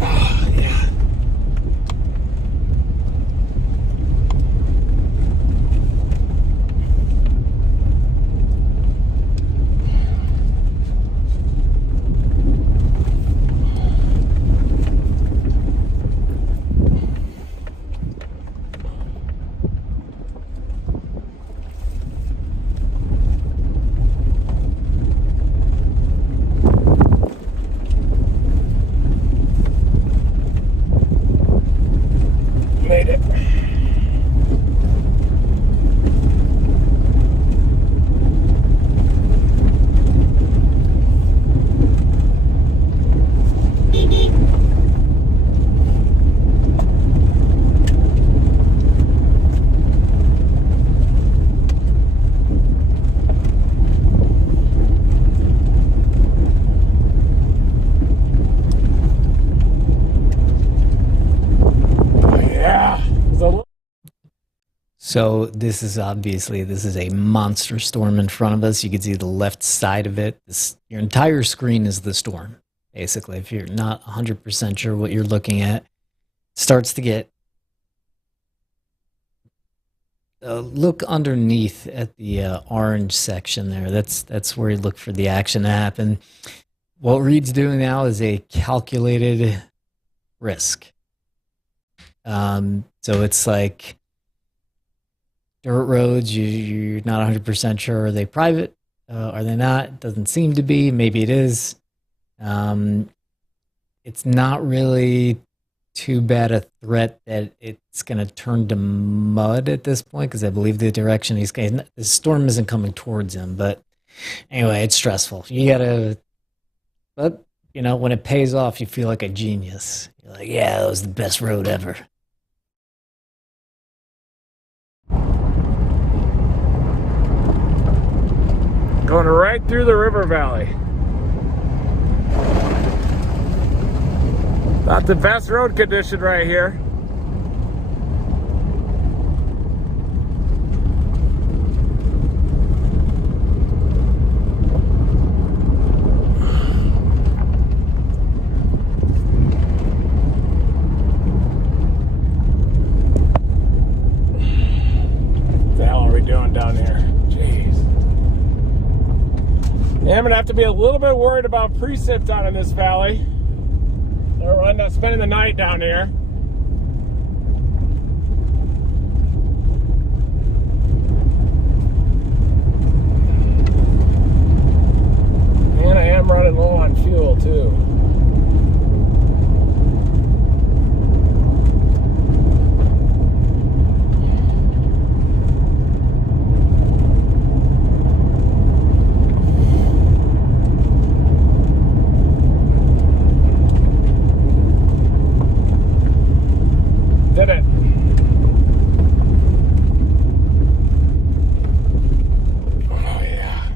Oh, yeah. Made it. Yeah. So this is a monster storm in front of us. You can see the left side of it. Your entire screen is the storm, basically. If you're not 100% sure what you're looking at, it starts to get... look underneath at the orange section there. That's where you look for the action to happen. What Reed's doing now is a calculated risk. So it's like dirt roads, you're not 100% sure, are they private? Are they not? Doesn't seem to be. Maybe it is. It's not really too bad a threat that it's going to turn to mud at this point, because I believe the direction he's going, the storm isn't coming towards him. But anyway, it's stressful. You got to, but you know, when it pays off, you feel like a genius. You're like, yeah, that was the best road ever. Going right through the river valley. Not the best road condition right here. What the hell are we doing down here? Jeez. Yeah, I'm gonna have to be a little bit worried about precip down in this valley. Or we'll end up spending the night down here. And I am running low on fuel too. Did it. Oh yeah.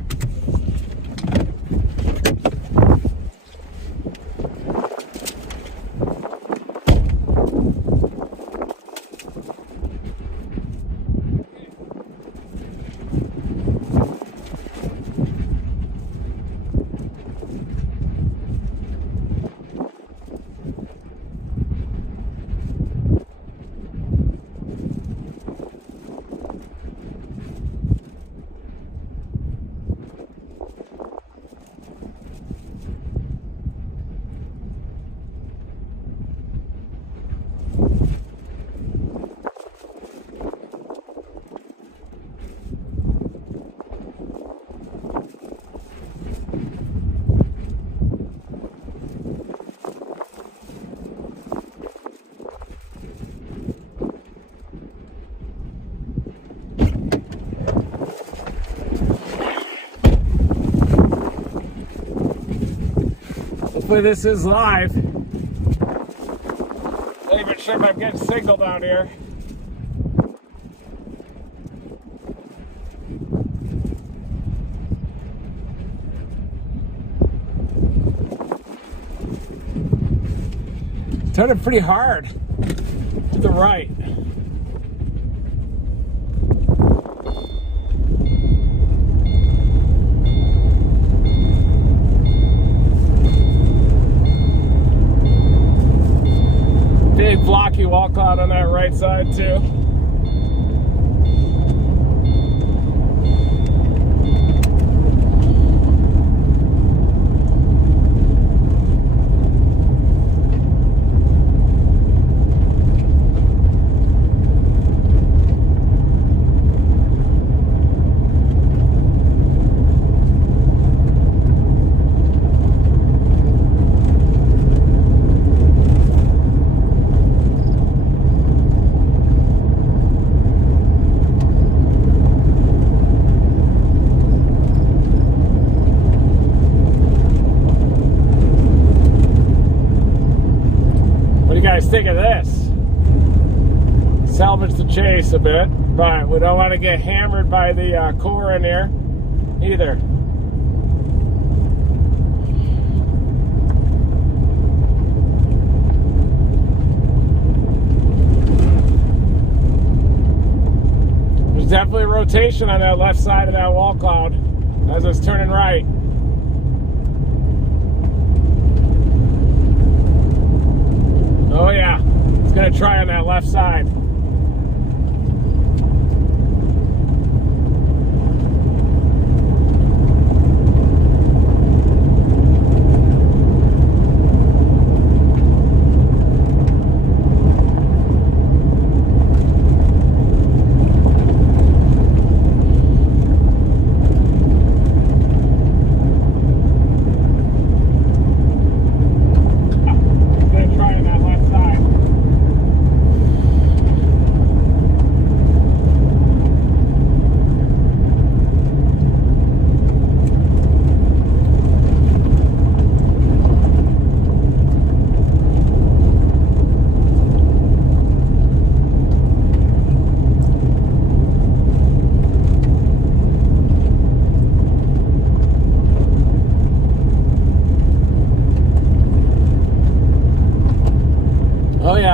Hopefully this is live. Not even sure if I'm getting signal down here. Turning pretty hard to the right. Big blocky wall cloud on that right side too. Think of this. Salvage the chase a bit, but we don't want to get hammered by the core in here either. There's definitely rotation on that left side of that wall cloud as it's turning right. Oh yeah, it's gonna try on that left side.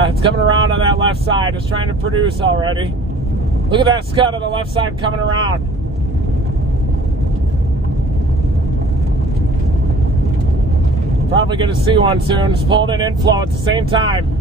it's coming around on that left side. It's trying to produce already. Look at that scud on the left side coming around. Probably going to see one soon. It's pulled an inflow at the same time.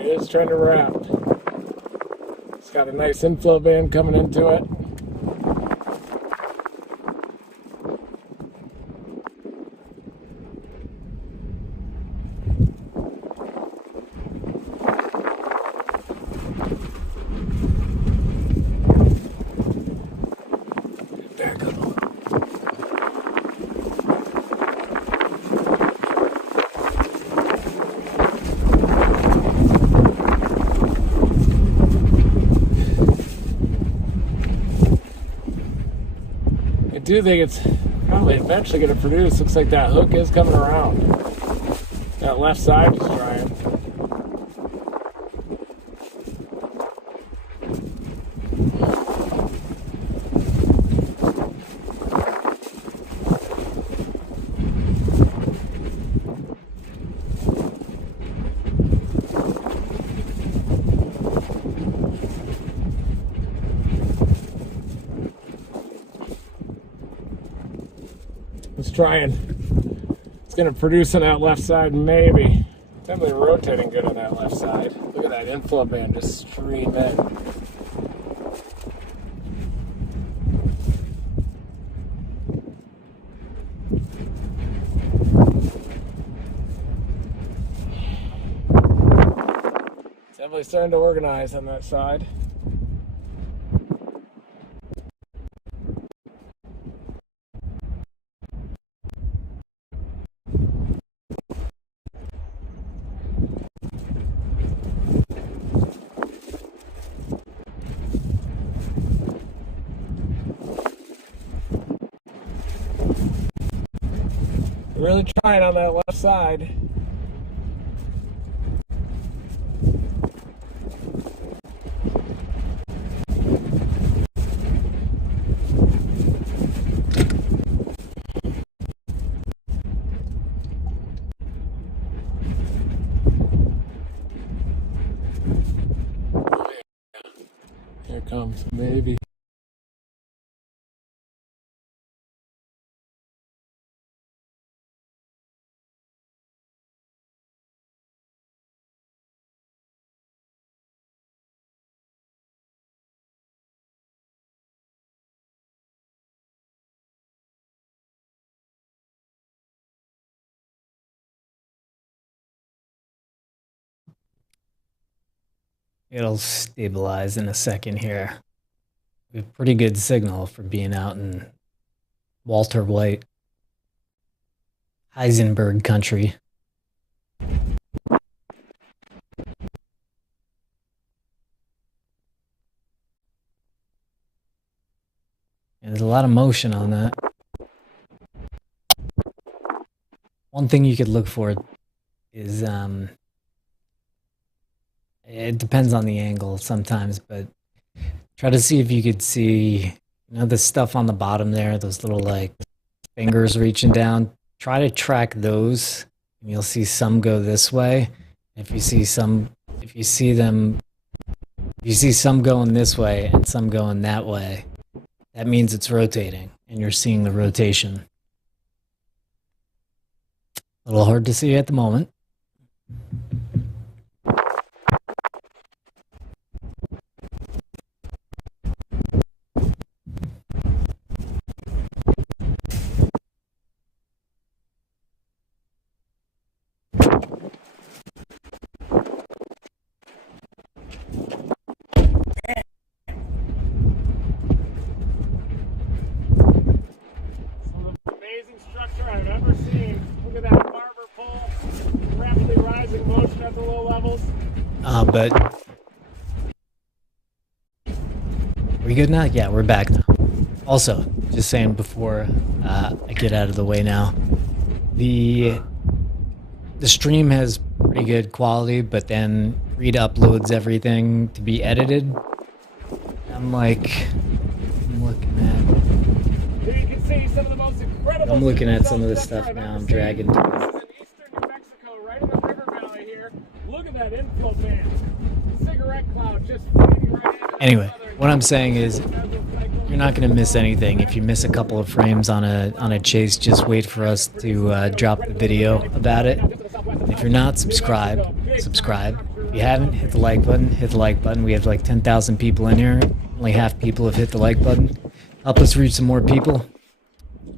It's trying to wrap. It's got a nice inflow band coming into it. Back up. I do think it's probably eventually going to produce. Looks like that hook is coming around. That left side is drying. It's trying. It's going to produce on that left side, maybe. Definitely rotating good on that left side. Look at that inflow band just stream in. It's definitely starting to organize on that side. Really trying on that left side. Here it comes, maybe. It'll stabilize in a second here. We have pretty good signal for being out in Walter White, Heisenberg country. And there's a lot of motion on that. One thing you could look for is it depends on the angle sometimes, but try to see if you could see, the stuff on the bottom there, those little like fingers reaching down. Try to track those, and you'll see some go this way. If you see some going this way and some going that way, that means it's rotating, and you're seeing the rotation. A little hard to see at the moment. Amazing structure I've ever seen. Look at that barber pole, rapidly rising motion at the low levels. But are we good now? Yeah, we're back now. Also, just saying before I get out of the way now, the stream has pretty good quality, but then Reed uploads everything to be edited. I'm looking at some of this stuff now. I'm dragging to it. This is in eastern New Mexico, right in the river valley here. Look at that infill band. Cigarette cloud just fading right into the Anyway, southern- what I'm saying is, you're not going to miss anything. If you miss a couple of frames on a chase, just wait for us to drop the video about it. And if you're not subscribed, subscribe. If you haven't, hit the like button. Hit the like button. We have like 10,000 people in here. Only half people have hit the like button. Help us reach some more people.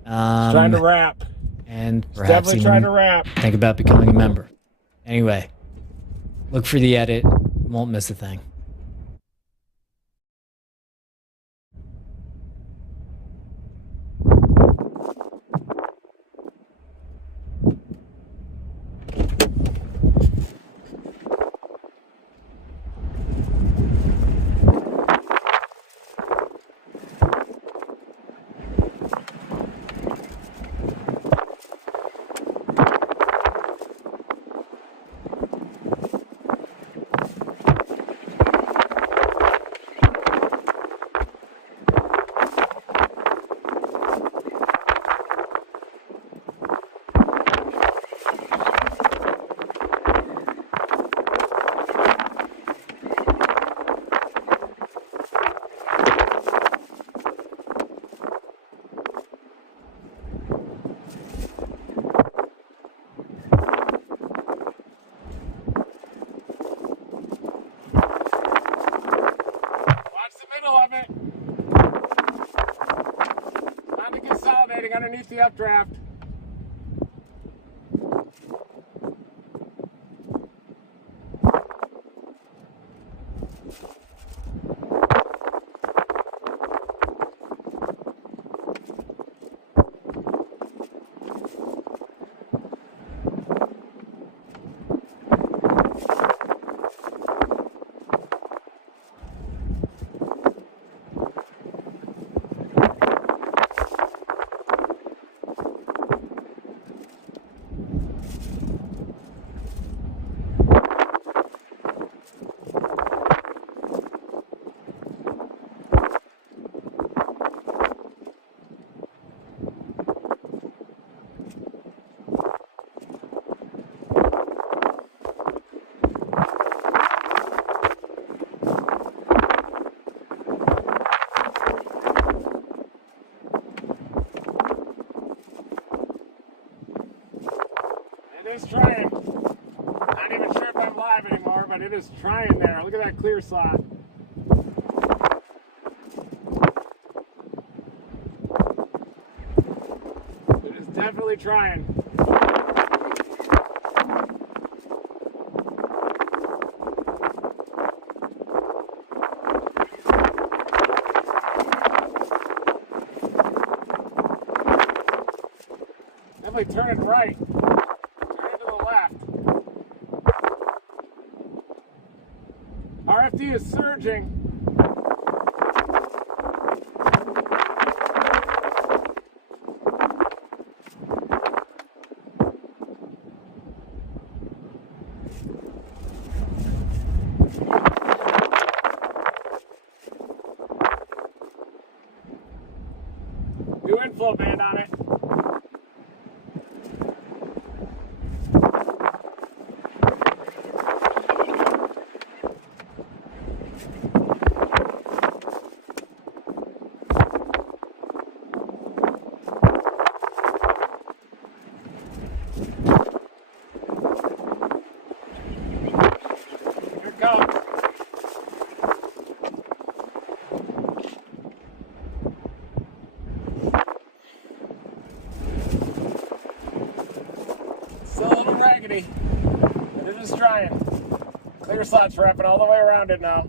Trying to wrap. And It's perhaps definitely trying to even wrap. think about becoming a member. Anyway, look for the edit. You won't miss a thing. Underneath the updraft. It is trying. Not even sure if I'm live anymore, but it is trying there. Look at that clear slot. It is definitely trying. Definitely turning right. RFD is surging. New inflow band on it. activity. They're just trying. Clear slot's wrapping all the way around it now.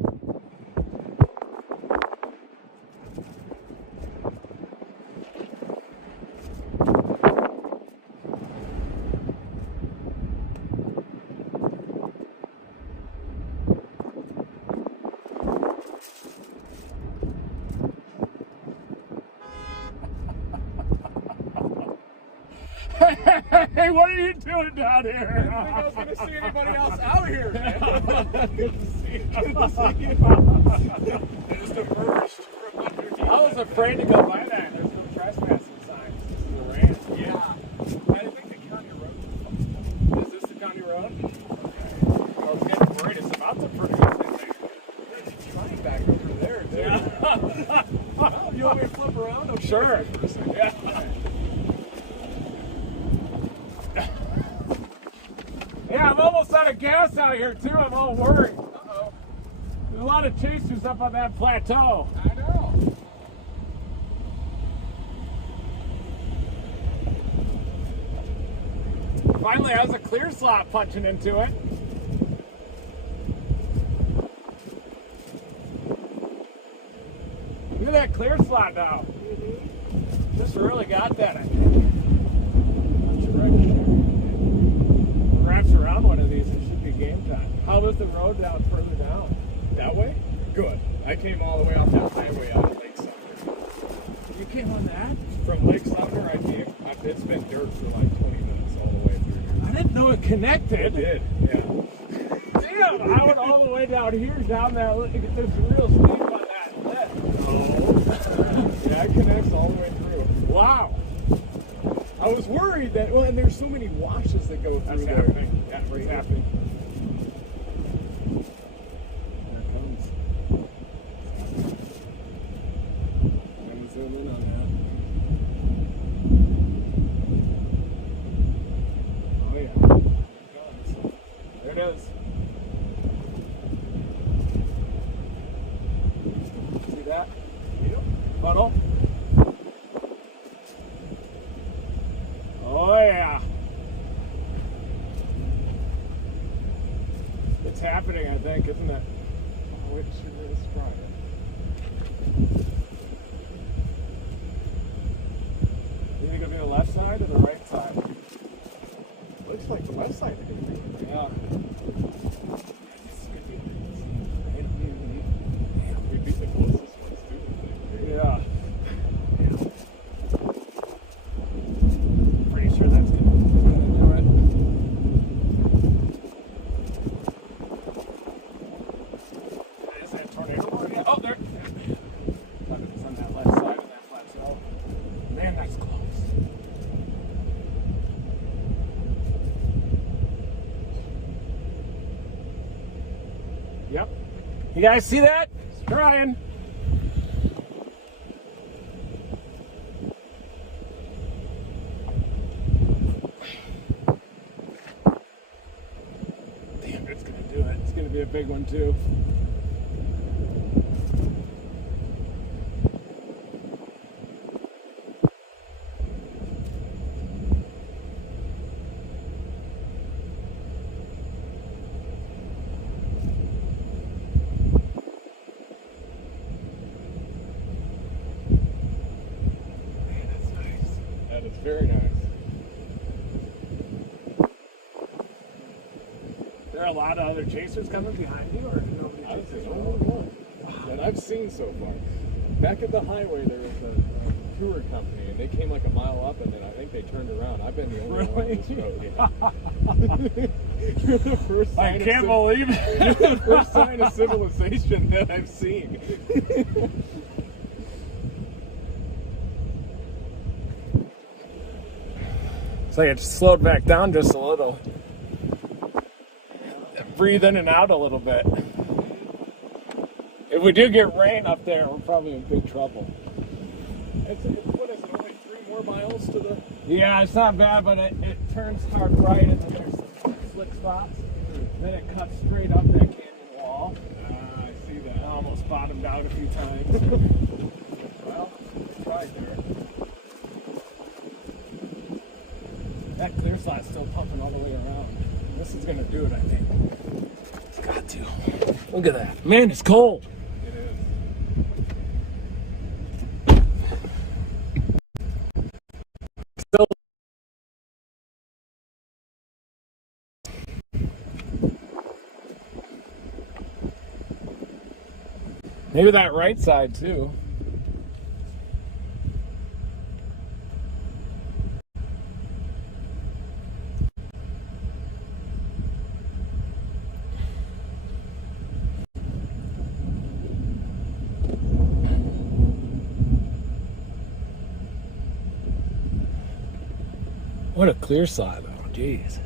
Hey, what are you doing down here? I didn't think I was going to see anybody else out here, man. Good to see you. Good to see you. It just emerged from underneath. I was afraid to go by that. There's no trespassing signs. This is the ranch. Yeah. I think the county road. Is this the county road? Okay. I was getting worried. It's about to produce, I think. There's a train back over there, too. Yeah. You want me to flip around? Okay. Sure. For a second. Yeah. Yeah, I'm almost out of gas out here, too. I'm all worried. Uh-oh. There's a lot of chasers up on that plateau. I know. Finally, I was a clear slot punching into it. Look at that clear slot now. Just really got that, I think. Wraps around one of these, it should be game time. How was the road down further down? That way? Good. I came all the way off that highway out of Lake Sumner. You came on that? From Lake Sumner, I came. It's been dirt for like 20 minutes all the way through here. I didn't know it connected. It did, yeah. Damn, I went all the way down here, down that. There's real steep on that lift. Oh. Yeah, it connects all the way through. Wow. I was worried that, well, and there's so many washes that go through That's there. happening. Yeah, What's happening? There it comes. I'm gonna zoom in on that. Oh yeah. There it comes. There it is. See that? Yep. Puddle. Oh yeah. It's happening, I think, isn't it? Which should we describe it? You think it'll be the left side or the right side? Looks like the left side. Yeah. We beat the closest ones too. Yeah. Pretty sure that's gonna do it. Is that tornado? Yeah. Oh, there. Thought it was on that left side of that plateau. Man, that's close. Yep. You guys see that? It's trying. Damn, it's gonna do it. It's gonna be a big one too. Man, that's nice. That is very nice. There are a lot of other chasers coming behind you, or nobody I was chases the you? only one that I've seen so far. Back at the highway, there was a tour company, and they came like a mile up, and then I think they turned around. I've been the only one on this road. Yeah. You're the first I sign can't of believe You're it. the first sign of civilization that I've seen. So it slowed back down just a little. Breathe in and out a little bit. If we do get rain up there, we're probably in big trouble. What is it, only 3 more miles to the... Yeah, it's not bad, but it turns hard right, and then there's some slick spots. Then it cuts straight up that canyon wall. I see that. I almost bottomed out a few times. Well, we tried there. That clear slot's still pumping all the way around. This is gonna do it, I think. It's got to. Look at that. Man, it's cold. It is. Still. Maybe that right side too. What a clear side, though. Jeez.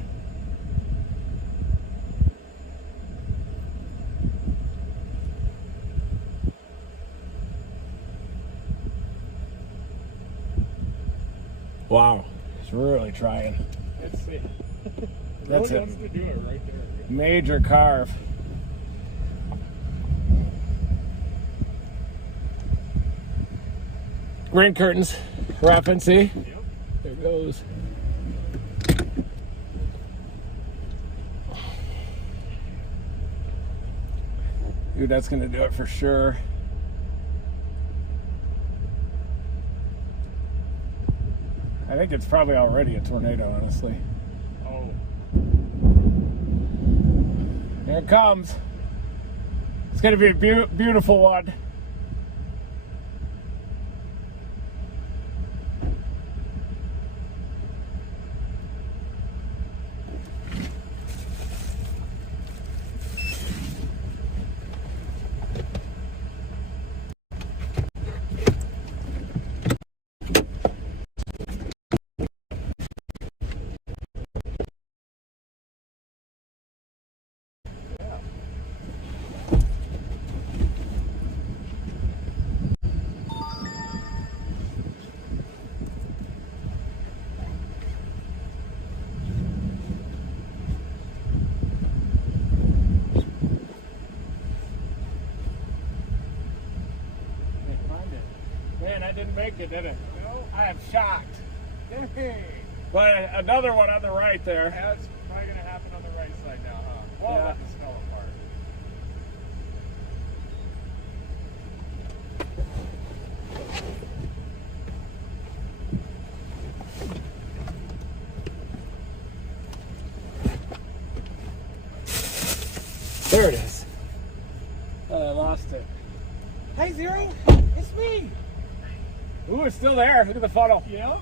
Wow, he's really trying. Let's see. That's Really it. wants to do it right there. Major carve. Rain curtains, wrapping, see? Yep. There it goes. Dude, that's gonna do it for sure. I think it's probably already a tornado, honestly. Oh. Here it comes. It's gonna be a beautiful one. Man, I didn't make it, did I? No. I am shocked. Hey. But another one on the right there. That's probably going to happen on the right side now, huh? Well, Yeah. let this fell apart. There it is. Oh, I lost it. Hey, Zero. It's me. Ooh, it's still there. Look at the funnel. Yeah.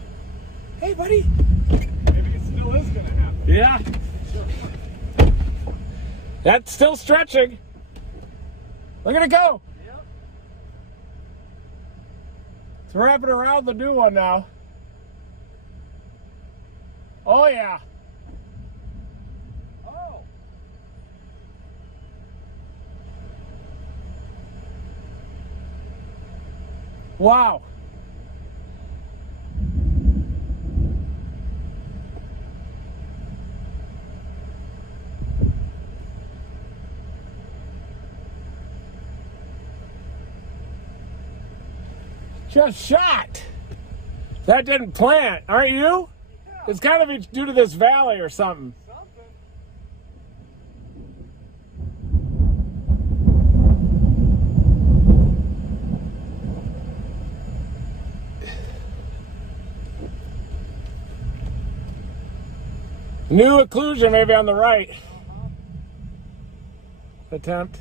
Hey, buddy. Maybe it still is going to happen. Yeah. That's still stretching. Look at it go. Yep. It's wrapping around the new one now. Oh, yeah. Oh. Wow. Just shot. That didn't plant, aren't you? Yeah. It's got to be due to this valley or something. Something. New occlusion maybe on the right. Attempt.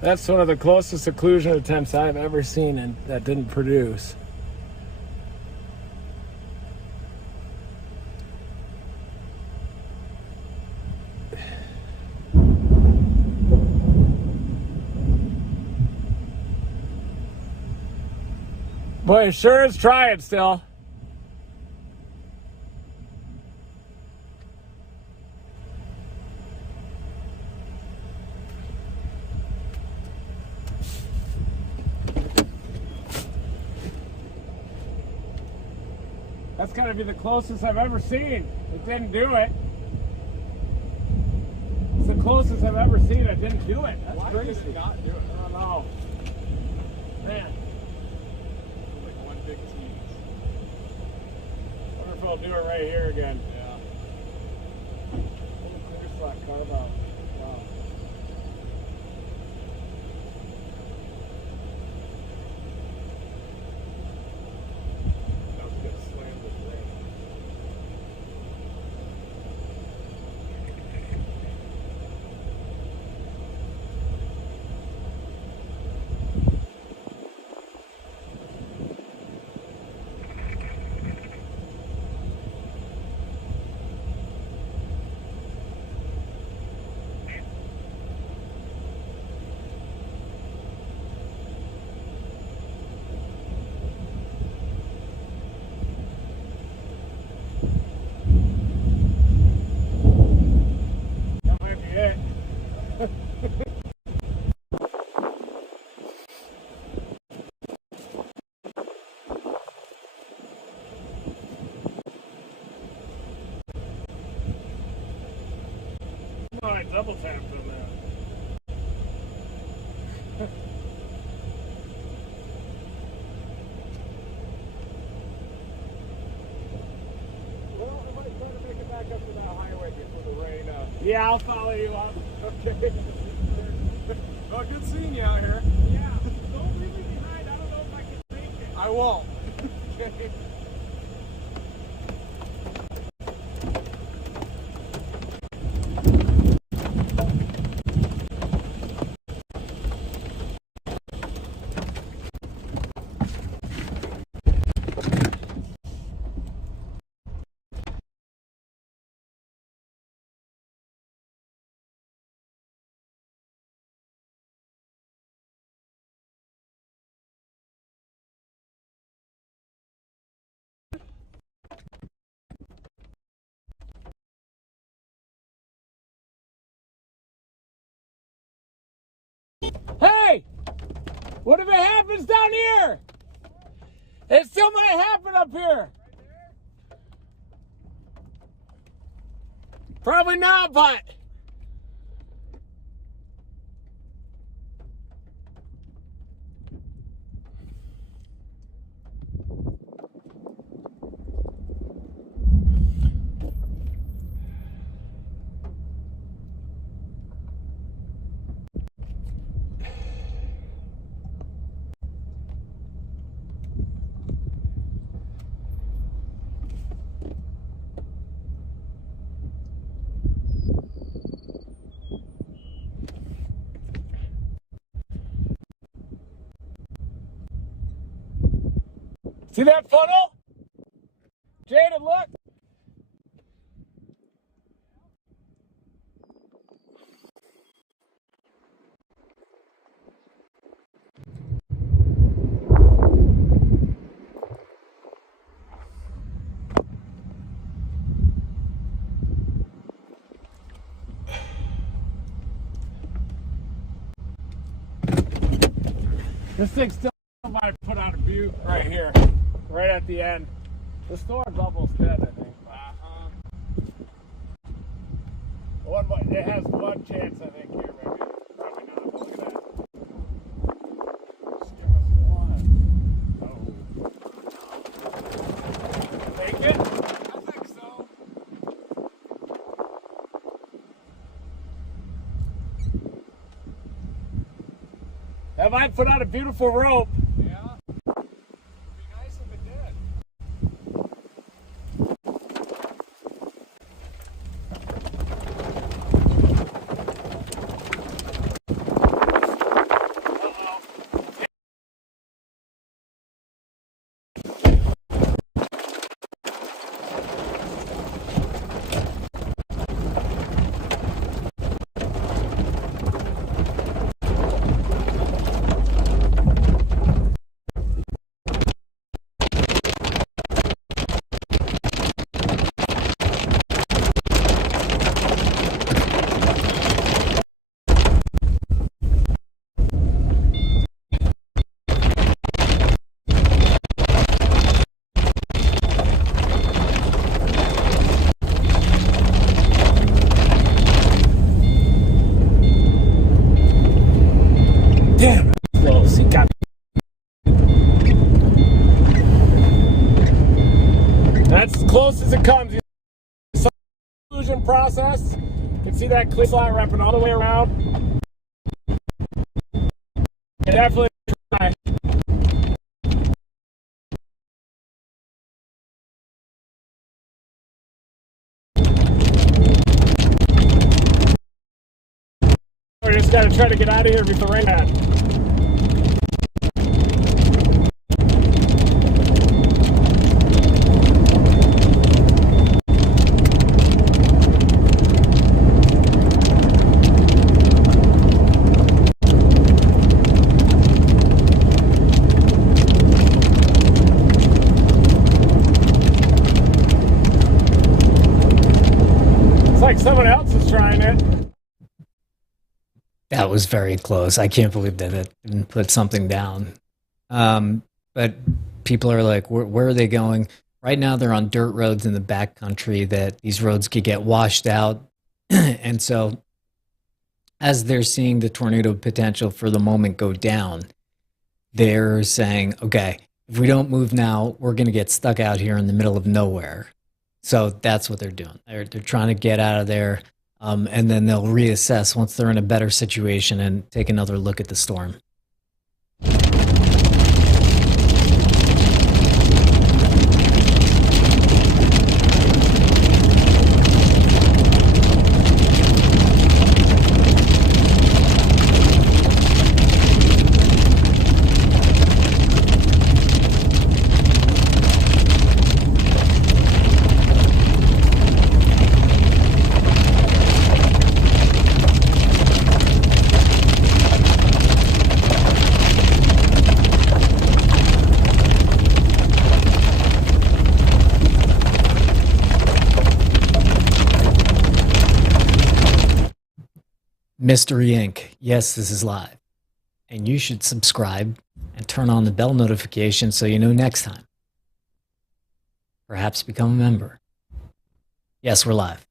That's one of the closest occlusion attempts I've ever seen and that didn't produce. Boy, it sure is trying still. That's That's gotta be the closest I've ever seen. It didn't do it. It's the closest I've ever seen. It didn't do it. That's Why crazy. did it not do it? I don't know. Man, Like one big tease. wonder if I'll do it right here again. Yeah. Little clear slot carve out. Wow. That was a good slam to the ring. That might be it. Oh, I double tapped on that. Well, I might try to make it back up to that highway before the rain. Yeah, I'll follow you up. Okay. Well, good seeing you out here. Yeah, don't leave me behind. I don't know if I can make it. I won't. Okay. Hey! What if it happens down here? It still might happen up here. Probably not, but see that funnel? Jada, look. This thing still might put out a view right here, right at the end. The store's almost dead, I think. It has one chance, I think, here, maybe. Probably not. Look at that. Just give us one. Oh. Take it? I think so. That might put out a beautiful rope. Yeah. It'd be nice if it did. diffusion process. You can see that clear slot wrapping all the way around. And definitely try. We just got to try to get out of here before the rain hat. It's like someone else is trying it. That was very close. I can't believe that it didn't put something down. But people are like, where are they going? Right now, they're on dirt roads in the backcountry that these roads could get washed out. And so, as they're seeing the tornado potential for the moment go down, they're saying, okay, if we don't move now, we're going to get stuck out here in the middle of nowhere. So that's what they're doing. They're trying to get out of there. And then they'll reassess once they're in a better situation and take another look at the storm. Mystery Inc. Yes, this is live. And you should subscribe and turn on the bell notification so you know next time. Perhaps become a member. Yes, we're live.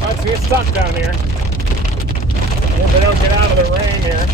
Let's get stuck down here. If they don't get out of the rain here.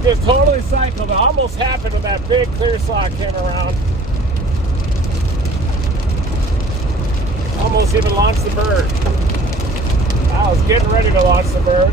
Just totally cycled. It almost happened when that big clear slot came around. Almost even launched the bird. I was getting ready to launch the bird.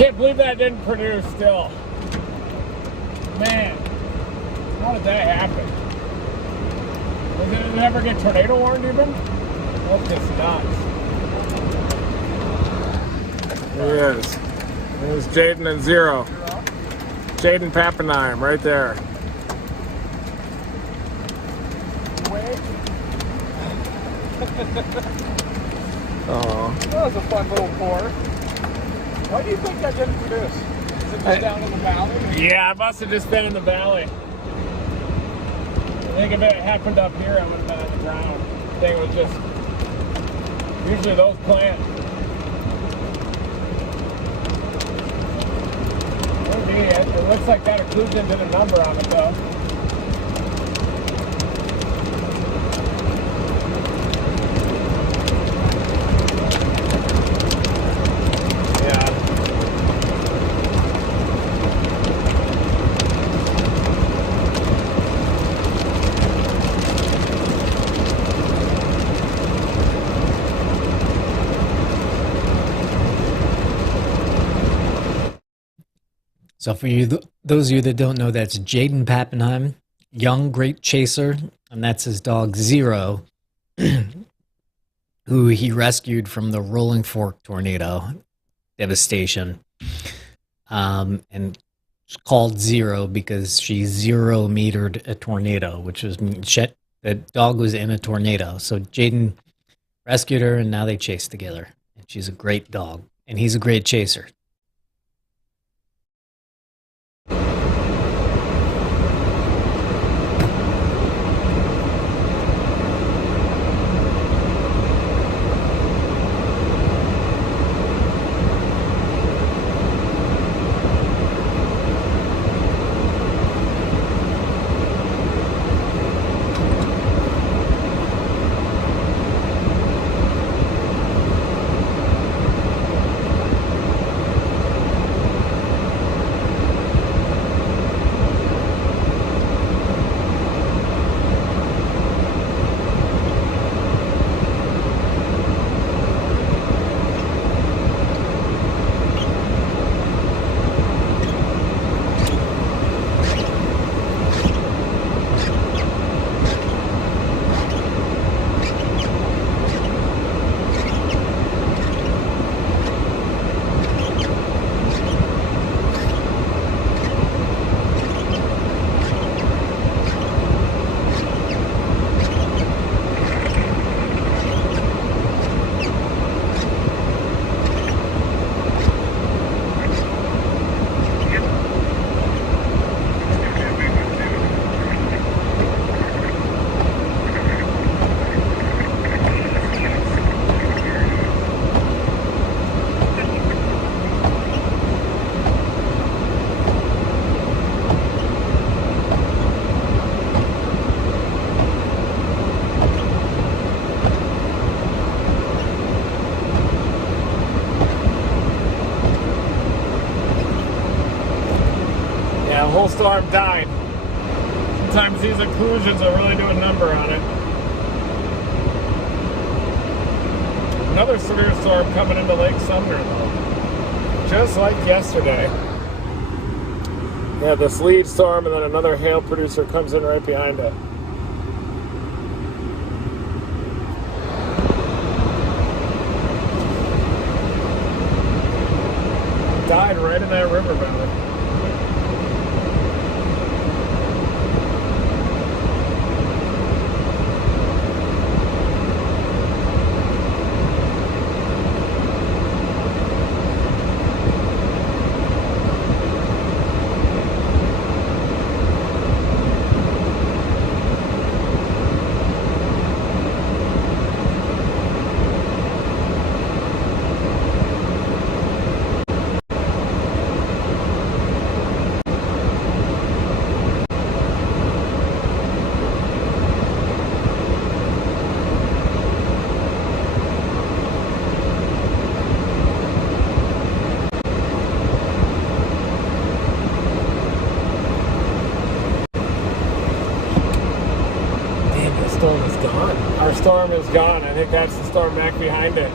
Can't believe that didn't produce still. Man, how did that happen? Did it ever get tornado warned even? Hope it's nuts. There he is. There's Jaden and Zero. Jaden Pappenheim right there. Oh. That was a fun little pour. Why do you think that didn't produce? Is it just down in the valley? Yeah, it must have just been in the valley. I think if it happened up here, I would have been on the ground. I think it was just usually those plants. Maybe it looks like that occlusion did a number on it though. So for you, those of you that don't know, that's Jaden Pappenheim, young great chaser, and that's his dog Zero, who he rescued from the Rolling Fork tornado devastation. And it's called Zero because she 0-metered a tornado, which was the dog was in a tornado. So Jaden rescued her, and now they chase together. And she's a great dog, and he's a great chaser. The whole storm died. Sometimes these occlusions will really do a number on it. Another severe storm coming into Lake Sumner though. Just like yesterday. Yeah, this lead storm and then another hail producer comes in right behind it. Died right in that river valley. Storm is gone. Our storm is gone. I think that's the storm back behind it.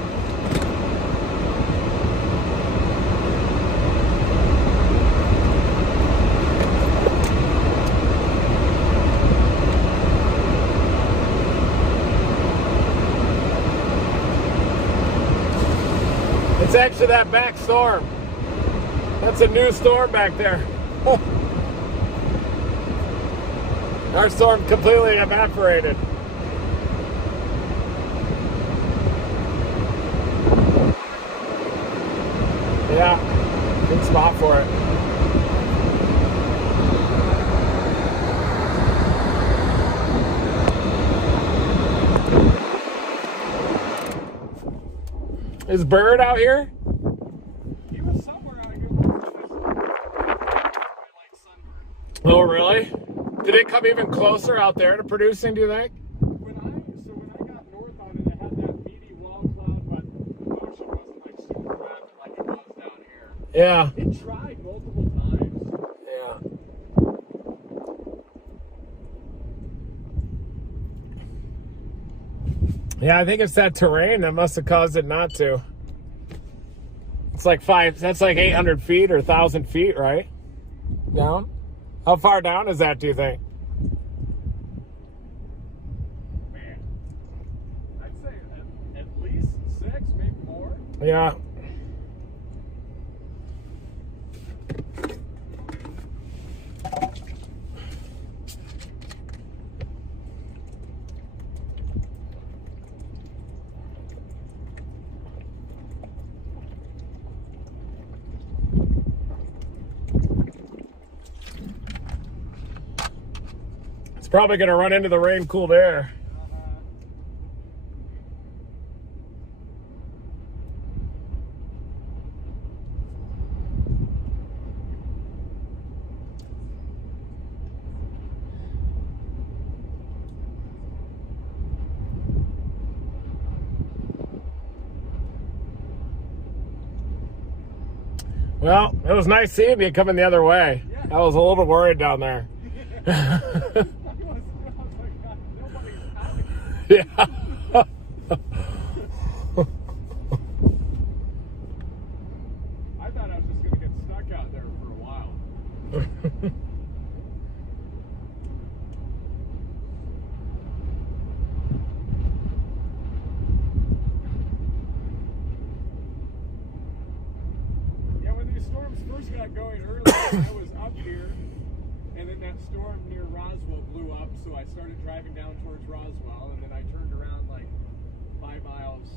It's actually that back storm. That's a new storm back there. Our storm completely evaporated. Yeah, good spot for it. Is Bird out here? He was somewhere out here. Oh, really? Did it come even closer out there to producing, do you think? When I got north on it, it had that meaty wall cloud, but the ocean wasn't like super wet like it was down here. Yeah. It tried multiple times. Yeah. Yeah, I think it's that terrain that must have caused it not to. It's like that's like 800 feet or 1,000 feet, right? Down? How far down is that, do you think? Man, I'd say at least 6, maybe more. Yeah. It's probably going to run into the rain-cooled air. Well, it was nice seeing you coming the other way. Yeah. I was a little worried down there. Yeah. I thought I was just going to get stuck out there for a while. Yeah, when these storms first got going earlier, I was up here, and then that storm near Roswell blew up, so I started driving down towards Roswell, and then I turned around like 5 miles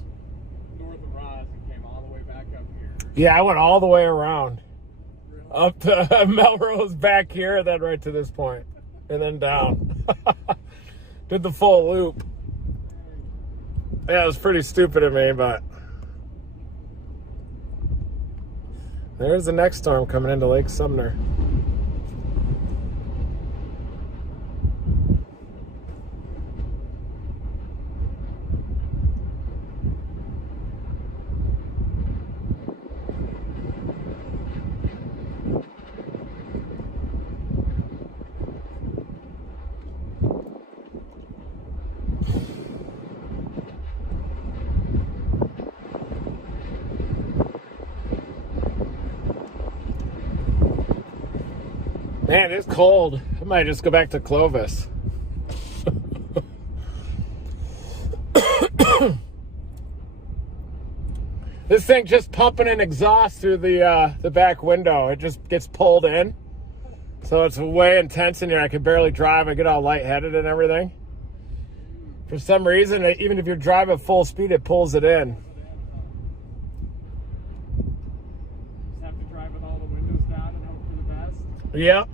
north of Ros and came all the way back up here. Yeah, I went all the way around. Really? Up to Melrose, back here, then right to this point, and then down. Did the full loop. Yeah, it was pretty stupid of me, but there's the next storm coming into Lake Sumner. Man, it's cold. I might just go back to Clovis. This thing just pumping an exhaust through the back window. It just gets pulled in. So it's way intense in here. I can barely drive. I get all lightheaded and everything. For some reason, even if you're driving full speed, it pulls it in. Just have to drive with all the windows down and hope for the best. Yep.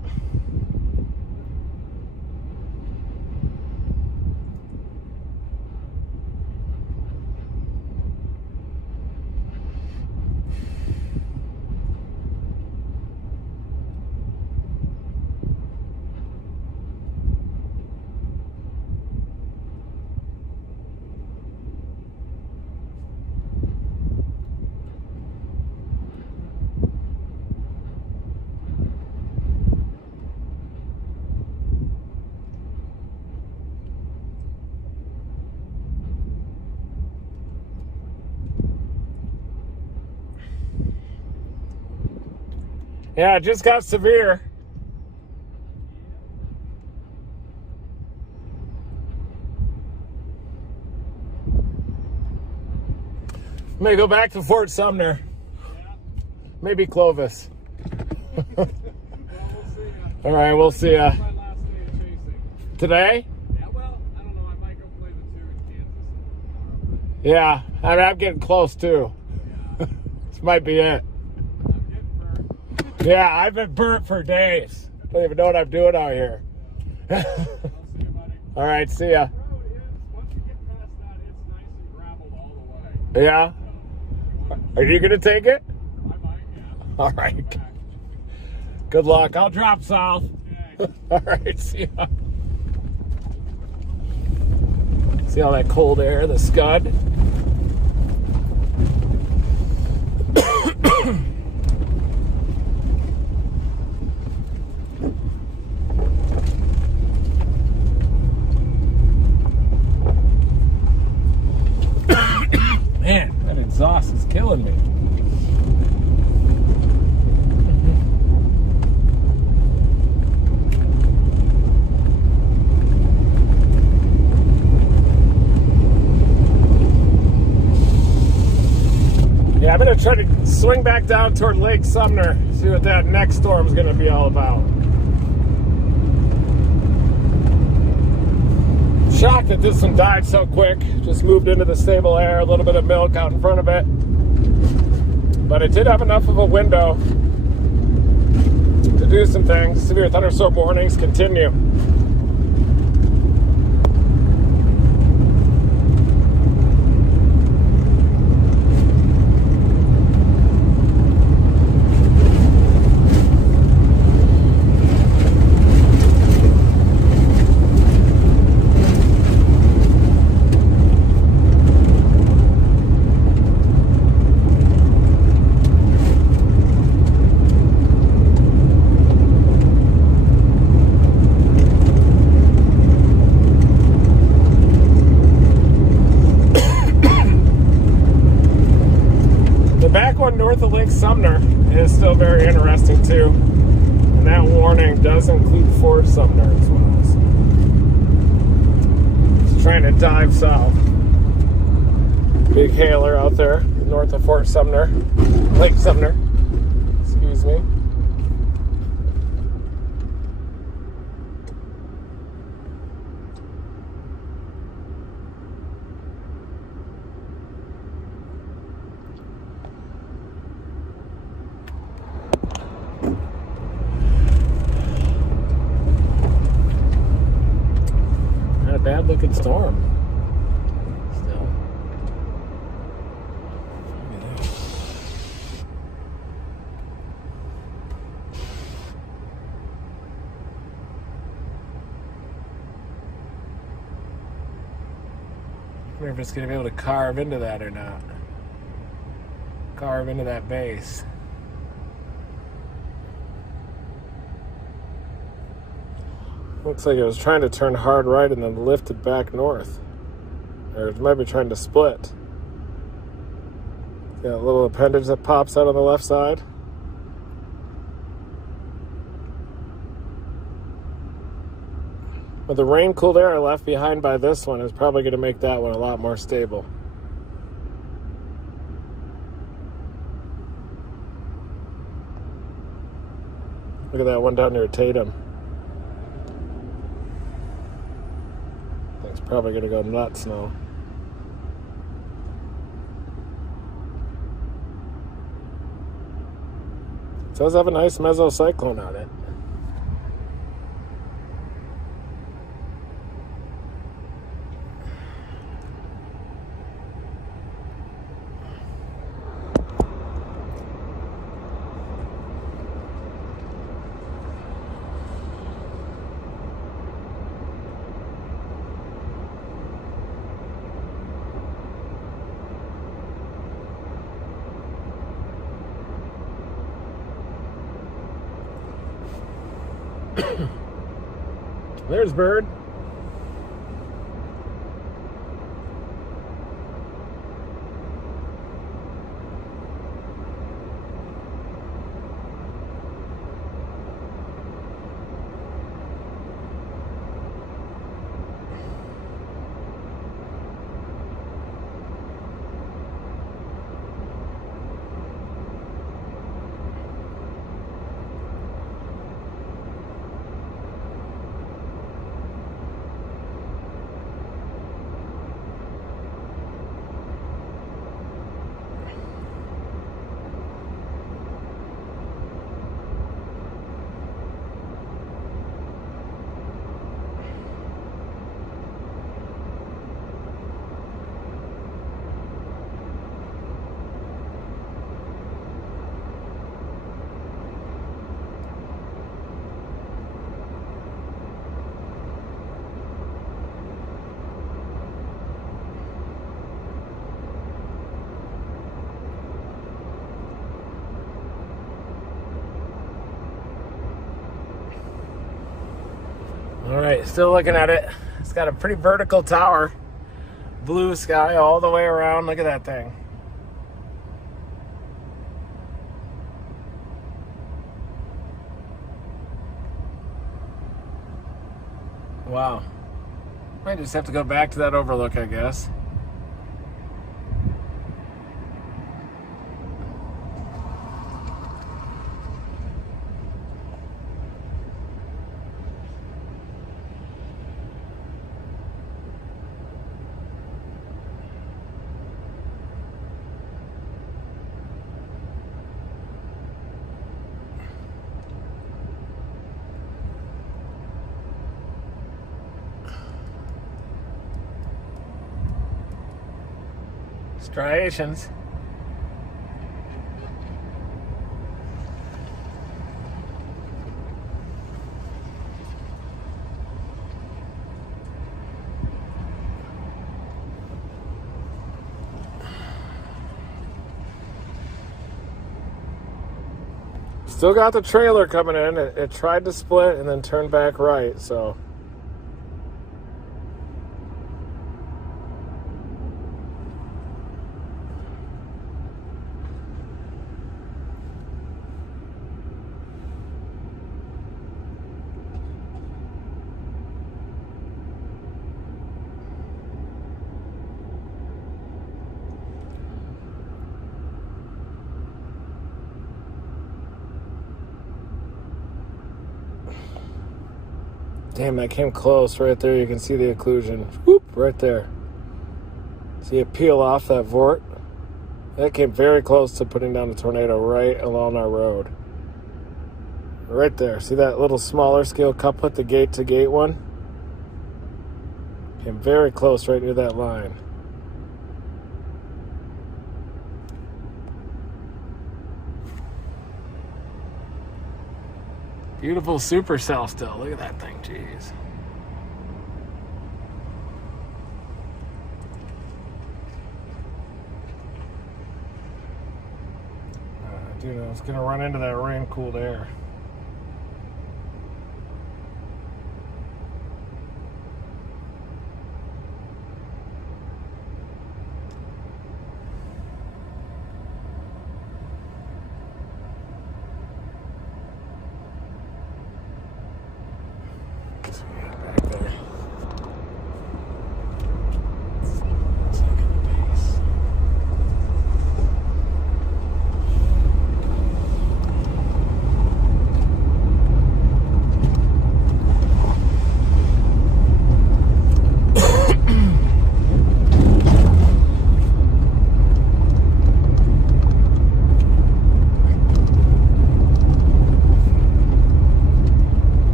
Yeah, it just got severe. May go back to Fort Sumner. Maybe Clovis. Well, we'll see ya. All right, we'll see ya. That's my last day of chasing. Today? Yeah, well, I don't know. I might go play the 2 in Kansas tomorrow. Yeah, I mean, I'm getting close too. This might be it. I'm getting burnt. Yeah, I've been burnt for days. Don't even know what I'm doing out here. I'll see you, buddy. All right, see ya. Road is, once you get past that, it's nice and graveled all the way. Yeah? Are you gonna take it? I might, yeah. All right. Good luck. I'll drop south. Okay. All right, see ya. See all that cold air, the scud? Man, that exhaust is killing me. Yeah, I'm gonna try to swing back down toward Lake Sumner, see what that next storm's gonna be all about. Shocked that this one died so quick. Just moved into the stable air, a little bit of milk out in front of it. But it did have enough of a window to do some things. Severe thunderstorm warnings continue. North of Lake Sumner is still very interesting too, and that warning does include Fort Sumner as well. So just trying to dive south. Big hailer out there north of Fort Sumner, Lake Sumner. Excuse me. Bad looking storm. Still. I wonder if it's going to be able to carve into that or not. Carve into that base. Looks like it was trying to turn hard right and then lifted back north. Or it might be trying to split. Got a little appendage that pops out on the left side. But the rain-cooled air left behind by this one is probably going to make that one a lot more stable. Look at that one down near Tatum. It's probably going to go nuts now. It does have a nice mesocyclone on it. There's Bird. right, still looking at it. It's got a pretty vertical tower. Blue sky all the way around. Look at that thing. Wow. Might just have to go back to that overlook, I guess. Striations. Still got the trailer coming in. It tried to split and then turn back right, so. Damn, that came close right there. You can see the occlusion. Whoop, right there. See it peel off that vort? That came very close to putting down a tornado right along our road. Right there. See that little smaller scale couplet, the gate-to-gate one? Came very close right near that line. Beautiful supercell still. Look at that thing, jeez. Dude, I was gonna run into that rain-cooled air.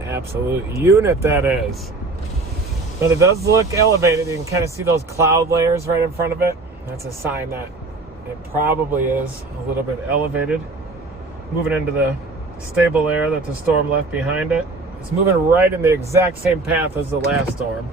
Absolute unit that is. But it does look elevated. You can kind of see those cloud layers right in front of it. That's a sign that it probably is a little bit elevated. Moving into the stable air that the storm left behind it. It's moving right in the exact same path as the last storm.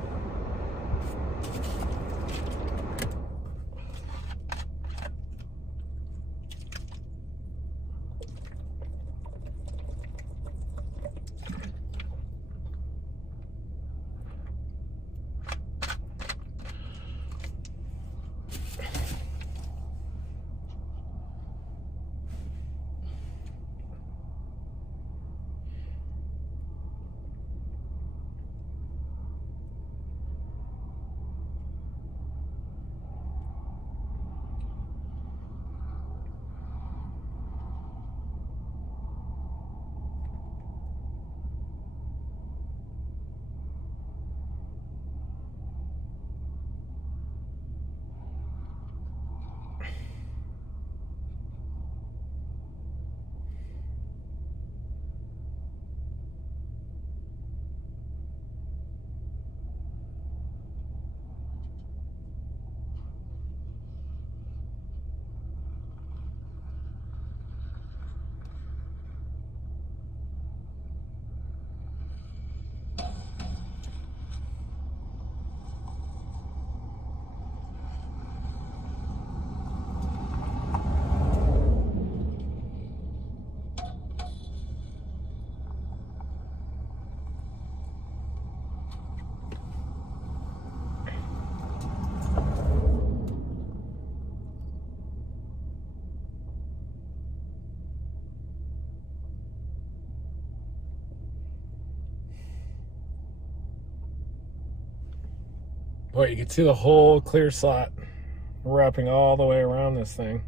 Boy, you can see the whole clear slot wrapping all the way around this thing.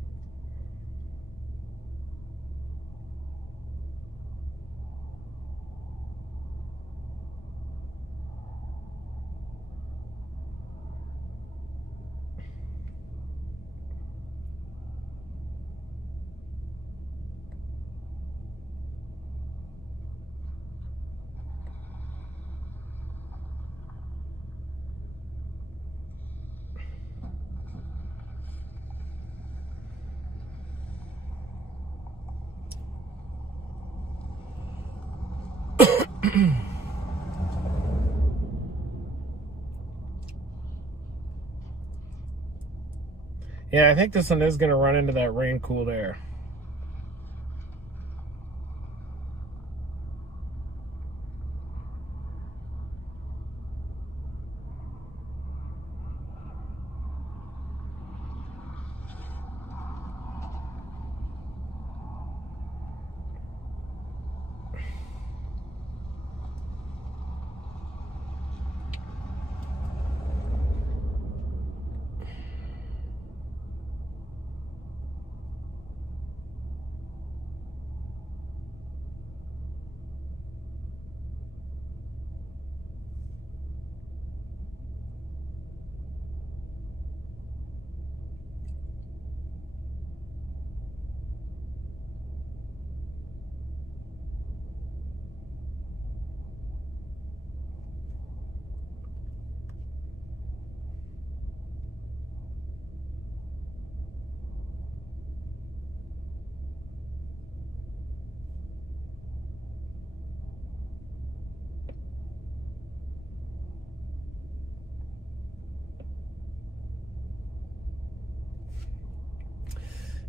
Yeah, I think this one is going to run into that rain-cooled air.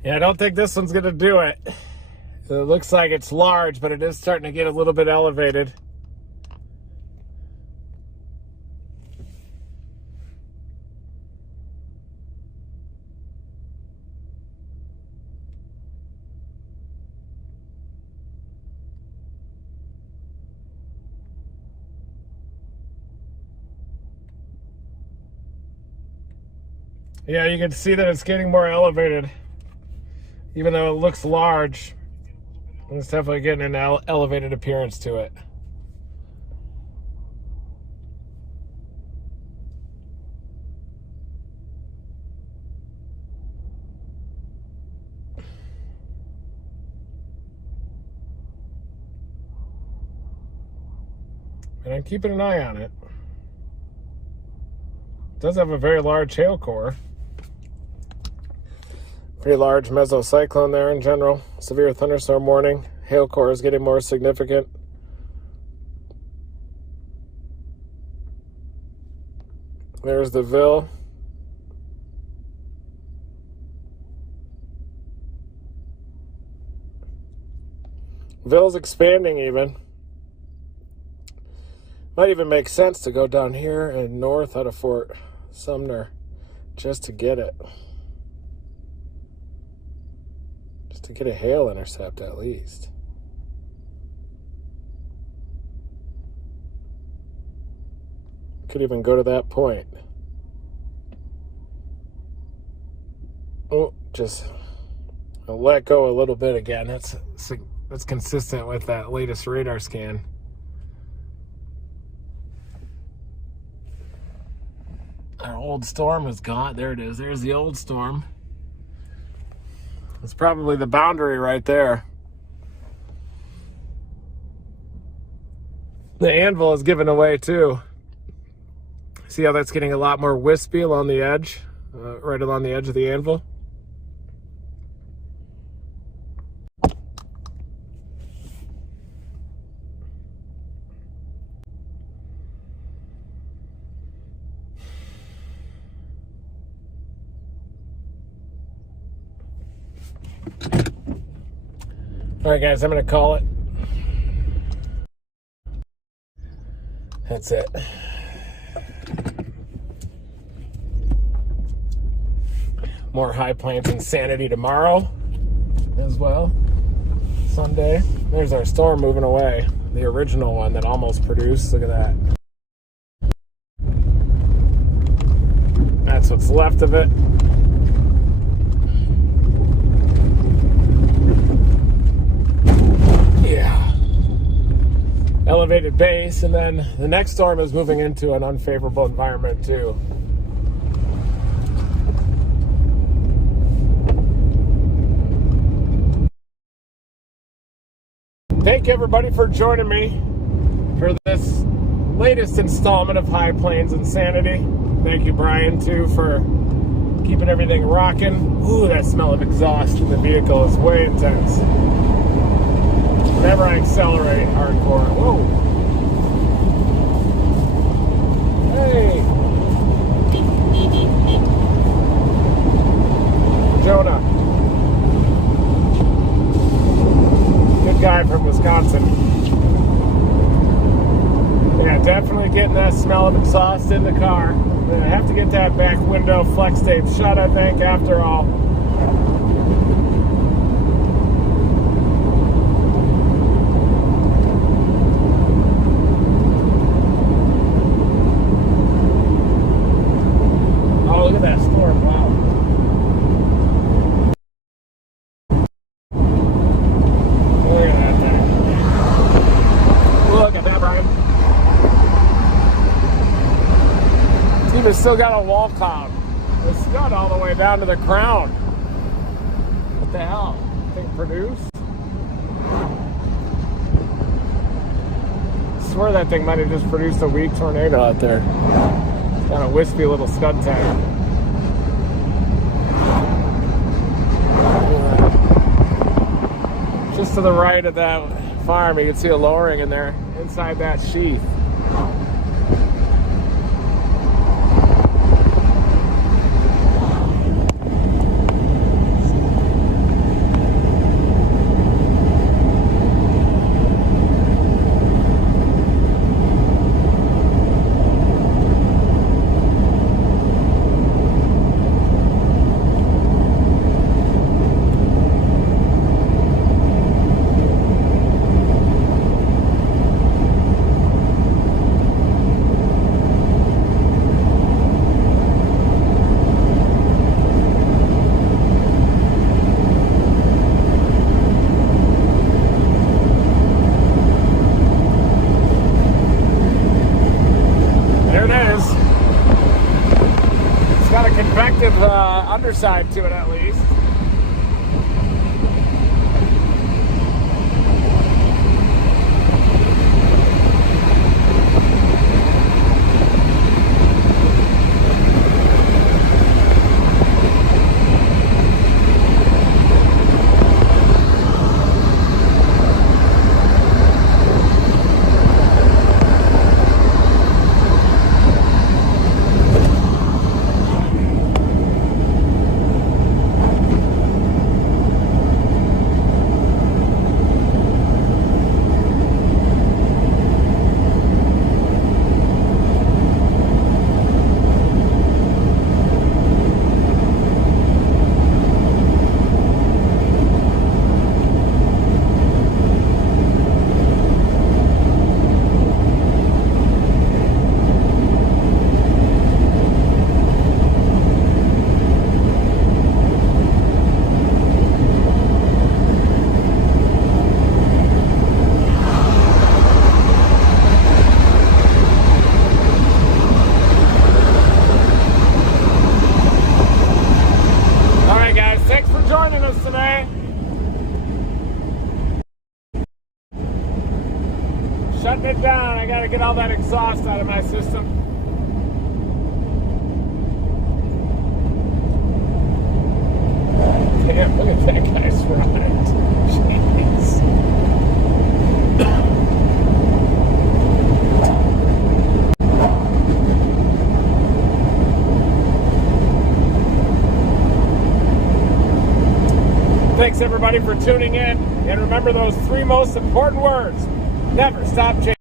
Yeah, I don't think this one's going to do it. It looks like it's large, but it is starting to get a little bit elevated. Yeah, you can see that it's getting more elevated. Even though it looks large, it's definitely getting an elevated appearance to it. And I'm keeping an eye on it. It does have a very large hail core. Pretty large mesocyclone there in general. Severe thunderstorm warning. Hail core is getting more significant. There's the Ville. Ville's expanding even. Might even make sense to go down here and north out of Fort Sumner just to get it. To get a hail intercept at least. Could even go to that point. Oh, just let go a little bit again. That's consistent with that latest radar scan. Our old storm is gone. There it is. There's the old storm. It's probably the boundary right there. The anvil is given away too. See how that's getting a lot more wispy along the edge, right along the edge of the anvil? All right, guys, I'm going to call it. That's it. More high plains insanity tomorrow as well. Sunday. There's our storm moving away. The original one that almost produced. Look at that. That's what's left of it. Yeah. Elevated base, and then the next storm is moving into an unfavorable environment too. Thank you everybody for joining me for this latest installment of High Plains Insanity. Thank you, Brian, too, for keeping everything rocking. Ooh, that smell of exhaust in the vehicle is way intense. Whenever I accelerate hardcore. Whoa. Hey. Jonah. Good guy from Wisconsin. Yeah, definitely getting that smell of exhaust in the car. I have to get that back window flex tape shut, I think, after all. Oh, look at that storm. Wow. Look at that thing. Look at that, Brian. It's still got a wall cloud. It's got all the way down to the crown. What the hell? Thing produced? I swear that thing might have just produced a weak tornado out there. It's got a wispy little scud tank. Just to the right of that farm, you can see a lowering in there, inside that sheath. Underside to it at least. Shutting it down. I gotta get all that exhaust out of my system. Damn, look at that guy's ride. Jeez. Thanks everybody for tuning in. And remember those three most important words. Never stop changing.